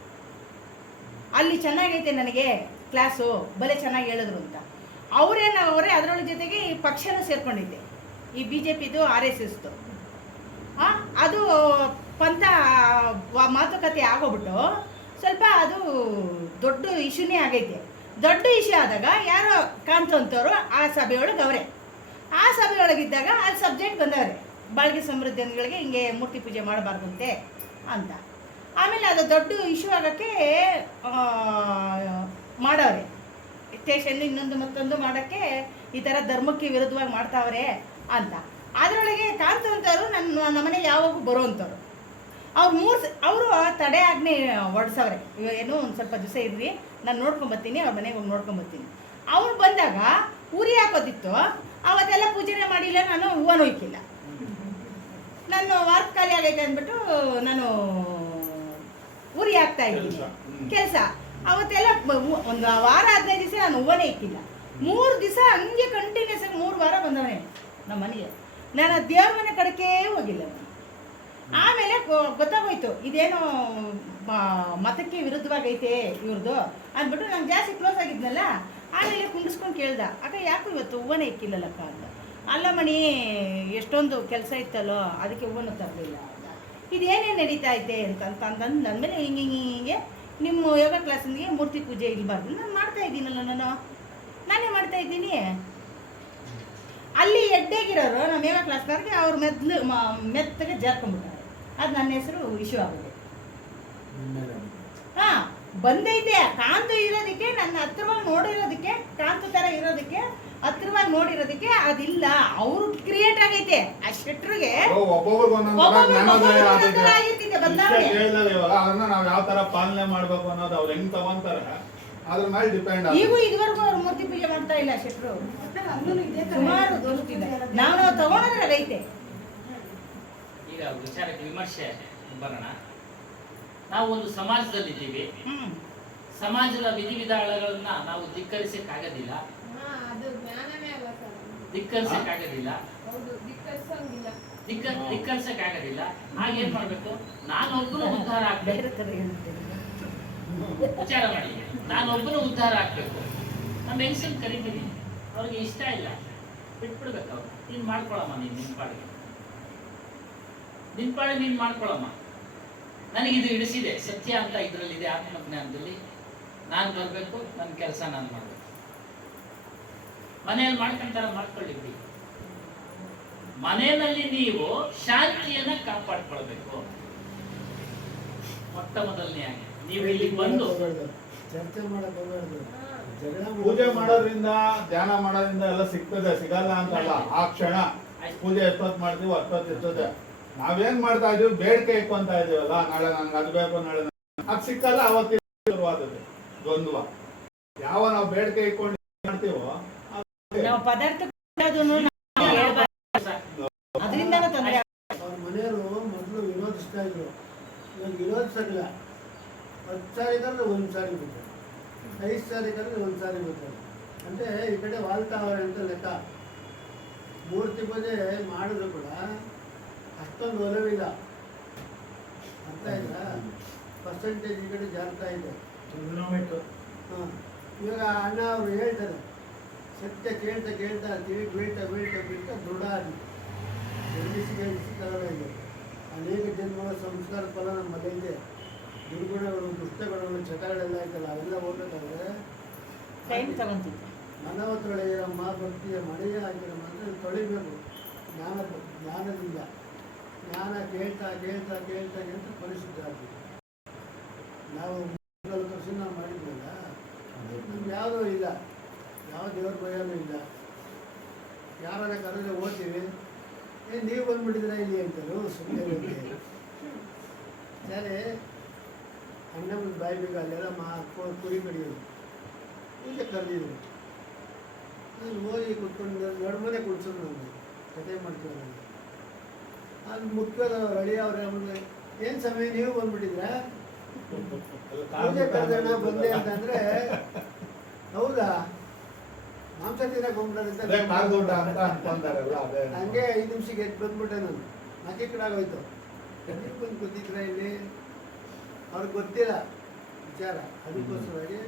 ಅಲ್ಲಿ ಚೆನ್ನಾಗೈತೆ ನನಗೆ ಕ್ಲಾಸು, ಬಲೆ ಚೆನ್ನಾಗಿ ಹೇಳಿದ್ರು ಅಂತ ಅವ್ರೇನವ್ರೆ. ಅದರೊಳ ಜೊತೆಗೆ ಈ ಪಕ್ಷನೂ ಸೇರ್ಕೊಂಡಿದ್ದೆ, ಈ BJPದು RSSದು. ಅದು ಪಂಥ ಮಾತುಕತೆ ಆಗೋಗ್ಬಿಟ್ಟು ಸ್ವಲ್ಪ ಅದು ದೊಡ್ಡ ಇಶ್ಯೂನೇ ಆಗೈತೆ. ದೊಡ್ಡ ಇಶ್ಯೂ ಆದಾಗ ಯಾರೋ ಕಾಂತಂತವರು ಆ ಸಭೆಯೊಳಗೆ ಅವರೇ, ಆ ಸಭೆಯೊಳಗಿದ್ದಾಗ ಅಲ್ಲಿ ಸಬ್ಜೆಕ್ಟ್ ಬಂದವ್ರೆ, ಬಾಳ್ಗೆ ಸಮೃದ್ಧಿಗಳಿಗೆ ಹಿಂಗೆ ಮೂರ್ತಿ ಪೂಜೆ ಮಾಡಬಾರ್ದಂತೆ ಅಂತ. ಆಮೇಲೆ ಅದು ದೊಡ್ಡ ಇಶ್ಯೂ ಆಗೋಕ್ಕೆ ಮಾಡವ್ರೆ ಸ್ಟೇಷನ್ ಇನ್ನೊಂದು ಮತ್ತೊಂದು ಮಾಡೋಕ್ಕೆ, ಈ ಥರ ಧರ್ಮಕ್ಕೆ ವಿರುದ್ಧವಾಗಿ ಮಾಡ್ತಾವ್ರೆ ಅಂತ. ಅದರೊಳಗೆ ಕಾಂತವಂತವರು ನಮ್ಮನೆ ಯಾವಾಗೂ ಬರೋವಂಥವ್ರು. ಅವರು ತಡೆ ಆಜ್ಞೆ ಹೊಡ್ಸವ್ರೆ, ಏನೋ ಒಂದು ಸ್ವಲ್ಪ ದಿವಸ ಇರ್ರಿ, ನಾನು ನೋಡ್ಕೊಂಬರ್ತೀನಿ, ಅವ್ರ ಮನೆಗೆ ಹೋಗಿ ನೋಡ್ಕೊಂಬರ್ತೀನಿ. ಅವ್ರು ಬಂದಾಗ ಉರಿ ಹಾಕೋದಿತ್ತು, ಅವತ್ತೆಲ್ಲ ಪೂಜೆನೇ ಮಾಡಿಲ್ಲ, ನಾನು ಹೂವನೂ ಇಕ್ಕಿಲ್ಲ. ನಾನು ವಾರ ಖಾಲಿ ಆಗೈತೆ ಅಂದ್ಬಿಟ್ಟು ನಾನು ಉರಿ ಹಾಕ್ತಾ ಇದ್ದೀನಿ ಕೆಲಸ. ಅವತ್ತೆಲ್ಲ ಒಂದು ವಾರ 15 ದಿವಸ ನಾನು ಹೂವನೇ ಇಕ್ಕಿಲ್ಲ. 3 ದಿವಸ ಹಂಗೆ ಕಂಟಿನ್ಯೂಸ್ ಆಗಿ 3 ವಾರ ಬಂದವನೇ ನಮ್ಮ ಮನೆಗೆ. ನಾನು ದೇವ್ರ ಮನೆ ಕಡೆಗೇ ಹೋಗಿಲ್ಲ. ಆಮೇಲೆ ಗೊತ್ತಾಗೋಯ್ತು ಇದೇನೋ ಮತಕ್ಕೆ ವಿರುದ್ಧವಾಗೈತೆ ಇವ್ರದ್ದು ಅಂದ್ಬಿಟ್ಟು ನಂಗೆ ಜಾಸ್ತಿ ಕ್ಲೋಸ್ ಆಗಿದ್ನಲ್ಲ. ಆಮೇಲೆ ಕುಂಡಿಸ್ಕೊಂಡು ಕೇಳ್ದ, ಅಕ್ಕ ಯಾಕೋ ಇವತ್ತು ಹೂವನೇ ಇಕ್ಕಿಲ್ಲಲ್ಲಕ್ಕ ಅಂತ. ಅಲ್ಲ ಮಣಿ, ಎಷ್ಟೊಂದು ಕೆಲಸ ಇತ್ತಲ್ಲೋ ಅದಕ್ಕೆ ಹೂವನ್ನು ತರಲಿಲ್ಲ ಅಂತ. ಇದೇನೇ ನಡೀತಾ ಐತೆ ಅಂತಂದು ಅಂದಮೇಲೆ ಹಿಂಗೆ ನಿಮ್ಮ ಯೋಗ ಕ್ಲಾಸಿಗೆ ಮೂರ್ತಿ ಪೂಜೆ ಇರಬಾರ್ದು, ನಾನು ಮಾಡ್ತಾ ಇದ್ದೀನಲ್ಲ, ನಾನೇ ಮಾಡ್ತಾ ಇದ್ದೀನಿ. ಅಲ್ಲಿ ಎಡ್ಡೆಗಿರೋರು ನಮ್ಮ ಯೋಗ ಕ್ಲಾಸ್ನವ್ರಿಗೆ ಅವ್ರ ಮೆತ್ತಗೆ ಜಾರ್ಕೊಂಡ್ಬಿಟ್ಟಾರೆ. ಅದು ನನ್ನ ಹೆಸರು ಇಶ್ಯೂ ಆಗಿದೆ. ಹಾಂ, ಬಂದೈತೆ ಕಾಂತ ಇರೋದಕ್ಕೆ, ನನ್ನ ಹತ್ರವಾಗಿ ನೋಡಿರೋದಕ್ಕೆ, ಕಾಂತ ಥರ ಇರೋದಕ್ಕೆ, ಹತ್ರವಾಗಿ ನೋಡಿರೋದಕ್ಕೆ ಅದಿಲ್ಲ. ಅವರು ಕ್ರಿಯೇಟ್ ಆಗೈತೆ ಆ ಶೆಟ್ರಿಗೆ. ಆಗಿರ್ತಿದೆ ಬದಲಾವಣೆ. ಅದನ್ನ ನಾವು ಯಾವ ತರ ಪಾಲನೆ ಮಾಡ್ಬೇಕು ಅನ್ನೋದು ಅವ್ರು ಹೆಂಗ್ ತಗೊಂತಾರೆ ಅದ್ರ ಮೇಲೆ ಡಿಪೆಂಡ್. ಈಗ ಇದುವರೆಗೂ ಅವ್ರು ಮೂರ್ತಿ ಪೂಜೆ ಮಾಡ್ತಾ ಇಲ್ಲ ಶೆಟ್ರು. ಅಲ್ಲೂ ಇದೇ ಥರ ಸುಮಾರು ದೋಷದಿಂದ ನಾವು ತಗೊಂಡ್ರೆ ಐತೆ. ಈಗ ವಿಚಾರಕ್ಕೆ ವಿಮರ್ಶೆ ಬರೋಣ. ನಾವು ಒಂದು ಸಮಾಜದಲ್ಲಿದ್ದೀವಿ, ಸಮಾಜದ ವಿಧಿವಿಧಾನಗಳನ್ನ ನಾವು ಧಿಕ್ಕರಿಸಕ್ಕಾಗೋದಿಲ್ಲ, ಅದು ಜ್ಞಾನವೇ ಅಲ್ಲ ಸರ್. ಧಿಕ್ಕರಿಸಕ್ಕಾಗೋದಿಲ್ಲ, ಹೌದು, ಧಿಕ್ಕರಿಸಂಗಿಲ್ಲ. ಧಿಕ್ಕರಿಸಕ್ಕಾಗೋದಿಲ್ಲ. ಹಾಗೇನ್ ಮಾಡ್ಬೇಕು, ನಾನೊಬ್ಬನು ಉದ್ಧಾರ ಆಗ್ಬೇಕು. ಬೇರೆ ಥರ ಹೇಳ್ತೀನಿ. ವಿಚಾರ ಮಾಡಿ, ನಾನೊಬ್ಬನು ಉದ್ಧಾರ ಆಗ್ಬೇಕು. ನಮ್ಮ ಹೆಂಗಸನ್ ಕರಿತೀನಿ, ಅವ್ರಿಗೆ ಇಷ್ಟ ಇಲ್ಲ, ಬಿಟ್ಬಿಡ್ಬೇಕು. ಅವ್ರು ನೀನ್ ಮಾಡ್ಕೊಳಮ್ಮ, ನಿನ್ ಪಾಡಿಗೆ ನೀನ್ ಮಾಡ್ಕೊಳಮ್ಮ. ನನಗಿದು ಇಡಿಸಿದೆ, ಸತ್ಯ ಅಂತ ಇದರಲ್ಲಿದೆ, ಆತ್ಮಜ್ಞಾನದಲ್ಲಿ. ನಾನು ಬರಬೇಕು, ನನ್ನ ಕೆಲಸ ನಾನು ಮಾಡಬೇಕು. ಮನೆಯಲ್ಲಿ ಮಾಡ್ಕೊಂತಾರ ಮಾಡ್ಕೊಳ್ಳಿ ಬಿಡಿ. ಮನೆಯಲ್ಲಿ ನೀವು ಶಾಂತಿಯನ್ನ ಕಾಪಾಡ್ಕೊಳ್ಬೇಕು. ಮೊಟ್ಟ ಮೊದಲನೆಯಾಗಿ ನೀವು ಇಲ್ಲಿ ಬಂದು ಚರ್ಚೆ ಮಾಡಕ್ ಹೋಗ್ಬಾರ್ದು. ಜಗಳ ಪೂಜೆ ಮಾಡೋದ್ರಿಂದ, ಧ್ಯಾನ ಮಾಡೋದ್ರಿಂದ ಎಲ್ಲ ಸಿಗ್ತದೆ, ಸಿಗಲ್ಲ ಅಂತಲ್ಲ. ಆ ಕ್ಷಣ ಪೂಜೆ ಎಷ್ಟೊತ್ತು ಮಾಡ್ತೀವಿ ಅಷ್ಟೊತ್ತು ಇರ್ತದೆ. ನಾವೇನ್ ಮಾಡ್ತಾ ಇದೀವಿ, ಬೇಡಿಕೆ ಇಟ್ಕೊಂತ ಇದೀವಲ್ಲ, ನಾಳೆ ನನ್ಗೆ ಅದು ಬೇಕು, ನಾಳೆ ಅದು ಸಿಕ್ಕಲ್ಲ, ಅವತ್ತಿನ ಶುರುವಾದದ್ದು ದ್ವಂದ್ವ. ಯಾವ ನಾವು ಬೇಡಿಕೆ ಇಟ್ಕೊಂಡು ಮಾಡ್ತೀವೋ ನಾವು ಪದಾರ್ಥ ಅದರಿಂದ ತೊಂದರೆ. ಅವ್ರ ಮನೆಯವರು ಮೊದಲು ವಿರೋಧಿಸ್ತಾ ಇದ್ರು, ಇವಾಗ ವಿರೋಧಿಸಲ್ಲ. 10 ಸಾರಿ ಕರೆದ್ರೆ 1 ಸಾರಿ ಬಿಡ್ತಾರೆ, 5 ಸಾರಿ ಕರೆದ್ರೆ 1 ಸಾರಿ ಬಿಡ್ತಾರೆ. ಅಂದರೆ ಈ ಕಡೆ ವಾಲ್ತಾವರೆ ಅಂತ ಲೆಕ್ಕ. ಮೂರ್ತಿ ಪೂಜೆ ಮಾಡಿದ್ರು ಕೂಡ ಅಷ್ಟೊಂದು ಒಲವಿಲ್ಲ, ಅರ್ಥ ಇಲ್ಲ. ಪರ್ಸೆಂಟೇಜ್ ಈ ಕಡೆ ಜಾರ್ತಾ ಇದೆ. ಹಾಂ, ಇವಾಗ ಅಣ್ಣ ಅವರು ಹೇಳ್ತಾರೆ, ಸತ್ಯ ಕೇಳ್ತಾ ಕೇಳ್ತಾ ಬೀಳ್ತಾ ಬೀಳ್ತಾ ಬೀಳ್ತಾ ದೃಢ ಆಗಿ ಗೆಲ್ಲಿಸಿ ತಗೊಳ್ಳಿದೆ. ಅನೇಕ ಜನ್ಮಗಳ ಸಂಸ್ಕಾರ ಫಲ ನಮ್ಮಲ್ಲಿದೆ. ದುರ್ಗುಣಗಳು, ದುಷ್ಟಗುಣಗಳು, ಚಟಗಳೆಲ್ಲ ಐತಲ್ಲ ಅವೆಲ್ಲ ಹೋಗ್ಬೇಕಾದ್ರೆ ಟೈಮ್ ತಗೊಂತಿದ್ದೆ. ಮನವತ್ತೊಳೆಯಮ್ಮ ಭಕ್ತಿಯ ಮಳೆಯ ಆಗಿರಮ್ಮ ಅಂದರೆ ತೊಳಿಬೇಕು ಜ್ಞಾನದಿಂದ. ಜ್ಞಾನ ಕೇಳ್ತಾ ಕೇಳ್ತಾ ಕೇಳ್ತಾ ಕೇಳ್ತಾ ಪರಿಶುದ್ಧ ಆಗ್ಬೇಕು. ನಾವು 40 ವರ್ಷ ನಾವು ಮಾಡಿದ್ವಲ್ಲ, ನಮ್ಗೆ ಯಾವುದೂ ಇಲ್ಲ, ಯಾವ ದೇವ್ರ ಭಯನೂ ಇಲ್ಲ. ಯಾರನ್ನ ಕರೆದ್ರೆ ಓದ್ತೀವಿ, ನೀವು ಬಂದ್ಬಿಟ್ಟಿದ್ರೆ ಇಲ್ಲಿ ಅಂತಾರು ಸುಮ್ಮನೆ ಹೋಗ್ತೀವಿ. ಸರಿ ಅಣ್ಣ ಬಾಯಿ ಬೇಗ ಅಲ್ಲೆಲ್ಲ ಕುರಿ ಕಡಿಯೋದು ಪೂಜೆ ಕರೆದಿದ್ರು. ನಾನು ಹೋಗಿ ಕುತ್ಕೊಂಡು ನಡುಮನೆ ಕುಡ್ಸೋದು ನಾನು ಕತೆ ಮಾಡ್ತೀವಿ ನಾನು. ಅದು ಮುಖ್ಯದ ರೆಡಿ ಅವ್ರೆ ಆಮೇಲೆ ಏನು ಸಮಯ ನೀವು ಬಂದ್ಬಿಟ್ಟಿದ್ರೆ ಪೂಜೆ ಕರೆದಣ್ಣ ಬಂದೆ ಅಂತಂದ್ರೆ ಹೌದಾ ಮಾಂಸ ತಿನ್ನಕ್ಕೆ ಹೋಗ್ಬಿಟ್ಟಾರೆ ಅಂತ ಹಂಗೆ 5 ನಿಮಿಷಕ್ಕೆ ಎದ್ದು ಬಂದ್ಬಿಟ್ಟೆ ನಾನು. ನಾಲ್ಕೇ ಕಡೆ ಆಗೋಯ್ತು. ನೀವು ಬಂದು ಗೊತ್ತಿದ್ರೆ ಇಲ್ಲಿ ಅವ್ರಿಗೆ ಗೊತ್ತಿಲ್ಲ ವಿಚಾರ. ಅದಕ್ಕೋಸ್ಕರವಾಗಿ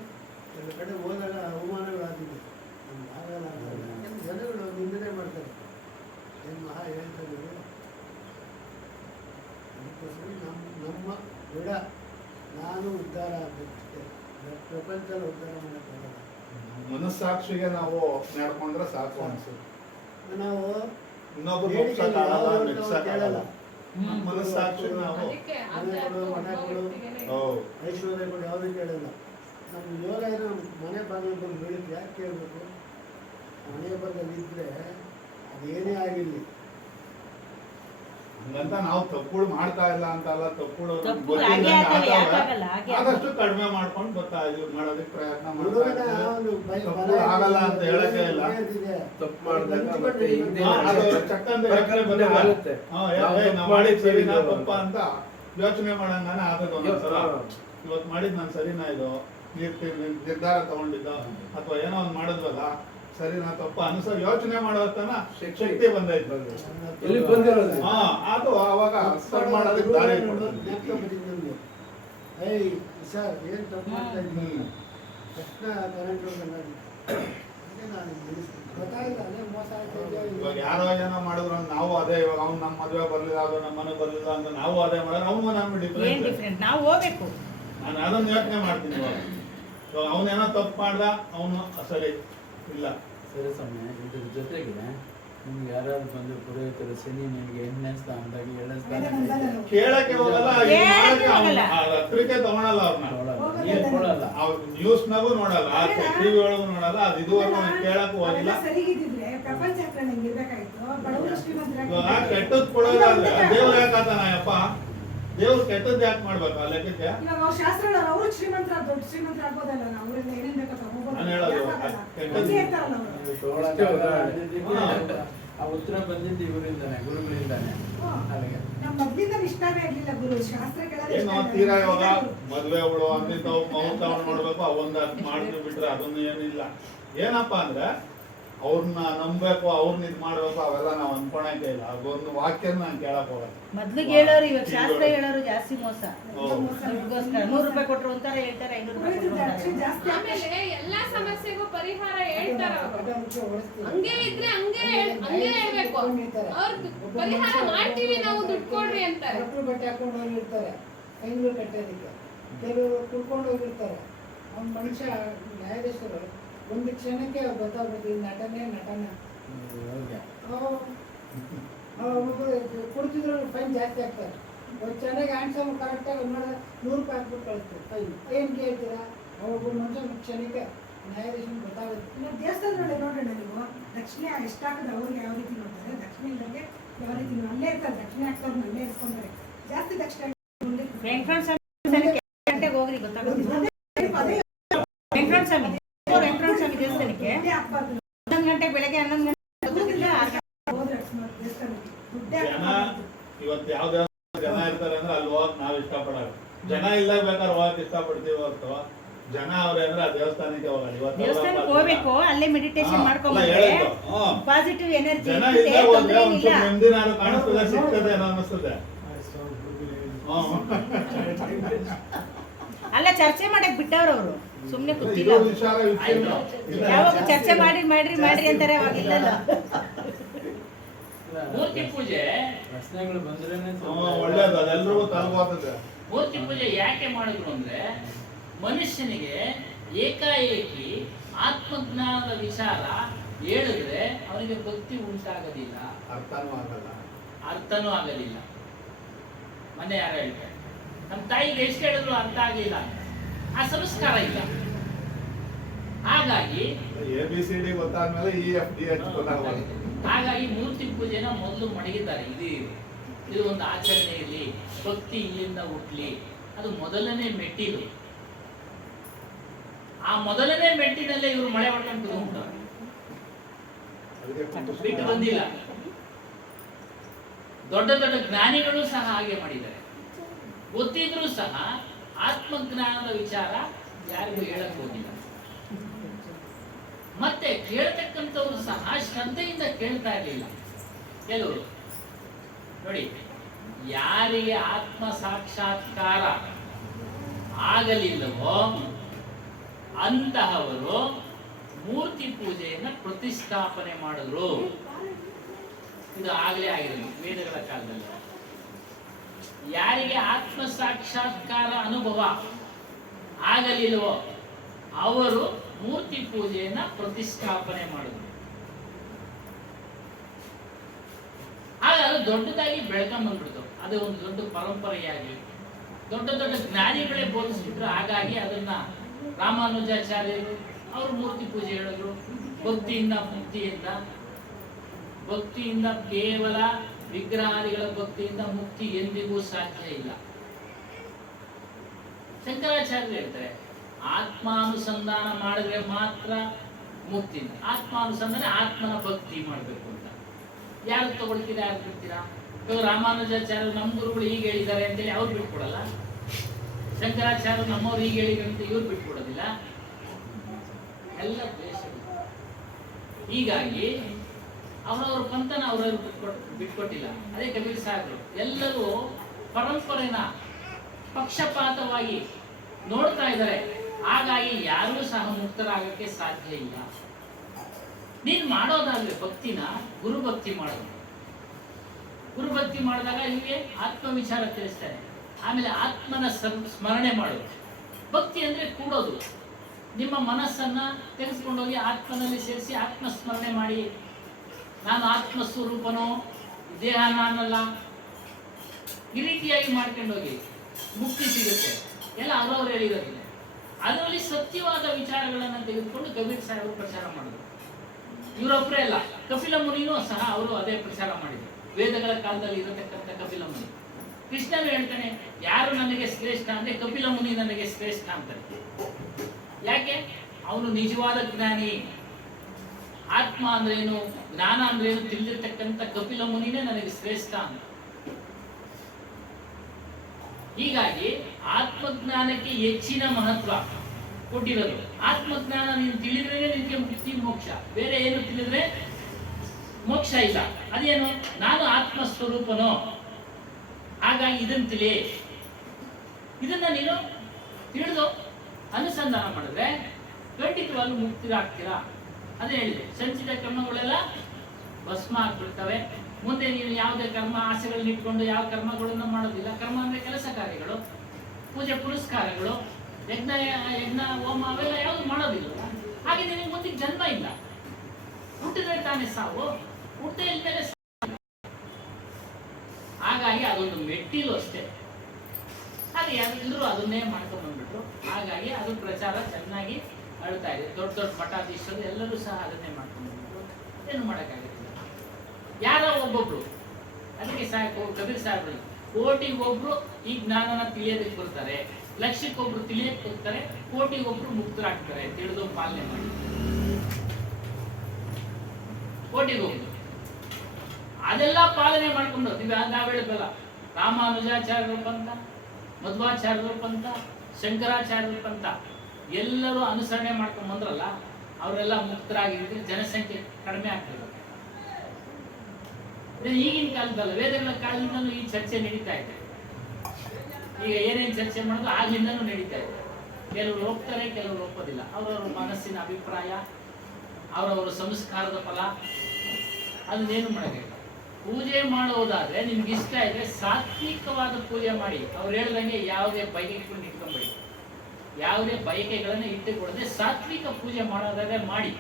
ಎಲ್ಲ ಕಡೆ ಹೋದಾಗ ಅವಮಾನಗಳಾಗಿದೆ. ನಮ್ಗೆ ಆಗಲ್ಲ ಯಾಕಂದ್ರೆ ಜನಗಳು ನಿಂದನೆ ಮಾಡ್ತಾರೆ, ಏನು ಮಹಾ ಹೇಳ್ತಾರೆ. ಅದಕ್ಕೋಸ್ಕರ ನಮ್ಮ ಬಿಡ ನಾನು ಉದ್ಧಾರ ಆಗಬೇಕಷ್ಟೇ, ಪ್ರಪಂಚದಲ್ಲಿ ಉದ್ಧಾರ ಮಾಡೋಕ್ಕಾಗಲ್ಲ. ಮನಸ್ಸಾಕ್ಷಿಗೆ ನಾವು ನಡ್ಕೊಂಡ್ರೆ ಸಾಕು ಅನ್ಸುತ್ತೆ. ನಾವು ಇನ್ನೊಬ್ಬರು ಕೇಳಲ್ಲ. ಮನಸ್ಸಾಕ್ಷಿ ನಾವು ಅದಕ್ಕೆ ಮನೆಗಳು, ಮನೆಗಳು, ಐಶ್ವರ್ಯಗಳು ಯಾವುದೂ ಕೇಳಲ್ಲ. ನಮ್ಮ ಯೋಗ ಏನೋ ಮನೆ ಬಾಗಿಲು ಬಂದು ಬೀಳುತ್ತೆ, ಯಾಕೆ ಕೇಳಬೇಕು? ಮನೆ ಬಾಗಿಲು ಇದ್ದರೆ ಅದೇನೇ ಆಗಿರಲಿ. ಹಂಗಂತ ನಾವು ತಪ್ಪುಗಳು ಮಾಡ್ತಾ ಇಲ್ಲ ಅಂತ ಅಲ್ಲ, ತಪ್ಪುಗಳು ತಪ್ಪುಗಳು ಹಾಗೆ ಆಗ್ತವೆ, ಯಾಕಾಗಲ್ಲ? ಹಾಗೆ ಆದಷ್ಟು ಕಡಿಮೆ ಮಾಡ್ಕೊಂಡು ಬರ್ತಾ ಇದೀವಿ, ಮಾಡೋದಕ್ಕೆ ಪ್ರಯತ್ನ ಮಾಡ್ತಾ ಹುಡುಗನ ಇದ್ದೀವಿ. ಒಂದು ತಪ್ಪು ಆಗಲ್ಲ ಅಂತ ಹೇಳಕ್ಕೆ ಇಲ್ಲ. ತಪ್ಪು ಮಾಡಿದಾಗ ಮತ್ತೆ ಹಿಂದೆ ಅದು ಚಕ್ಕಂತ ಯೋಚನೆ ಬಂದಿಲ್ಲ. ಆಗುತ್ತೆ. ನಾವು ಮಾಡಿದ್ ಸರಿನಾ ತಪ್ಪ ಅಂತ ಯೋಚನೆ ಮಾಡಂಗಾನೆ ಆಗದು ಒಂದೊಂದ್ಸಲ. ಇವತ್ತು ಮಾಡಿದ್ ನಾನು ಸರಿನಾ ಇದು ನಿರ್ಧಾರ ತಗೊಂಡಿದ್ದ ಅಥವಾ ಏನೋ ಒಂದು ಮಾಡಿದ್ವಲ್ಲ ಸರಿನಾ ತಪ್ಪ ಅನ್ಸೋ ಯೋಚನೆ ಮಾಡೋ ತನ ಶಕ್ತಿ ಬಂದೈತೆ. ಇಲ್ಲಿ ಬಂದಿರೋದು ಹಾ ಅದು ಅವಾಗ ಸರ್ ಮಾಡೋದಕ್ಕೆ ದಾರಿ ಕೊಡ್ತದೆ. ಏಯ್ ಸರ್ ಏನು ತಪ್ಪು ಮಾಡ್ತಾ ಇದ್ದೀನಿ ತಕ್ಷಣ ಕರೆಂಟ್ ನಾನು ಗೊತ್ತಾಗಿಲ್ಲ ಅದೇ ಮೋಸ ಆಗ್ತಾ ಇವಾಗ ಯಾರೋ ಏನೋ ಮಾಡಿದ್ರು ಅಂತ ನಾವು ಅದೇ, ಇವಾಗ ಅವ್ನು ನಮ್ಮ ಮದುವೆ ಬರ್ಲಿಲ್ಲ, ಅದು ನಮ್ಮ ಮನೆ ಬರ್ಲಿಲ್ಲ ಅಂತ ನಾವು ಅದೇ ಮಾಡೋದು, ಅವ್ನು ನಮ್ಗೆ ಏನ್ ಡಿಫ್ರೆಂಟ್. ಡಿಫ್ರೆಂಟ್? ನಾವು ಹೋಗ್ಬೇಕು. ನಾನು ಅದನ್ನ ಯೋಚನೆ ಮಾಡ್ತೀನಿ. ಇವಾಗ ಅವನೇನೋ ತಪ್ಪು ಮಾಡ್ದ, ಅವನು ಸರಿ ಇಲ್ಲ. ಸರಿ ಸಮಯ ಇದ್ರ ಜೊತೆಗೆ ನಿಮ್ಗೆ ಯಾರಾದ್ರು ಬಂದು ಪುರೋಹಿತರು ಶನಿ ನಿಮ್ಗೆ ಎಣ್ಣೆ ಅಂದಾಗ ಎಣ್ಣೆ ಕೇಳಕ್ಕೆ ಹೋಗಲ್ಲ, ಕೇಳಕ್ಕೆ ಹೋಗಲ್ಲ. ಹತ್ರಕ್ಕೆ ತಗೊಳಲ್ಲ ಅವ್ರನ್ನ, ನೀರು ಕೊಡಲ್ಲ. ಅವ್ರ ನ್ಯೂಸ್ನಾಗೂ ನೋಡಲ್ಲ, ಟಿವಿ ಒಳಗೂ ನೋಡಲ್ಲ. ಅದು ಇದುವರೆಗೂ ಕೇಳಕ್ಕೂ ಹೋಗಿಲ್ಲ. ಸರಿಗಿದ್ರೆ ಪ್ರಪಂಚ ಹತ್ರ ನಂಗೆ ಇರ್ಬೇಕಾಯ್ತು. ಬಡವರು ಇವಾಗ ಕೆಟ್ಟದ್ ಕೊಡೋದಾದ್ರೆ ದೇವ್ರು ಯಾಕಾತಾನ ಯಪ್ಪ? ದೇವ್ರು ಕೆಟ್ಟದ್ ಯಾಕೆ ಮಾಡ್ಬೇಕು ಆ ಲೆಕ್ಕಕ್ಕೆ? ಇವಾಗ ಅವ್ರ ಶಾಸ್ತ್ರಗಳು ಅವರು ಶ್ರೀಮಂತರ ದೊಡ್ಡ ಶ್ರೀಮಂತರ ಆಗ್ಬೋದಲ್ಲ, ಅವರಿಂದ ಏನೇನ್ ಬೇಕೋ ತಗೋಬಹುದು. ನಾನು ಹೇಳೋದು ಕೆಟ್ಟದ್ದು. ಇರ್ತಾರಲ್ಲ ಅವರು. ಆ ಉತ್ತರ ಬಂದಿದ್ದು ಇವರಿಂದಾನೆ, ಗುರುಗಳಿಂದಾನೆ. ಅಲ್ಲಿಗೆ ನಮ್ಮ ಮೊದ್ಲಿಂದ ಇಷ್ಟನೇ ಇರ್ಲಿಲ್ಲ ಗುರು ಶಾಸ್ತ್ರಗಳ ಏನೋ ತೀರಾ ಇವಾಗ ಮದ್ವೆಗಳು ಅಂತಿಂತವ್ ಮುಹೂರ್ತವನ್ನು ನೋಡ್ಬೇಕು, ಅವೊಂದು ಮಾಡ್ತೀವಿ ಬಿಟ್ರೆ ಅದೊಂದು ಏನಿಲ್ಲ. ಏನಪ್ಪಾ ಅಂದ್ರೆ ಅವ್ರನ್ನ ನಂಬಬೇಕು, ಅವ್ರನ್ನ ಇದ್ ಮಾಡ್ಬೇಕು, ಅವೆಲ್ಲ ನಾವು ಅನ್ಕೊಳಕ್ಕೆ ಇಲ್ಲ. ಅದೊಂದು ವಾಕ್ಯ ನಾನು ಕೇಳಕ್ ಹೋಗಲ್ಲ. ಮೊದ್ಲಿಗೆ ಹೇಳೋರು ಇವಾಗ ಶಾಸ್ತ್ರ ಹೇಳೋರು ಜಾಸ್ತಿ ಮೋಸ. ಹೌದು. ದುಡ್ಗೋಸ್ಕರ 100 ರೂಪಾಯಿ ಕೊಟ್ರು ಅಂತಾರೆ, ಹೇಳ್ತಾರೆ 500 ರೂಪಾಯಿ ಕೊಟ್ರು ಅಂತಾರೆ. ಜಾಸ್ತಿ ಆಮೇಲೆ ಎಲ್ಲಾ ಸಮಸ್ಯೆಗೂ ಪರಿಹಾರ ಹೇಳ್ತಾರ ಅವರು. ಹಂಗೆ ಇದ್ರೆ ಹಂಗೆ ಹೇಳ್ಬೇಕು. ಅವ್ರು ಪರಿಹಾರ ಮಾಡ್ತೀವಿ ನಾವು, ದುಡ್ಡು ಕೊಡ್ರಿ ಅಂತಾರೆ. ಡಾಕ್ಟರ್ ಬಟ್ಟೆ ಹಾಕೊಂಡು ಹೋಗಿರ್ತಾರೆ, ಐನೂರು ಕಟ್ಟೋದಕ್ಕೆ. ಕೆಲವರು ಕುಡ್ಕೊಂಡು ಹೋಗಿರ್ತಾರೆ. ಅವ್ನ ಮನುಷ್ಯ ನ್ಯಾಯಾಧೀಶರು ಒಂದು ಕ್ಷಣಕ್ಕೆ ಗೊತ್ತಾಗ್ಬೇಕು ನಟನೆ. ಕೊಡ್ತಿದ್ರು ಫೈನ್ ಜಾಸ್ತಿ ಆಗ್ತಾರೆ. ಚೆನ್ನಾಗಿ ಹ್ಯಾಂಡ್ಸಮ್ ಕರೆಕ್ಟಾಗಿ ನೋಡಿದ್ರೆ 100 ರೂಪಾಯಿ ಹಾಕ್ಬಿಟ್ಟು ಕಳಿಸ್ತಾರೆ ಫೈನ್. ಏನು ಕೇಳ್ತೀರಾ? ಅವ್ರಿಗೂ ಮನುಷ್ಯ ಕ್ಷಣಕ್ಕೆ ನ್ಯಾಯಾಧೀಶನ ಗೊತ್ತಾಗುತ್ತೆ. ಇನ್ನು ದೇವಸ್ಥಾನದೊಳಗೆ ನೋಡೋಣ ನೀವು, ದಕ್ಷಿಣ ಎಷ್ಟು ಹಾಕಿದ್ರೆ ಅವ್ರಿಗೆ ಯಾವ ರೀತಿ ನೋಡ್ತಾರೆ, ದಕ್ಷಿಣ ಇಲ್ಲದೆ ಯಾವ ರೀತಿ ಅಲ್ಲೇ ಇರ್ತಾರೆ. ದಕ್ಷಿಣ ಹಾಕ್ತವ್ರನ್ನ ಅಲ್ಲೇ ಇರ್ಕೊಂತಾರೆ. ಜಾಸ್ತಿ ದಕ್ಷಿಣ ವೆಂಕಟರಮಣ ಸ್ವಾಮಿ ಗಂಟೆಗೆ ಹೋಗ್ರಿ ಗೊತ್ತಾಗುತ್ತೆ. ವೆಂಕಟರಮಣ ಸ್ವಾಮಿ ದೇವಸ್ಥಾನಕ್ಕೆ 11 ಗಂಟೆ ಬೆಳಗ್ಗೆ 11 ಗಂಟೆ ಜನ ಇವತ್ತು ಯಾವ್ದೇ ಜನ ಇರ್ತಾರೆ ಅಂದ್ರೆ ಅಲ್ಲಿ ಹೋಗಕ್ ನಾವ್ ಇಷ್ಟಪಡಲ್ಲ. ಜನ ಇಲ್ಲ ಬೇಕಾದ್ರೆ ಹೋಗಕ್ ಇಷ್ಟಪಡ್ತೀವಿ ಹೊರತು ಜನ ಅವ್ರೆ ಅಂದ್ರೆ ಆ ದೇವಸ್ಥಾನಕ್ಕೆ ಹೋಗಲ್ಲ. ದೇವಸ್ಥಾನಕ್ಕೆ ಹೋಗ್ಬೇಕು, ಅಲ್ಲೇ ಮೆಡಿಟೇಷನ್ ಮಾಡ್ಕೊಂಡ್ರೆ ಪಾಸಿಟಿವ್ ಎನರ್ಜಿ ಜನ ಇಲ್ಲ ಹೋದ್ರೆ ಒಂದ್ ನೆಮ್ಮದಿನಾದ್ರು ಕಾಣಿಸ್ತದೆ, ಸಿಗ್ತದೆ ಏನೋ ಅನಿಸ್ತದೆ. ಅಲ್ಲ ಚರ್ಚೆ ಮಾಡಕ್ ಬಿಟ್ಟವ್ರು ಅವರು, ಸುಮ್ನೆ ಕೂತಿಲ್ಲ. ಇದು ವಿಚಾರ ಯಾವಾಗ ಚರ್ಚೆ ಮಾಡ್ರಿ ಅಂತಾರೆ, ಅವಾಗ ಇಲ್ಲಲ್ಲ. ಮೂರ್ತಿ ಪೂಜೆ ಪ್ರಶ್ನೆಗಳು ಬಂದ್ರೇನೆ ಒಳ್ಳೇದು, ಅದೆಲ್ಲರಿಗೂ ತಲುಪೋತದೆ. ಮೂರ್ತಿ ಪೂಜೆ ಯಾಕೆ ಮಾಡಿದ್ರು ಅಂದ್ರೆ ಮನುಷ್ಯನಿಗೆ ಏಕಾಏಕಿ ಆತ್ಮಜ್ಞಾನದ ವಿಚಾರ ಹೇಳಿದ್ರೆ ಅವನಿಗೆ ಭಕ್ತಿ ಉಂಟಾಗೋದಿಲ್ಲ, ಅರ್ಥನೂ ಆಗಲಿಲ್ಲ. ಮನೆ ಯಾರು ಹೇಳ್ತಾರೆ ನಮ್ಮ ತಾಯಿಗೆ ಎಷ್ಟು ಹೇಳಿದ್ರು ಅರ್ಥ ಆಗಲಿಲ್ಲ, ಆ ಸಂಸ್ಕಾರ ಇಲ್ಲ. ಹಾಗಾಗಿ ABCD ಗೊತ್ತಾದ್ಮೇಲೆ EFGH ಗೊತ್ತಾಗಲ್ಲ. ಹಾಗಾಗಿ ಮೂರ್ತಿ ಪೂಜೆನ ಮೊದಲು ಮಡಗಿದ್ದಾರೆ. ಇದು ಒಂದು ಆಚರಣೆ ಇರಲಿ, ಭಕ್ತಿ ಇಲ್ಲಿಂದ ಹುಟ್ಲಿ. ಅದು ಮೊದಲನೇ ಮೆಟ್ಟಿಲು. ಆ ಮೊದಲನೇ ಮೆಟ್ಟಿನಲ್ಲೇ ಇವರು ಮಳೆ ಹೊಡ್ಕೊಂಡು ಕೂತ್ಕೊಂಡ್ಬಿಟ್ಟವ್ರೆ, ಬಿಟ್ಟು ಬಂದಿಲ್ಲ. ದೊಡ್ಡ ದೊಡ್ಡ ಜ್ಞಾನಿಗಳು ಸಹ ಹಾಗೆ ಮಾಡಿದ್ದಾರೆ. ಗೊತ್ತಿದ್ರೂ ಸಹ ಆತ್ಮಜ್ಞಾನದ ವಿಚಾರ ಯಾರಿಗೂ ಹೇಳಕ್ ಹೋಗಿಲ್ಲ. ಮತ್ತೆ ಕೇಳ್ತಕ್ಕಂಥವ್ರು ಸಹ ಶ್ರದ್ಧೆಯಿಂದ ಕೇಳ್ತಾ ಇರಲಿಲ್ಲ. ಕೆಲವರು ನೋಡಿ, ಯಾರಿಗೆ ಆತ್ಮ ಸಾಕ್ಷಾತ್ಕಾರ ಆಗಲಿಲ್ಲವೋ ಅಂತಹವರು ಮೂರ್ತಿ ಪೂಜೆಯನ್ನ ಪ್ರತಿಷ್ಠಾಪನೆ ಮಾಡಿದ್ರು. ಇದು ಆಗಲೇ ಆಗಿರಲಿ ವೇದಗಳ ಕಾಲದಲ್ಲಿ. ಯಾರಿಗೆ ಆತ್ಮ ಸಾಕ್ಷಾತ್ಕಾರ ಅನುಭವ ಆಗಲಿಲ್ಲವೋ ಅವರು ಮೂರ್ತಿ ಪೂಜೆಯನ್ನ ಪ್ರತಿಷ್ಠಾಪನೆ ಮಾಡಿದ್ರು. ಆಗ ಅದು ದೊಡ್ಡದಾಗಿ ಬೆಳ್ಕೊಂಡ್ಬಂದ್ಬಿಡ್ತು. ಅದು ಒಂದು ದೊಡ್ಡ ಪರಂಪರೆಯಾಗಿ ದೊಡ್ಡ ದೊಡ್ಡ ಜ್ಞಾನಿಗಳೇ ಬೋಧಿಸ್ಬಿಟ್ರು. ಹಾಗಾಗಿ ಅದನ್ನ ರಾಮಾನುಜಾಚಾರ್ಯರು ಅವರು ಮೂರ್ತಿ ಪೂಜೆ ಹೇಳಿದ್ರು. ಭಕ್ತಿಯಿಂದ ಭಕ್ತಿಯಿಂದ ಕೇವಲ ವಿಗ್ರಹಾದಿಗಳ ಭಕ್ತಿಯಿಂದ ಮುಕ್ತಿ ಎಂದಿಗೂ ಸಾಧ್ಯ ಇಲ್ಲ. ಶಂಕರಾಚಾರ್ಯರು ಹೇಳ್ತಾರೆ ಆತ್ಮಾನುಸಂಧಾನ ಮಾಡಿದ್ರೆ ಮಾತ್ರ ಮುಕ್ತಿ. ಆತ್ಮಾನುಸಂಧಾನ ಆತ್ಮನ ಭಕ್ತಿ ಮಾಡಬೇಕು ಅಂತ. ಯಾರು ತಗೊಳ್ತೀರಾ, ಯಾರು ಬಿಡ್ತೀರಾ? ಇವಾಗ ರಾಮಾನುಜಾಚಾರ್ಯರು ನಮ್ಮ ಗುರುಗಳು ಹೀಗೆ ಹೇಳಿದ್ದಾರೆ ಅಂತೇಳಿ ಅವ್ರು ಬಿಟ್ಕೊಡಲ್ಲ. ಶಂಕರಾಚಾರ್ಯರು ನಮ್ಮವ್ರು ಹೀಗೆ ಹೇಳಿದ್ದಾರೆ ಅಂತ ಇವ್ರು ಬಿಟ್ಕೊಡೋದಿಲ್ಲ. ಎಲ್ಲ ದ್ವೇಷ. ಹೀಗಾಗಿ ಅವರವ್ರ ಪಂಥನ ಅವರವರು ಬಿಟ್ಕೊಟ್ಟಿಲ್ಲ. ಅದೇ ಕಬೀರ್ ಸಾಹೇಬರು ಎಲ್ಲರೂ ಪರಂಪರೆನ ಪಕ್ಷಪಾತವಾಗಿ ನೋಡ್ತಾ ಇದ್ದಾರೆ. ಹಾಗಾಗಿ ಯಾರೂ ಸಹ ಮುಕ್ತರಾಗಕ್ಕೆ ಸಾಧ್ಯ ಇಲ್ಲ. ನೀನ್ ಮಾಡೋದಾದ್ರೆ ಭಕ್ತಿನ ಗುರುಭಕ್ತಿ ಮಾಡೋದು. ಗುರುಭಕ್ತಿ ಮಾಡಿದಾಗ ನಿಮಗೆ ಆತ್ಮ ವಿಚಾರ ತಿಳಿಸ್ತಾರೆ. ಆಮೇಲೆ ಆತ್ಮನ ಸ್ಮರಣೆ ಮಾಡೋದು. ಭಕ್ತಿ ಅಂದ್ರೆ ಕೂಡೋದು. ನಿಮ್ಮ ಮನಸ್ಸನ್ನ ತೆಗೆದುಕೊಂಡೋಗಿ ಆತ್ಮನಲ್ಲಿ ಸೇರಿಸಿ ಆತ್ಮ ಸ್ಮರಣೆ ಮಾಡಿ, ನಾನು ಆತ್ಮ ಸ್ವರೂಪನೋ, ದೇಹ ನಾನಲ್ಲ, ಈ ರೀತಿಯಾಗಿ ಮಾಡ್ಕೊಂಡೋಗಿ ಮುಕ್ತಿ ಸಿಗುತ್ತೆ. ಎಲ್ಲ ಅವರವ್ರು ಹೇಳಿರೋದಿಲ್ಲ. ಅದರಲ್ಲಿ ಸತ್ಯವಾದ ವಿಚಾರಗಳನ್ನು ತೆಗೆದುಕೊಂಡು ಕಬೀರ್ ಸಾಹೇಬರು ಪ್ರಚಾರ ಮಾಡಿದ್ರು. ಇವರೊಬ್ಬರೇ ಅಲ್ಲ, ಕಪಿಲ ಮುನಿನೂ ಸಹ ಅವರು ಅದೇ ಪ್ರಚಾರ ಮಾಡಿದರು. ವೇದಗಳ ಕಾಲದಲ್ಲಿ ಇರತಕ್ಕಂಥ ಕಪಿಲ ಮುನಿ ಕೃಷ್ಣನು ಹೇಳ್ತಾನೆ, ಯಾರು ನನಗೆ ಶ್ರೇಷ್ಠ ಅಂದ್ರೆ ಕಪಿಲ ಮುನಿ ನನಗೆ ಶ್ರೇಷ್ಠ ಅಂತಾರೆ. ಯಾಕೆ? ಅವನು ನಿಜವಾದ ಜ್ಞಾನಿ. ಆತ್ಮ ಅಂದ್ರೇನು, ಜ್ಞಾನ ಅಂದ್ರೇನು ತಿಳಿದಿರ್ತಕ್ಕಂಥ ಕಪಿಲ ಮುನಿನೇ ನನಗೆ ಶ್ರೇಷ್ಠ ಅಂತ. ಹೀಗಾಗಿ ಆತ್ಮಜ್ಞಾನಕ್ಕೆ ಹೆಚ್ಚಿನ ಮಹತ್ವ ಕೊಟ್ಟಿರೋದು. ಆತ್ಮಜ್ಞಾನ ನೀನು ತಿಳಿದ್ರೆ ನಿನಗೆ ಮುಕ್ತಿ ಮೋಕ್ಷ. ಬೇರೆ ಏನು ತಿಳಿದ್ರೆ ಮೋಕ್ಷ ಇಲ್ಲ. ಅದೇನು? ನಾನು ಆತ್ಮ ಸ್ವರೂಪನೋ, ಹಾಗಾಗಿ ಇದನ್ನು ತಿಳಿ. ಇದನ್ನ ನೀನು ತಿಳಿದು ಅನುಸಂಧಾನ ಮಾಡಿದ್ರೆ ಖಂಡಿತವಾಗ್ಲೂ ಮುಕ್ತಿರಾಗ್ತೀರಾ. ಅದೇ ಹೇಳಿದೆ, ಸಂಚಿತ ಕರ್ಮಗಳೆಲ್ಲ ಭಸ್ಮ ಆಗ್ಬಿಡ್ತವೆ. ಮುಂದೆ ನೀವು ಯಾವುದೇ ಕರ್ಮ ಆಸೆಗಳನ್ನ ಇಟ್ಕೊಂಡು ಯಾವ ಕರ್ಮಗಳನ್ನು ಮಾಡೋದಿಲ್ಲ. ಕರ್ಮ ಅಂದ್ರೆ ಕೆಲಸ ಕಾರ್ಯಗಳು, ಪೂಜೆ ಪುರಸ್ಕಾರಗಳು, ಯಜ್ಞ ಹೋಮ ಅವೆಲ್ಲ ಯಾವುದು ಮಾಡೋದಿಲ್ಲ. ಹಾಗೆ ನಿನಗೆ ಮುಂದೆ ಜನ್ಮ ಇಲ್ಲ. ಹುಟ್ಟಿದ್ರೆ ತಾನೇ ಸಾವು, ಹುಟ್ಟೇ ಇಲ್ಮೇಲೆ ಸಾವು. ಹಾಗಾಗಿ ಅದೊಂದು ಮೆಟ್ಟಿಲು ಅಷ್ಟೇ. ಹಾಗೆ ಎಲ್ಲರೂ ಅದನ್ನೇ ಮಾಡ್ಕೊಂಡು ಬಂದ್ಬಿಟ್ರು. ಹಾಗಾಗಿ ಅದು ಪ್ರಚಾರ ಚೆನ್ನಾಗಿ ನಡ್ತಾ ಇದೆ. ದೊಡ್ಡ ದೊಡ್ಡ ಮಠಾಧೀಶರು ಎಲ್ಲರೂ ಸಹ ಅದನ್ನೇ ಮಾಡ್ಕೊಂಡು ಬಂದ್ಬಿಟ್ರು. ಏನು ಮಾಡೋಕ್ಕಾಗತ್ತಿಲ್ಲ. ಯಾರೋ ಒಬ್ಬೊಬ್ರು, ಅದಕ್ಕೆ ಕಬೀರ್ ಸಾಹೇಬರು ಕೋಟಿಗೊಬ್ರು ಈ ಜ್ಞಾನನ ತಿಳಿಯೋದಕ್ಕೆ ಬರ್ತಾರೆ, ಲಕ್ಷಕ್ಕೊಬ್ರು ತಿಳಿಯಕ್ಕೆ ಬರ್ತಾರೆ, ಕೋಟಿಗೊಬ್ರು ಮುಕ್ತರಾಗ್ತಾರೆ ತಿಳಿದು ಪಾಲನೆ ಮಾಡಿ. ಕೋಟಿಗೊಬ್ರು ಅದೆಲ್ಲ ಪಾಲನೆ ಮಾಡ್ಕೊಂಡು ನಾವು ಹೇಳ್ಬಲ್ಲ. ರಾಮಾನುಜಾಚಾರ್ಯರ ಪಂಥ, ಮಧ್ವಾಚಾರ್ಯರ ಪಂಥ, ಶಂಕರಾಚಾರ್ಯರ ಪಂಥ ಎಲ್ಲರೂ ಅನುಸರಣೆ ಮಾಡ್ಕೊಂಡು ಬಂದ್ರಲ್ಲ, ಅವರೆಲ್ಲ ಮುಕ್ತರಾಗಿದ್ರೆ ಜನಸಂಖ್ಯೆ ಕಡಿಮೆ ಆಗ್ತದೆ. ಈಗಿನ ಕಾಲದಲ್ಲ, ವೇದಗಳ ಕಾಲದಿಂದಲೂ ಈ ಚರ್ಚೆ ನಡೀತಾ ಇದೆ. ಈಗ ಏನೇನು ಚರ್ಚೆ ಮಾಡೋದು ಆಗಿಂದನೂ ನಡೀತಾ ಇದೆ. ಕೆಲವರು ಹೋಗ್ತಾರೆ, ಕೆಲವರು ಒಪ್ಪೋದಿಲ್ಲ. ಅವರವರ ಮನಸ್ಸಿನ ಅಭಿಪ್ರಾಯ, ಅವರವರ ಸಂಸ್ಕಾರದ ಫಲ, ಅದನ್ನೇನು ಮಾಡೋಕ್ಕಾಗಲ್ಲ. ಪೂಜೆ ಮಾಡೋದಾದ್ರೆ ನಿಮ್ಗೆ ಇಷ್ಟ ಇದ್ರೆ ಸಾತ್ವಿಕವಾದ ಪೂಜೆ ಮಾಡಿ. ಅವ್ರು ಹೇಳ್ದಂಗೆ ಯಾವುದೇ ಬಯಕೆಗಳನ್ನು ಇಟ್ಕೊಂಬೇಡಿ, ಯಾವುದೇ ಬಯಕೆಗಳನ್ನ ಇಟ್ಟುಕೊಳ್ಳದೆ ಸಾತ್ವಿಕ ಪೂಜೆ ಮಾಡೋದಾದ್ರೆ ಮಾಡಿ.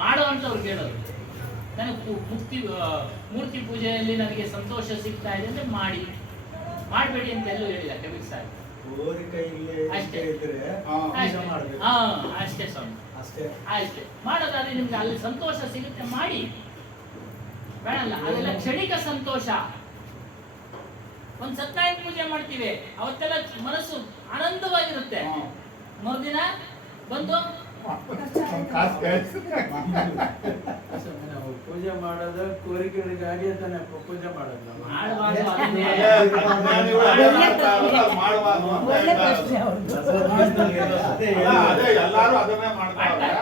ಮಾಡೋ ಅಂತ ಅವ್ರಿಗೆ ಹೇಳೋದು. ನನಗೆ ಮೂರ್ತಿ ಪೂಜೆಯಲ್ಲಿ ನನಗೆ ಸಂತೋಷ ಸಿಗ್ತಾ ಇದೆ ಅಂದ್ರೆ ಮಾಡಿ, ಮಾಡಬೇಡಿ ಅಂತ ಎಲ್ಲೂ ಹೇಳಿಲ್ಲ ಕಬೀರ್ ಸಾಹೇಬ್. ಅಷ್ಟೇ ಅಷ್ಟೇ ಸ್ವಾಮಿ, ಅಷ್ಟೇ. ಮಾಡೋದಾದ್ರೆ ನಿಮ್ಗೆ ಅಲ್ಲಿ ಸಂತೋಷ ಸಿಗುತ್ತೆ ಮಾಡಿ, ಬೇಡಲ್ಲ. ಅದೆಲ್ಲ ಕ್ಷಣಿಕ ಸಂತೋಷ. ಒಂದ್ ಸತ್ಯನಾರಾಯಣ ಪೂಜೆ ಮಾಡ್ತೀವಿ, ಅವತ್ತೆಲ್ಲ ಮನಸ್ಸು ಆನಂದವಾಗಿರುತ್ತೆ. ಮರುದಿನ ಬಂದು ನಾವು ಪೂಜೆ ಮಾಡೋದು ಕೋರಿಕೆಗಳಿಗಾಗಿ ತಾನೇ ಪೂಜೆ ಮಾಡೋದು ನಾವು.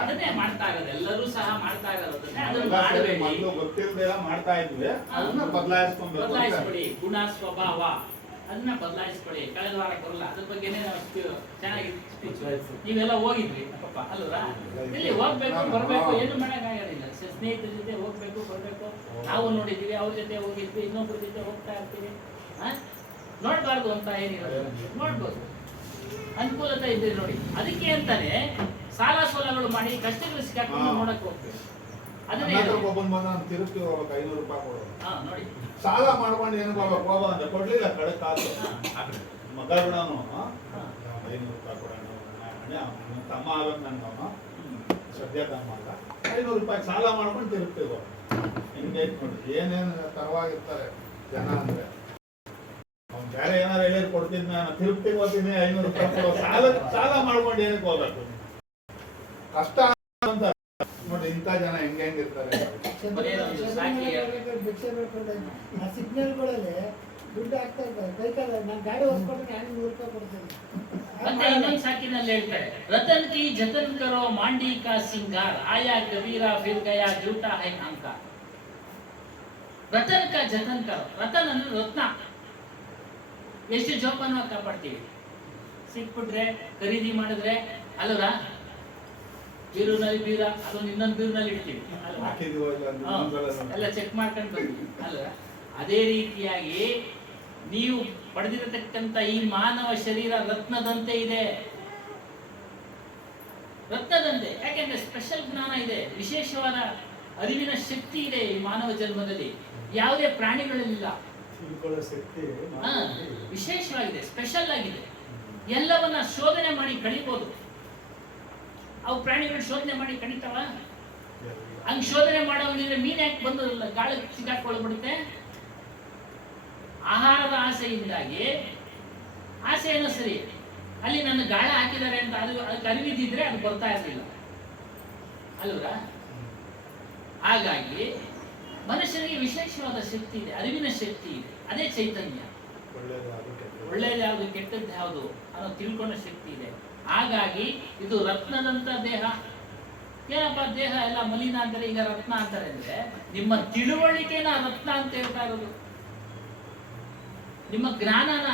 ಅದನ್ನೇ ಮಾಡ್ತಾ ಇರೋದು, ಎಲ್ಲರೂ ಸಹ ಮಾಡ್ತಾ ಇರೋದನ್ನೇ ಅದನ್ನ ಮಾಡಬೇಡಿ. ಗೊತ್ತಿಲ್ಲದೆ ಮಾಡ್ತಾ ಇದ್ವಿ, ಅದನ್ನ ಬದಲಾಯಿಸ್ಬಿಡಿ. ಗುಣ ಸ್ವಭಾವ ಅದನ್ನ ಬದಲಾಯಿಸ್ಕೊಳ್ಳಿ. ಕಳೆದ ವಾರ ಬರಲ್ಲ, ಅದ್ರ ಬಗ್ಗೆನೇ ನಾವು ಚೆನ್ನಾಗಿ ನೀವೆಲ್ಲ ಹೋಗಿದ್ವಿ ಪಾಪ ಅಲ್ವಾ? ಇಲ್ಲಿ ಹೋಗ್ಬೇಕು ಬರ್ಬೇಕು, ಏನು ಮಾಡಕ್ಕಾಗೋದಿಲ್ಲ. ಸ್ನೇಹಿತರ ಜೊತೆ ಹೋಗ್ಬೇಕು ಬರ್ಬೇಕು. ನಾವು ನೋಡಿದೀವಿ, ಅವ್ರ ಜೊತೆ ಹೋಗಿದ್ವಿ, ಇನ್ನೊಬ್ಬರ ಜೊತೆ ಹೋಗ್ತಾ ಇರ್ತೀವಿ. ನೋಡ್ಬಾರ್ದು ಅಂತ ಏನಿರೋದು, ನೋಡ್ಬೋದು. ಅನುಕೂಲತೆ ಇದೆ ನೋಡಿ. ಅದಕ್ಕೆ ಅಂತಾನೆ ಸಾಲ ಸೋಲಗಳು ಮಾಡಿ ಕಷ್ಟಗಳು ಸಿಕ್ಕಾಕೊಂಡು ನೋಡಕ್ ಹೋಗ್ತೀವಿ. ಅದನ್ನೇ ತಿರುಗಿ ಹೋಗ್ಬೇಕು, 500 ರೂಪಾಯಿ ಕೊಡೋದು. ನೋಡಿ, ಸಾಲ ಮಾಡ್ಕೊಂಡು ಏನು ಹೋಗ ಅಂತ ಕೊಡ್ಲಿಲ್ಲ. ಕಡೆ ಕಾಸು ಮಗನು 500 ರೂಪಾಯಿ ಕೊಡೋಣ, ತಮ್ಮ ಆಗಬೇಕು ನನ್ಗವನು, ಸದ್ಯ ತಮ್ಮ ಅಲ್ಲ. 500 ರೂಪಾಯಿ ಸಾಲ ಮಾಡ್ಕೊಂಡು ತಿರುಗ್ತೀವಿ. ಹಿಂಗೆ ನೋಡಿ ಏನೇನು ತರವಾಗಿರ್ತಾರೆ ಜನ ಅಂದ್ರೆ. ಅವ್ನು ಬೇರೆ ಏನಾರು ಹೇಳಿ ಕೊಡ್ತೀನಿ, ನಾನು ತಿರುಗ್ತಿಗೆ ಹೋಗ್ತೀನಿ, 500 ರೂಪಾಯಿ ಕೊಡೋ. ಸಾಲ ಮಾಡ್ಕೊಂಡು ಏನಕ್ಕೆ ಹೋಗ್ಬೇಕು? ಕಷ್ಟ ಅಂತ ನೋಡಿ ಇಂಥ ಜನ ಹೆಂಗಿರ್ತಾರೆ. ಭಿಕ್ಷೆ ಬೇಡ್ಕೊಂಡೆ ಆ ಸಿಗ್ನಲ್ಗಳಲ್ಲಿ ದುಡ್ಡು ಹಾಕ್ತಾ ಇದ್ದಾರೆ. ಕೈಕಾಲ ನಾನು ಗಾಡಿ ಹೊಸ್ಕೊಂಡ್ರೆ ನಾನು 100 ರೂಪಾಯಿ ಕೊಡ್ತೇನೆ. ಮತ್ತೆ ಇನ್ನೊಂದು ಸಾಕಿನಲ್ಲಿ ಹೇಳ್ತಾರೆ, ರತನ್ ಕಿ ಜತನ್ ಕರೋ ಮಾಂಡಿ ಕಾ ಸಿಂಗಾರ್, ಆಯಾ ಕಬೀರಾ ಫಿರ್ ಗಯಾ ಜೂಟಾ ಹೈ ಅಹಂಕಾರ. ರತನ್ ಕಾ ಜತನ್ ಕರೋ. ರತನ್ ಅಂದ್ರೆ ರತ್ನ. ಎಷ್ಟು ಜೋಪಾನವಾಗಿ ಕಾಪಾಡ್ತೀವಿ. ಸಿಕ್ಬಿಟ್ರೆ ಖರೀದಿ ಮಾಡಿದ್ರೆ ಅಲ್ವರಾ, ಬೀರುನಲ್ಲಿ ಬೀರ, ಅದೊಂದು ಇನ್ನೊಂದು ಬೀರುನಲ್ಲಿ ಇಡ್ತೀವಿ ಎಲ್ಲ ಚೆಕ್ ಮಾಡ್ಕೊಂಡು ಬರ್ತೀವಿ ಅಲ್ವಾ? ಅದೇ ರೀತಿಯಾಗಿ ನೀವು ಪಡೆದಿರತಕ್ಕಂತ ಈ ಮಾನವ ಶರೀರ ರತ್ನದಂತೆ ಇದೆ. ರತ್ನದಂತೆ ಯಾಕೆಂದ್ರೆ ಸ್ಪೆಷಲ್ ಜ್ಞಾನ ಇದೆ, ವಿಶೇಷವಾದ ಅರಿವಿನ ಶಕ್ತಿ ಇದೆ ಈ ಮಾನವ ಜನ್ಮದಲ್ಲಿ. ಯಾವುದೇ ಪ್ರಾಣಿಗಳಲ್ಲಿಲ್ಲ. ವಿಶೇಷವಾಗಿದೆ, ಸ್ಪೆಷಲ್ ಆಗಿದೆ. ಎಲ್ಲವನ್ನ ಶೋಧನೆ ಮಾಡಿ ಕಳಿಬಹುದು. ಅವು ಪ್ರಾಣಿಗಳು ಶೋಧನೆ ಮಾಡಿ ಕಣಿತಾವ? ಹಂಗ್ ಶೋಧನೆ ಮಾಡೋಂಗಿದ್ರೆ ಮೀನ್ ಯಾಕೆ ಬಂದು ಗಾಳಿ ಸಿಕ್ಕಾಕೊಳ್ಬಿಡುತ್ತೆ? ಆಹಾರದ ಆಸೆಯಿಂದಾಗಿ, ಆಸೆ ಏನೋ ಸರಿ, ಅಲ್ಲಿ ನನ್ನ ಗಾಳ ಹಾಕಿದ್ದಾರೆ ಅಂತ ಅದಕ್ಕೆ ಅರಿವಿದ್ದಿದ್ರೆ ಅದು ಬರ್ತಾ ಇರಲಿಲ್ಲ ಅಲ್ವಾ? ಹಾಗಾಗಿ ಮನುಷ್ಯನಿಗೆ ವಿಶೇಷವಾದ ಶಕ್ತಿ ಇದೆ, ಅರಿವಿನ ಶಕ್ತಿ ಇದೆ. ಅದೇ ಚೈತನ್ಯ. ಒಳ್ಳೇದು ಯಾವುದು ಕೆಟ್ಟದ್ದು ಯಾವುದು ಅನ್ನೋ ತಿಳ್ಕೊಳ್ಳೋ ಶಕ್ತಿ ಇದೆ. ಹಾಗಾಗಿ ಇದು ರತ್ನದಂತ ದೇಹ. ಏನಪ್ಪ ದೇಹ ಎಲ್ಲ ಮಲಿನ ಅಂತಾರೆ, ಈಗ ರತ್ನ ಅಂತಾರೆ ಅಂದ್ರೆ ನಿಮ್ಮ ತಿಳುವಳಿಕೆನ ರತ್ನ ಅಂತ ಹೇಳ್ತಾ ಇರೋದು. ನಿಮ್ಮ ಜ್ಞಾನನ,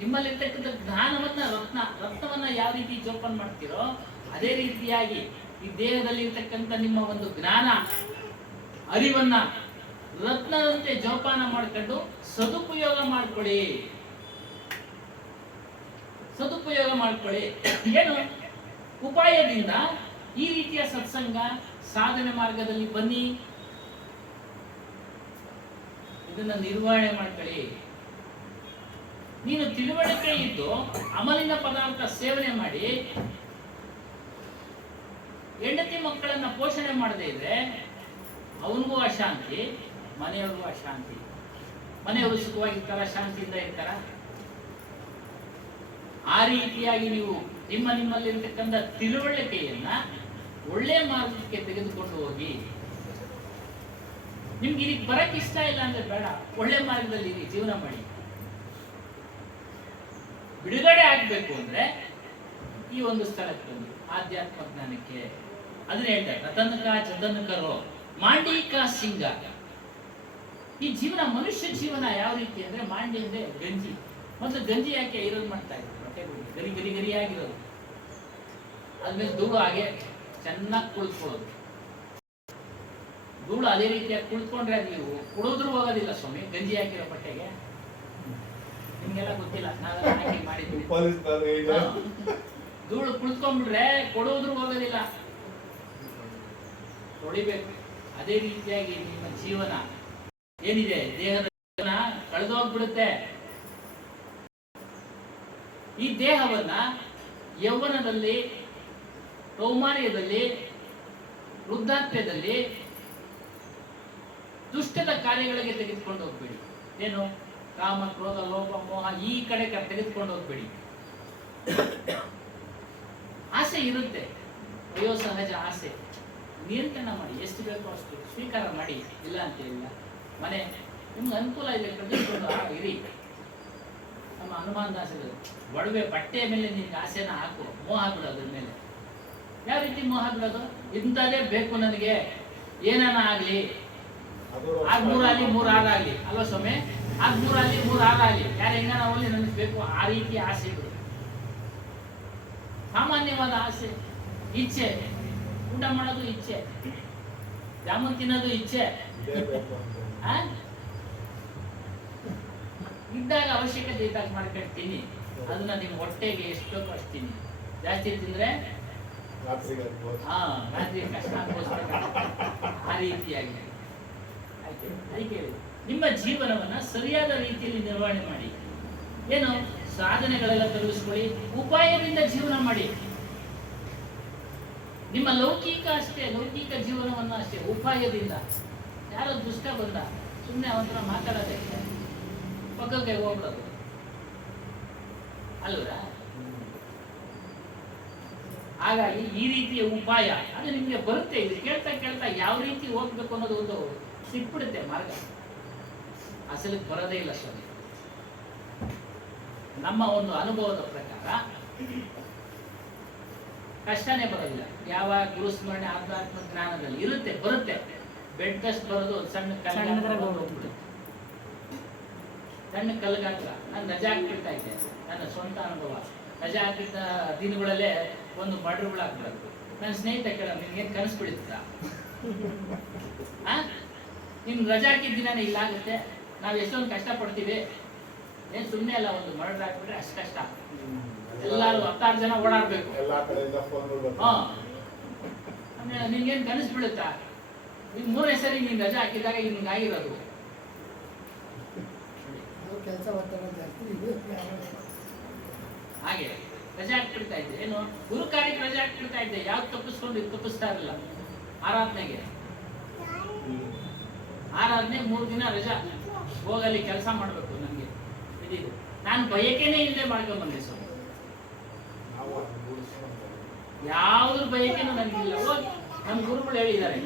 ನಿಮ್ಮಲ್ಲಿರ್ತಕ್ಕಂಥ ಜ್ಞಾನವನ್ನ ರತ್ನವನ್ನ ಯಾವ ರೀತಿ ಜೋಪಾನ ಮಾಡ್ತೀರೋ ಅದೇ ರೀತಿಯಾಗಿ ಈ ದೇಹದಲ್ಲಿ ಇರ್ತಕ್ಕಂಥ ನಿಮ್ಮ ಒಂದು ಜ್ಞಾನ, ಅರಿವನ್ನ ರತ್ನದಂತೆ ಜೋಪಾನ ಮಾಡ್ಕೊಂಡು ಸದುಪಯೋಗ ಮಾಡ್ಕೊಳ್ಳಿ. ಸದುಪಯೋಗ ಮಾಡ್ಕೊಳ್ಳಿ. ಏನು ಉಪಾಯದಿಂದ ಈ ರೀತಿಯ ಸತ್ಸಂಗ ಸಾಧನೆ ಮಾರ್ಗದಲ್ಲಿ ಬನ್ನಿ, ಇದನ್ನ ನಿರ್ವಹಣೆ ಮಾಡ್ಕೊಳ್ಳಿ. ನೀನು ತಿಳುವಳಿಕೆ ಇದ್ದು ಅಮಲಿನ ಪದಾರ್ಥ ಸೇವನೆ ಮಾಡಿ ಹೆಂಡತಿ ಮಕ್ಕಳನ್ನ ಪೋಷಣೆ ಮಾಡದೇ ಇದ್ರೆ ಅವನಿಗೂ ಅಶಾಂತಿ, ಮನೆಯವ್ರಿಗೂ ಅಶಾಂತಿ. ಮನೆಯವರು ಸುಖವಾಗಿರ್ತಾರ, ಶಾಂತಿಯಿಂದ ಇರ್ತಾರ? ಆ ರೀತಿಯಾಗಿ ನೀವು ನಿಮ್ಮಲ್ಲಿರ್ತಕ್ಕಂಥ ತಿಳುವಳಿಕೆಯನ್ನ ಒಳ್ಳೆ ಮಾರ್ಗಕ್ಕೆ ತೆಗೆದುಕೊಂಡು ಹೋಗಿ. ನಿಮ್ಗೆ ಇದಕ್ಕೆ ಬರಕ್ ಇಷ್ಟ ಇಲ್ಲ ಅಂದ್ರೆ ಬೇಡ, ಒಳ್ಳೆ ಮಾರ್ಗದಲ್ಲಿ ಜೀವನ ಮಾಡಿ. ಬಿಡುಗಡೆ ಆಗ್ಬೇಕು ಅಂದ್ರೆ ಈ ಒಂದು ಸ್ಥಳಕ್ಕೆ ಬನ್ನಿ, ಆಧ್ಯಾತ್ಮ ಜ್ಞಾನಕ್ಕೆ. ಅದನ್ನ ಹೇಳ್ತಾರೆ, ರತನಕ ಜತನಕರೋ ಮಾಂಡಿಕ ಸಿಂಗ. ಈ ಜೀವನ, ಮನುಷ್ಯ ಜೀವನ ಯಾವ ರೀತಿ ಅಂದ್ರೆ ಮಾಂಡಿ ಅಂದ್ರೆ ಗಂಜಿ. ಮೊದಲು ಗಂಜಿ ಯಾಕೆ ಇರೋದು ಮಾಡ್ತಾ ಇದ್ರು, ಗರಿ ಗರಿ ಗರಿಯಾಗಿರೋದು. ಆದ್ಮೇಲೆ ದೂರ ಹಾಗೆ ಚೆನ್ನಾಗಿ ಕುಳಿತುಕೊಳ್ಳೋದು. ಧೂಳು ಅದೇ ರೀತಿಯಾಗಿ ಕುಳಿತುಕೊಂಡ್ರೆ ಅದು ನೀವು ಕುಡಿದ್ರು ಹೋಗೋದಿಲ್ಲ ಸ್ವಾಮಿ, ಗಂಜಿ ಹಾಕಿರೋ ಬಟ್ಟೆಗೆ. ನಿಮ್ಗೆಲ್ಲ ಗೊತ್ತಿಲ್ಲ, ನಾವೆಲ್ಲ ಹಾಕಿ ಮಾಡಿದ್ವಿ. ಧೂಳು ಕುಳಿತುಕೊಂಡ್ಬಿಟ್ರೆ ಕೊಡೋದ್ರು ಹೋಗೋದಿಲ್ಲ, ತೊಳಿಬೇಕು. ಅದೇ ರೀತಿಯಾಗಿ ನಿಮ್ಮ ಜೀವನ ಏನಿದೆ, ದೇಹದ ಜೀವನ ಕಳೆದೋಗ್ಬಿಡುತ್ತೆ. ಈ ದೇಹವನ್ನ ಯೌವನದಲ್ಲಿ, ಕೌಮಾರ್ಯದಲ್ಲಿ, ವೃದ್ಧಾಪ್ಯದಲ್ಲಿ ದುಷ್ಟದ ಕಾರ್ಯಗಳಿಗೆ ತೆಗೆದುಕೊಂಡು ಹೋಗ್ಬೇಡಿ. ಏನು ಕಾಮ, ಕ್ರೋಧ, ಲೋಭ, ಮೋಹ ಈ ಕಡೆ ತೆಗೆದುಕೊಂಡು ಹೋಗ್ಬೇಡಿ. ಆಸೆ ಇರುತ್ತೆ, ವಯೋಸಹಜ ಆಸೆ, ನಿಯಂತ್ರಣ ಮಾಡಿ. ಎಷ್ಟು ಬೇಕೋ ಅಷ್ಟು ಸ್ವೀಕಾರ ಮಾಡಿ, ಇಲ್ಲ ಅಂತ ಹೇಳಿಲ್ಲ. ಮನೆ ನಿಮ್ಗೆ ಅನುಕೂಲ ಇದೆ, ಕಟ್ಟಿಸ್ಕೊಂಡು ಇರಿ. ನಮ್ಮ ಹನುಮಾನ್ ದಾಸರು ಒಡವೆ ಬಟ್ಟೆಯ ಮೇಲೆ ನಿನ್ಗೆ ಆಸೆನ ಹಾಕು, ಮೋಹ ಬಿಡೋದ್ರ ಮೇಲೆ. ಯಾವ ರೀತಿ ಮೋಹ ಬಿಡೋದು? ಇಂಥದೇ ಬೇಕು ನನಗೆ, ಏನಾನ ಆಗ್ಲಿ, ಆಗ 3 ಆಗಲಿ 3 6 ಅಲ್ವಾ ಸ್ವಾಮಿ? ಆಗ 3 ಆಗಲಿ 3 6 ಆಗಲಿ, ಯಾರು ಹೆಂಗಾನ ಅವಲ್ಲಿ ನನಗೆ ಬೇಕು, ಆ ರೀತಿ ಆಸೆ ಬಿಡು. ಸಾಮಾನ್ಯವಾದ ಆಸೆ, ಇಚ್ಛೆ, ಊಟ ಮಾಡೋದು ಇಚ್ಛೆ, ಜಾಮೂನ್ ತಿನ್ನೋದು ಇಚ್ಛೆ. ಇದ್ದಾಗ ಅವಶ್ಯಕತೆ ಇದ್ದಾಗ ಮಾಡ್ಕೊಳ್ತೀನಿ, ಅದನ್ನ ನಿಮ್ಮ ಹೊಟ್ಟೆಗೆ ಎಷ್ಟು ಬೇಕೋ ಅಷ್ಟು ತಿನ್ನಿ. ಜಾಸ್ತಿ ತಿಂದ್ರೆ ರಾತ್ರಿ ಕಷ್ಟ ಅನುಭವಿಸ್ಬೇಕು. ಆ ರೀತಿಯಾಗಿ ಆಯ್ತು. ಅದಕ್ಕೆ ಹೇಳಿ, ನಿಮ್ಮ ಜೀವನವನ್ನ ಸರಿಯಾದ ರೀತಿಯಲ್ಲಿ ನಿರ್ವಹಣೆ ಮಾಡಿ. ಏನು ಸಾಧನೆಗಳೆಲ್ಲ ತೊಡಗಿಸ್ಕೊಳ್ಳಿ, ಉಪಾಯದಿಂದ ಜೀವನ ಮಾಡಿ. ನಿಮ್ಮ ಲೌಕಿಕ ಅಷ್ಟೇ, ಲೌಕಿಕ ಜೀವನವನ್ನ ಅಷ್ಟೇ ಉಪಾಯದಿಂದ. ಯಾರೋ ದುಷ್ಟ ಬಂದ, ಸುಮ್ಮನೆ ಅವನ ಮಾತಾಡೋದೇ, ಪಕ್ಕಕ್ಕೆ ಹೋಗ್ಬಿಡೋದು ಅಲ್ವರ? ಹಾಗಾಗಿ ಈ ರೀತಿಯ ಉಪಾಯ ಅದು ನಿಮಗೆ ಬರುತ್ತೆ. ಇದು ಕೇಳ್ತಾ ಕೇಳ್ತಾ ಯಾವ ರೀತಿ ಹೋಗ್ಬೇಕು ಅನ್ನೋದು ಒಂದು ಸಿಕ್ಬಿಡುತ್ತೆ ಮಾರ್ಗ. ಅಸಲಿಗೆ ಬರೋದೇ ಇಲ್ಲ ಸ್ವಾಮಿ. ನಮ್ಮ ಒಂದು ಅನುಭವದ ಪ್ರಕಾರ ಕಷ್ಟನೇ ಬರೋದಿಲ್ಲ. ಯಾವ ಗುರುಸ್ಮರಣೆ ಆಧ್ಯಾತ್ಮ ಜ್ಞಾನದಲ್ಲಿ ಇರುತ್ತೆ, ಬರುತ್ತೆ. ಬೆಡ್ಡಷ್ಟು ಬರೋದು ಸಣ್ಣ ಹೋಗ್ಬಿಡುತ್ತೆ. ಸಣ್ಣ ಕಲ್ಗಾತ್ರ. ನಾನು ರಜಾ ಹಾಕ್ಬಿಡ್ತಾ ಇದ್ದೆ, ನನ್ನ ಸ್ವಂತ ಅನುಭವ. ರಜಾ ಹಾಕಿದ್ದ ದಿನಗಳಲ್ಲೇ ಒಂದು ಮಡ್ರುಗಳಾಗ್ಬಿಡೋದು. ನನ್ನ ಸ್ನೇಹಿತ ಕೇಳ, ನಿನ್ಗೇನು ಕನಸು ಬಿಡುತ್ತಾ? ನಿನ್ ರಜಾ ಹಾಕಿದ ದಿನಾನೇ ಇಲ್ಲಾಗುತ್ತೆ. ನಾವು ಎಷ್ಟೊಂದು ಕಷ್ಟ ಪಡ್ತೀವಿ, ಏನ್ ಸುಮ್ಮನೆ ಅಲ್ಲ. ಒಂದು ಮರ್ಡರ್ ಹಾಕ್ಬಿಟ್ರೆ ಅಷ್ಟು ಕಷ್ಟ. ಎಲ್ಲಾರು 10 ಜನ ಓಡಾಡ್ಬೇಕು. ನಿನ್ಗೇನ್ ಕನಸು ಬೀಳುತ್ತಾ? ಈಗ 3ನೇ ಸರಿ ನೀನ್ ರಜಾ ಹಾಕಿದಾಗ ನಿನ್ಗೆ ಆಗಿರೋದು. ಕೆಲಸ ಒತ್ತಡ ಜಾಸ್ತಿ. ಹಾಗೆ ರಜೆ ಹಾಕ್ಬಿಡ್ತಾ ಇದ್ದೆ. ಏನು ಗುರು ಕಾರ್ಯಕ್ಕೆ ರಜೆ ಹಾಕ್ಬಿಡ್ತಾ ಇದ್ದೆ. ಯಾವ್ದು ತಪ್ಪಿಸ್ಕೊಂಡು ತಪ್ಪಿಸ್ತಾ ಇರಲಿಲ್ಲ. ಆರಾಧನೆಗೆ 3 ದಿನ ರಜಾ, ಹೋಗಲ್ಲಿ ಕೆಲಸ ಮಾಡ್ಬೇಕು. ನನಗೆ ಇದಿದೆ, ನಾನು ಬಯಕೆನೇ ಇಲ್ಲದೆ ಮಾಡ್ಕೊಂಡ್ ಬಂದೆ ಸ್ವಾಮಿ. ಯಾವ್ದ್ರ ಬಯಕೆನೂ ನನಗಿಲ್ಲ. ಹೋಗಿ ನಮ್ಮ ಗುರುಗಳು ಹೇಳಿದ್ದಾರೆ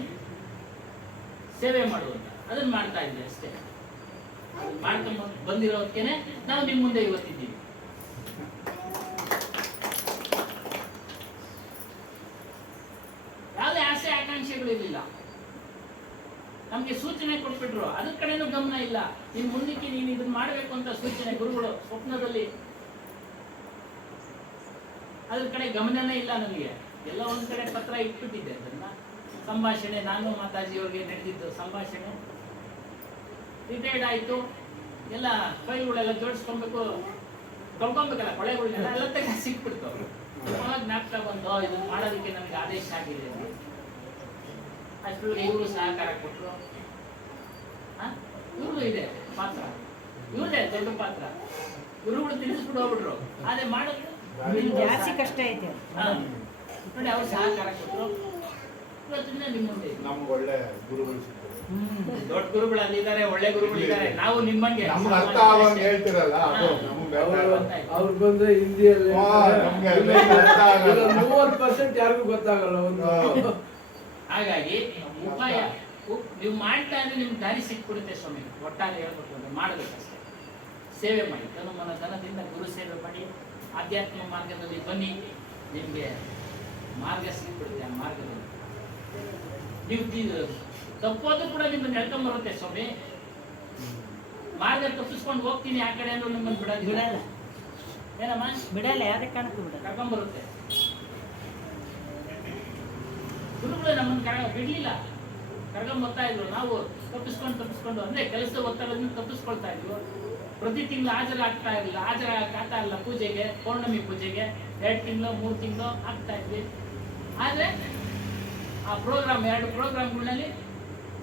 ಸೇವೆ ಮಾಡುವಂತ, ಅದನ್ನ ಮಾಡ್ತಾ ಇದ್ದೆ ಅಷ್ಟೇ. ಅದನ್ನ ಮಾಡ್ಕೊಂಡ್ ಬಂದಿರೋದಕ್ಕೇನೆ ನಾವು ನಿಮ್ಮ ಮುಂದೆ ಇವತ್ತಿದ್ದೀವಿ. ಯಾವುದೇ ಆಸೆ ಆಕಾಂಕ್ಷೆಗಳು ಇರಲಿಲ್ಲ. ನಮ್ಗೆ ಸೂಚನೆ ಕೊಟ್ಬಿಟ್ರು, ಅದ್ರ ಕಡೆನೂ ಗಮನ ಇಲ್ಲ. ಇನ್ ಮುಂದಕ್ಕೆ ನೀನು ಇದನ್ನ ಮಾಡ್ಬೇಕು ಅಂತ ಸೂಚನೆ ಗುರುಗಳು ಸ್ವಪ್ನದಲ್ಲಿ, ಅದ್ರ ಕಡೆ ಗಮನನೇ ಇಲ್ಲ ನನಗೆ. ಎಲ್ಲ ಒಂದ್ ಕಡೆ ಪತ್ರ ಇಟ್ಬಿಟ್ಟಿದ್ದೆ. ಅದನ್ನ ಸಂಭಾಷಣೆ, ನಾನು ಮಾತಾಜಿಯವ್ರಿಗೆ ನಡೆದಿದ್ದು ಸಂಭಾಷಣೆ. ರಿಟೈರ್ಡ್ ಆಯ್ತು, ಎಲ್ಲ ಫೈಲ್ಗಳೆಲ್ಲ ಜೋಡಿಸ್ಕೊಬೇಕು, ತೊಳ್ಕೊಬೇಕಲ್ಲ ಕೊಳೆಗಳನ್ನೆಲ್ಲ, ಎಲ್ಲ ತೆಗೆದು ಸಿಕ್ಬಿಡ್ತು. ಜ್ಞಾಪಕ ಬಂದು ಇದನ್ನ ಮಾಡೋದಕ್ಕೆ ನಮ್ಗೆ ಆದೇಶ ಆಗಿದೆ. ಅಷ್ಟೊಳಗೆ ಇವರು ಸಹಕಾರ ಕೊಟ್ಟರು. ಇವ್ರಿಗೂ ಇದೆ ಪಾತ್ರ, ಇವ್ರದೇ ದೊಡ್ಡ ಪಾತ್ರ. ಗುರುಗಳು ತಿಳಿಸ್ಬಿಟ್ಟು ಹೋಗ್ಬಿಟ್ರು, ಅದೇ ಮಾಡೋದು ಜಾಸ್ತಿ ಕಷ್ಟ ಐತೆ. ನೋಡಿ, ಅವ್ರು ಸಹಕಾರ ಕೊಟ್ಟರು. ಇವತ್ತಿನ ನಿಮ್ಮ ಮುಂದೆ ನಮ್ಗೆ ಒಳ್ಳೆ ಗುರುಗಳು ಸಿಗ್ತಾರೆ. ದೊಡ್ಡ ಗುರುಗಳು ಅಲ್ಲಿದ್ದಾರೆ, ಒಳ್ಳೆ ಗುರುಗಳು ಇದ್ದಾರೆ. ನಾವು ನಿಮ್ಮಂಗೆ ನಮ್ಗೆ ಅರ್ಥ ಆಗೋಂಗ್ ಹೇಳ್ತಿರಲ್ಲ, ಅದು ನಮ್ಗೆ ಅವ್ರು ಬಂದ್ರೆ ಹಿಂದಿಯಲ್ಲಿ ನಮ್ಗೆ ಅರ್ಥ ಆಗಲ್ಲ. 30% ಯಾರಿಗೂ ಗೊತ್ತಾಗಲ್ಲ ಒಂದು. ಹಾಗಾಗಿ ಉಪಾಯ ನೀವು ಮಾಡ್ತಾ ಇದ್ರೆ ನಿಮ್ಗೆ ದಾರಿ ಸಿಕ್ಬಿಡುತ್ತೆ ಸ್ವಾಮಿ. ಒಟ್ಟಾರೆ ಹೇಳ್ಬೇಕು ಅಂದ್ರೆ ಮಾಡಬೇಕಷ್ಟೇ. ಸೇವೆ ಮಾಡಿ, ತನು ಮನ ಧನದಿಂದ ಗುರು ಸೇವೆ ಮಾಡಿ, ಆಧ್ಯಾತ್ಮ ಮಾರ್ಗದಲ್ಲಿ ಬನ್ನಿ. ನಿಮಗೆ ಮಾರ್ಗ ಸಿಕ್ಬಿಡುತ್ತೆ. ಆ ಮಾರ್ಗದಲ್ಲಿ ನೀವು ತಪ್ಪೋದು ಕೂಡ ನಿಮ್ಮನ್ನು ಎಳ್ಕೊಂಬರುತ್ತೆ ಸ್ವಾಮಿ. ಮಾರ್ಗ ತಪ್ಪಿಸ್ಕೊಂಡು ಹೋಗ್ತೀನಿ ಆ ಕಡೆ ಅಂದ್ರೆ ನಿಮ್ಮನ್ನು ಬಿಡೋದಿಲ್ಲ. ಏನಮ್ಮ ಬಿಡಲ್ಲ, ಯಾವ್ದೇ ಕಾರಣಕ್ಕೂ ಬಿಡಲ್ಲ. ಕರ್ಕೊಂಡ್ಬರುತ್ತೆ. ಗುರುಗಳು ನಮ್ಮನ್ನು ಬಿಡ್ಲಿಲ್ಲ. ಕರ್ಕೊಂಬರ್ತಾ ಇದ್ರು. ನಾವು ತಪ್ಪಿಸ್ಕೊಂಡು ಅಂದ್ರೆ ಕೆಲಸದ ಒತ್ತಡದಿಂದ ತಪ್ಪಿಸ್ಕೊಳ್ತಾ ಇದ್ವಿ. ಪ್ರತಿ ತಿಂಗಳು ಹಾಜರಾಗ್ತಾ ಇರಲಿಲ್ಲ, ಹಾಜರಾಗಕ್ಕಾಗ್ತಾ ಇಲ್ಲ ಪೂಜೆಗೆ, ಪೌರ್ಣಮಿ ಪೂಜೆಗೆ 2 ತಿಂಗಳು 3 ತಿಂಗಳು ಆಗ್ತಾ ಇದ್ವಿ. ಆದರೆ ಆ ಪ್ರೋಗ್ರಾಮ್ 2 ಪ್ರೋಗ್ರಾಮ್ಗಳಲ್ಲಿ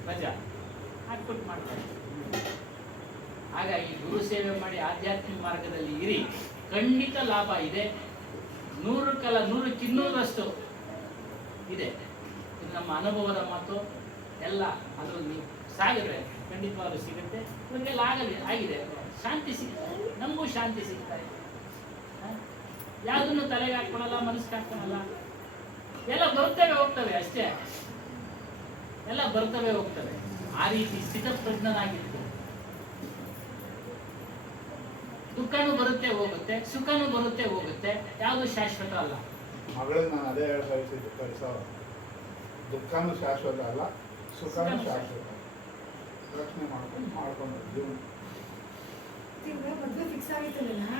ರಜಾ ಹಾಕ್ಬಿಟ್ಟು ಮಾಡ್ತಾ ಇದ್ವಿ. ಹಾಗಾಗಿ ಗುರು ಸೇವೆ ಮಾಡಿ ಆಧ್ಯಾತ್ಮಿಕ ಮಾರ್ಗದಲ್ಲಿ ಇರಿ, ಖಂಡಿತ ಲಾಭ ಇದೆ. 100ಕ್ಕೆ 200ರಷ್ಟು ಇದೆ. ಇದು ನಮ್ಮ ಅನುಭವದ ಮಾತು. ಎಲ್ಲ ಅದು ನೀವು ಸಾಗಿದ್ರೆ ಖಂಡಿತವಾಗ್ಲೂ ಸಿಗುತ್ತೆ. ಇವರಿಗೆಲ್ಲ ಆಗಿದೆ, ಶಾಂತಿ ಸಿಗ್ತಾರೆ, ನಮಗೂ ಶಾಂತಿ ಸಿಗ್ತಾರೆ. ಯಾವುದನ್ನು ತಲೆಗೆ ಹಾಕ್ಕೊಳಲ್ಲ, ಮನಸ್ಸಿಗೆ ಹಾಕ್ಕೊಳಲ್ಲ. ಎಲ್ಲ ಬರ್ತವೆ ಹೋಗ್ತವೆ ಅಷ್ಟೇ, ಎಲ್ಲ ಬರ್ತವೆ ಹೋಗ್ತವೆ. ಆ ರೀತಿ ಸ್ಥಿತಪ್ರಜ್ಞನಾಗಿತ್ತು. ದುಃಖನೂ ಬರುತ್ತೆ ಹೋಗುತ್ತೆ, ಸುಖನೂ ಬರುತ್ತೆ ಹೋಗುತ್ತೆ, ಯಾವುದು ಶಾಶ್ವತ ಅಲ್ಲ. ಮಗಳಿಗೆ ನಾನು ಅದೇ ಹೇಳ ಬಯಸಿದ್ದು ಕಳಿಸೋ, ದುಃಖನೂ ಶಾಶ್ವತ ಅಲ್ಲ, ಸುಖನೂ ಶಾಶ್ವತ. ರಕ್ಷಣೆ ಮಾಡ್ಕೊಂಡು ಜೀವನ ತಿರ್ಗಾ ಮದುವೆ ಫಿಕ್ಸ್ ಆಗಿತ್ತಲ್ಲ, ಹಾ.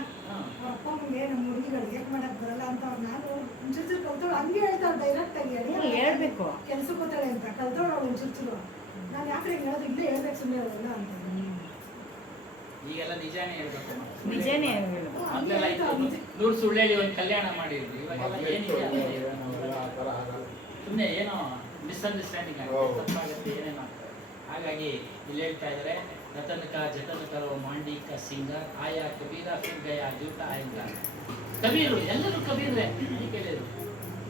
ಅವ್ರ ಅಪ್ಪ ಅಮ್ಮಗೆ ನಮ್ಮ ಹುಡುಗಿಗಳು ಹೇಗೆ ಮಾಡಕ್ ಬರಲ್ಲ ಅಂತ ಅವ್ರು ನಾನು ಒಂಚೂರು ಕಲ್ತೋಳು ಹಂಗೆ ಹೇಳ್ತಾಳೆ ಡೈರೆಕ್ಟ್ ಆಗಿ. ಹೇಳ್ಬೇಕು. ಕೆಲ್ಸಕ್ಕೆ ಹೋಗ್ತಾಳೆ ಅಂತ ಕಲ್ತೋಳು ಅವಳು ಒಂಚೂರು. ನಾನು ಯಾಕೆ ಹಿಂಗೆ ಹೇಳೋದು, ಇಲ್ಲೇ ಹೇಳ್ಬೇಕು ಸುಮ್ಮನೆ ಅವಳಲ್ಲ ಅಂತ. ಈಗೆಲ್ಲ ನಿಜಾನೇ ಹೇಳ್ಬೇಕು. ನಿಜನೇ ಹೇಳೋದು. ಮೊದಲೆಲ್ಲ ಇತ್ತು 100 ಸುಳ್ಳು ಹೇಳಿ ಒಂದು ಕಲ್ಯಾಣ ಮಾಡಿದ್ರು. ಇವಾಗೆಲ್ಲ ಏನಿದೆ ಆ ಥರ ಆಗಲ್ಲ. ಸುಮ್ಮನೆ ಏನೋ ಮಿಸ್ಅಂಡರ್ಸ್ಟ್ಯಾಂಡಿಂಗ್ ಆಗುತ್ತೆ, ಹೌದು. ತಪ್ಪಾಗುತ್ತೆ, ಏನೇನೋ. ಹಾಗಾಗಿ ಇಲ್ಲಿ ಹೇಳ್ತಾ ಇದ್ದಾರೆ, ರತನ್ ಕಾ ಜತನ್ ಕರೋ ಮಾಂಡಿ ಕಾ ಸಿಂಗರ್ ಆಯಾ ಕಬೀರ ಫಿರ್ ಗಯಾ ಜೂಟ ಆಯಂಗ. ಕಬೀರು ಎಲ್ಲರೂ ಕಬೀರ್ರೆ ಕೇಳಿದ್ರು.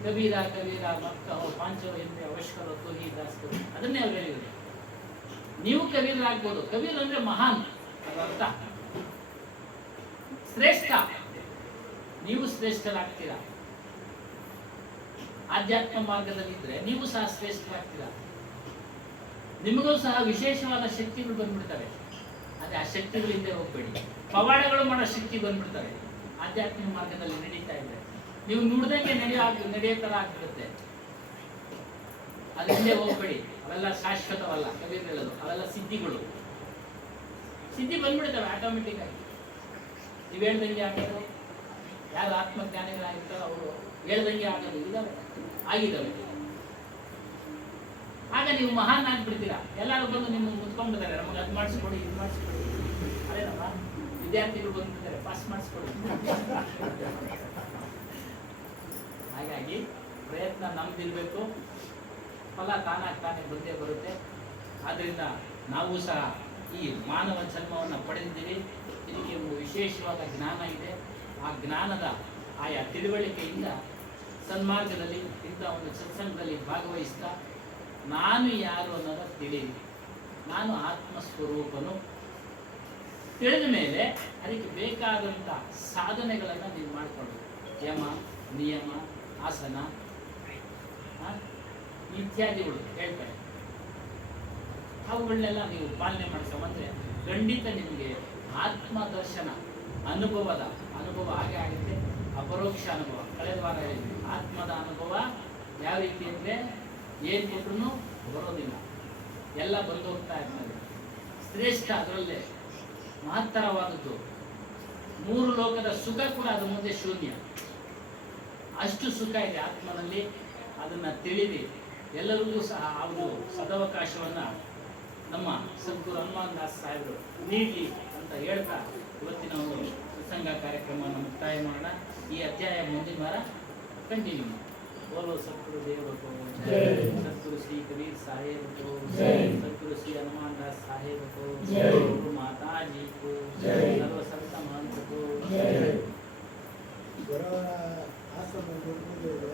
ಕಬೀರ ಕಬೀರ ಮಕ್ಕ ಹೋ ಪಾಂಚೋ ಎಂದ್ರೆ ಅವಶ್ಯಕರು ತುಹಿ ದಾಸ್ತು, ಅದನ್ನೇ ಅವ್ರು ಹೇಳಿದ್ರು. ನೀವು ಕಬೀರರಾಗ್ಬೋದು. ಕಬೀರ್ ಅಂದ್ರೆ ಮಹಾನ್, ಅದರ ಅರ್ಥ ಶ್ರೇಷ್ಠ. ನೀವು ಶ್ರೇಷ್ಠರಾಗ್ತೀರಾ. ಆಧ್ಯಾತ್ಮ ಮಾರ್ಗದಲ್ಲಿದ್ದರೆ ನೀವು ಸಹ ಶ್ರೇಷ್ಠರಾಗ್ತೀರಾ. ನಿಮಗೂ ಸಹ ವಿಶೇಷವಾದ ಶಕ್ತಿಗಳು ಬಂದ್ಬಿಡ್ತವೆ. ಅದೇ ಆ ಶಕ್ತಿಗಳು ಹಿಂದೆ ಹೋಗ್ಬೇಡಿ. ಪವಾಡಗಳು ಮಾಡೋ ಶಕ್ತಿ ಬಂದ್ಬಿಡ್ತವೆ ಆಧ್ಯಾತ್ಮಿಕ ಮಾರ್ಗದಲ್ಲಿ ನಡೀತಾ ಇದ್ರೆ. ನೀವು ನುಡ್ದಂಗೆ ನಡೆಯೋ ಥರ ಆಗ್ಬಿಡುತ್ತೆ. ಅದು ಹಿಂದೆ ಹೋಗ್ಬೇಡಿ. ಅವೆಲ್ಲ ಶಾಶ್ವತವಲ್ಲ. ಕಬೀರ್ ಹೇಳೋದು ಅವೆಲ್ಲ ಸಿದ್ಧಿಗಳು. ಸಿದ್ಧಿ ಬಂದ್ಬಿಡ್ತವೆ ಆಟೋಮೆಟಿಕ್ ಆಗಿ. ನೀವು ಹೇಳ್ದಂಗೆ ಆಗೋದು. ಯಾರು ಆತ್ಮಜ್ಞಾನಿಗಳಾಗಿರ್ತಾರೋ ಅವರು ಹೇಳ್ದಂಗೆ ಆಗೋದು ಇದಾವೆ, ಆಗಿದ್ದಾವೆ. ಆಗ ನೀವು ಮಹಾನ್ ಆಗ್ಬಿಡ್ತೀರಾ. ಎಲ್ಲರೂ ಬಂದು ನಿಮ್ಮನ್ನು ಮುತ್ಕೊಂಡ್ಬಿಡ್ತಾರೆ, ನಮಗೆ ಅದು ಮಾಡಿಸ್ಕೊಡಿ, ಇದು ಮಾಡಿಸ್ಕೊಡಿ. ಅದೇನಪ್ಪ ವಿದ್ಯಾರ್ಥಿಗಳು ಬಂದ್ಬಿಡ್ತಾರೆ, ಪಾಸ್ ಮಾಡಿಸ್ಕೊಡಿ. ಹಾಗಾಗಿ ಪ್ರಯತ್ನ ನಮ್ದಿರಬೇಕು, ಫಲ ತಾನೇ ಬಂದೇ ಬರುತ್ತೆ. ಆದ್ದರಿಂದ ನಾವು ಸಹ ಈ ಮಾನವ ಜನ್ಮವನ್ನು ಪಡೆದಿದ್ದೀವಿ. ಇದಕ್ಕೆ ಒಂದು ವಿಶೇಷವಾದ ಜ್ಞಾನ ಇದೆ. ಆ ಜ್ಞಾನದ ಆಯಾ ತಿಳುವಳಿಕೆಯಿಂದ ಸನ್ಮಾರ್ಗದಲ್ಲಿ ಇಂಥ ಒಂದು ಸತ್ಸಂಗದಲ್ಲಿ ಭಾಗವಹಿಸ್ತಾ ನಾನು ಯಾರು ಅನ್ನೋದು ತಿಳಿಯಿರಿ. ನಾನು ಆತ್ಮಸ್ವರೂಪನು ತಿಳಿದ ಮೇಲೆ ಅದಕ್ಕೆ ಬೇಕಾದಂಥ ಸಾಧನೆಗಳನ್ನು ನೀವು ಮಾಡಿಕೊಳ್ಬೇಕು. ಯಮ ನಿಯಮ ಆಸನ ಇತ್ಯಾದಿಗಳು ಹೇಳ್ತಾರೆ. ಅವುಗಳನ್ನೆಲ್ಲ ನೀವು ಪಾಲನೆ ಮಾಡ್ಕೊಂಬಂದ್ರೆ ಖಂಡಿತ ನಿಮಗೆ ಆತ್ಮದರ್ಶನ ಅನುಭವ ಹಾಗೆ ಆಗುತ್ತೆ. ಅಪರೋಕ್ಷ ಅನುಭವ. ಕಳೆದ ವಾರ ಹೇಳಿದ್ವಿ, ಆತ್ಮದ ಅನುಭವ ಯಾವ ರೀತಿ ಅಂದರೆ ಏನು ಕೊಟ್ಟರು ಬರೋದಿಲ್ಲ, ಎಲ್ಲ ಬಂದು ಹೋಗ್ತಾ ಇರ್ತದೆ. ಶ್ರೇಷ್ಠ ಅದರಲ್ಲೇ ಮಹತ್ತರವಾದದ್ದು. 3 ಲೋಕದ ಸುಖ ಕೂಡ ಅದ್ರ ಮುಂದೆ ಶೂನ್ಯ. ಅಷ್ಟು ಸುಖ ಇದೆ ಆತ್ಮನಲ್ಲಿ. ಅದನ್ನು ತಿಳಿದು ಎಲ್ಲರಿಗೂ ಸಹ ಅವರು ಸದವಕಾಶವನ್ನು ನಮ್ಮ ಸದ್ಗುರು ಹನುಮಾನ್ ದಾಸ್ ಸಾಹೇಬರು ನೀಡಲಿ ಅಂತ ಹೇಳ್ತಾ ಇವತ್ತಿನ ಒಂದು ಸತ್ಸಂಗ ಕಾರ್ಯಕ್ರಮವನ್ನು ಮುಕ್ತಾಯ ಮಾಡೋಣ. ಈ ಅಧ್ಯಾಯ ಮುಂದಿನ ವಾರ ಕಂಟಿನ್ಯೂ ಮಾಡಿ. बोलो सतगुरु देव को जय, सतगुरु श्री कबीर साहेब को जय, सतगुरु श्री हनुमान दास साहेब को जय, गुरु माता जी को जय, सर्व संत महंत को जय. ಬರೋವರ ಆಶ್ರಮ ಕೊಡ್ತಿದ್ದೇವೆ.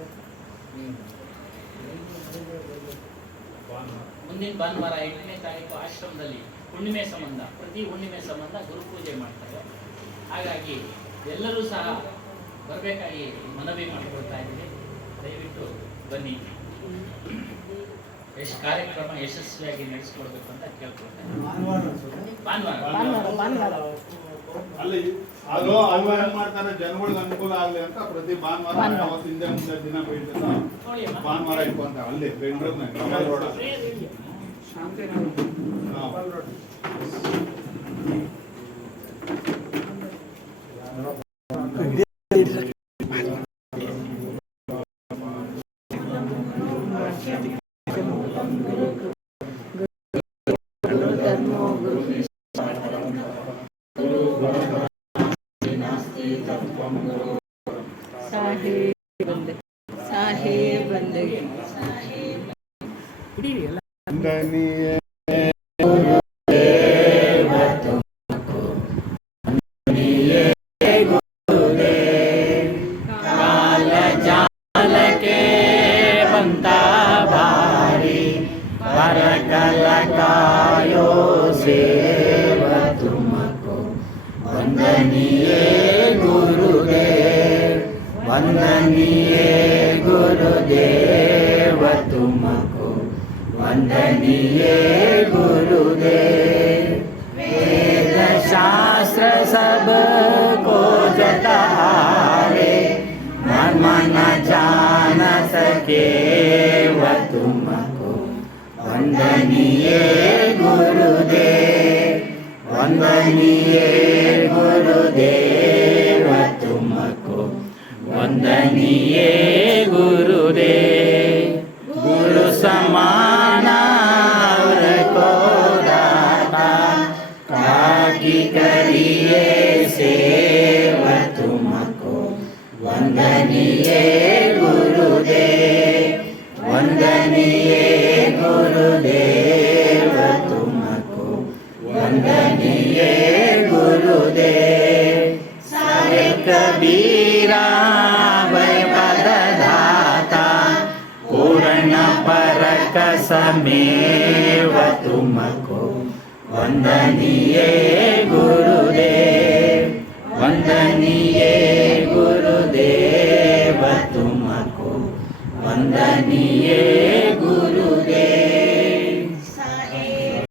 ಮುಂದಿನ ಭಾನುವಾರ 8ನೇ ತಾರೀಕು ಆಶ್ರಮದಲ್ಲಿ ಹುಣ್ಣಿಮೆ ಸಂಬಂಧ, ಪ್ರತಿ ಹುಣ್ಣಿಮೆ ಸಂಬಂಧ ಗುರುಪೂಜೆ ಮಾಡ್ತಾರೆ. ಹಾಗಾಗಿ ಎಲ್ಲರೂ ಸಹ ಬರಬೇಕಾಗಿ ಮನವಿ ಮಾಡಿಕೊಳ್ತಾ ಇದ್ದೀನಿ. ದಯವಿಟ್ಟು ಬನ್ನಿ. ಕಾರ್ಯಕ್ರಮ ಯಶಸ್ವಿಯಾಗಿ ನಡೆಸ್ಕೊಡ್ಬೇಕು ಅಂತ ಕೇಳ್ಕೊಳ್ತೇನೆ. ಭಾನುವಾರ ಅಲ್ಲಿ ಅದು ಅವ್ರು ಏನ್ ಮಾಡ್ತಾರೆ, ಜನಗಳಿಗೆ ಅನುಕೂಲ ಆಗ್ಲಿ ಅಂತ ಪ್ರತಿ ಭಾನುವಾರ ಅವತ್ತು ಹಿಂದೆ ಮುಂದೆ ದಿನ ಬೀಳ್ತದ ಭಾನುವಾರ ಇಟ್ಕೊಂತ ಅಲ್ಲಿ ಬೆಂಗಳೂರಿನಾಗ ರೋಡ್ नास्ति तत्त्वं गुरु ಸಾಹೇಬ್ ಬಂದೆ ಸಾಹೇಬ್ ಬಂದೆ ವಂದನೀಯ काल जाल के बनता भारी पर कल कायो सेव तुमको वंदनीय गुरुदेव वंदनीय गुरुदेव तुमको वंदनीय गुरुदेव वेद शास्त्र सब को जतारे मन न जान सके वह तुमको वंदनीय गुरुदेव वंदनीय गुरुदेव तुमको वंदनीय गुरुदेव गुरु समाना और को दाता काकी करिए सेव तुमको वंदनीय गुरुदेव वंदनीय गुरुदेव तुमको वंदनीय गुरुदेव सारे कबीरा भय पदधाता पूर्ण परक समेव तुमको वंदनीय गुरुदेव वंदनीय गुरुदेव तुमको वंदनीय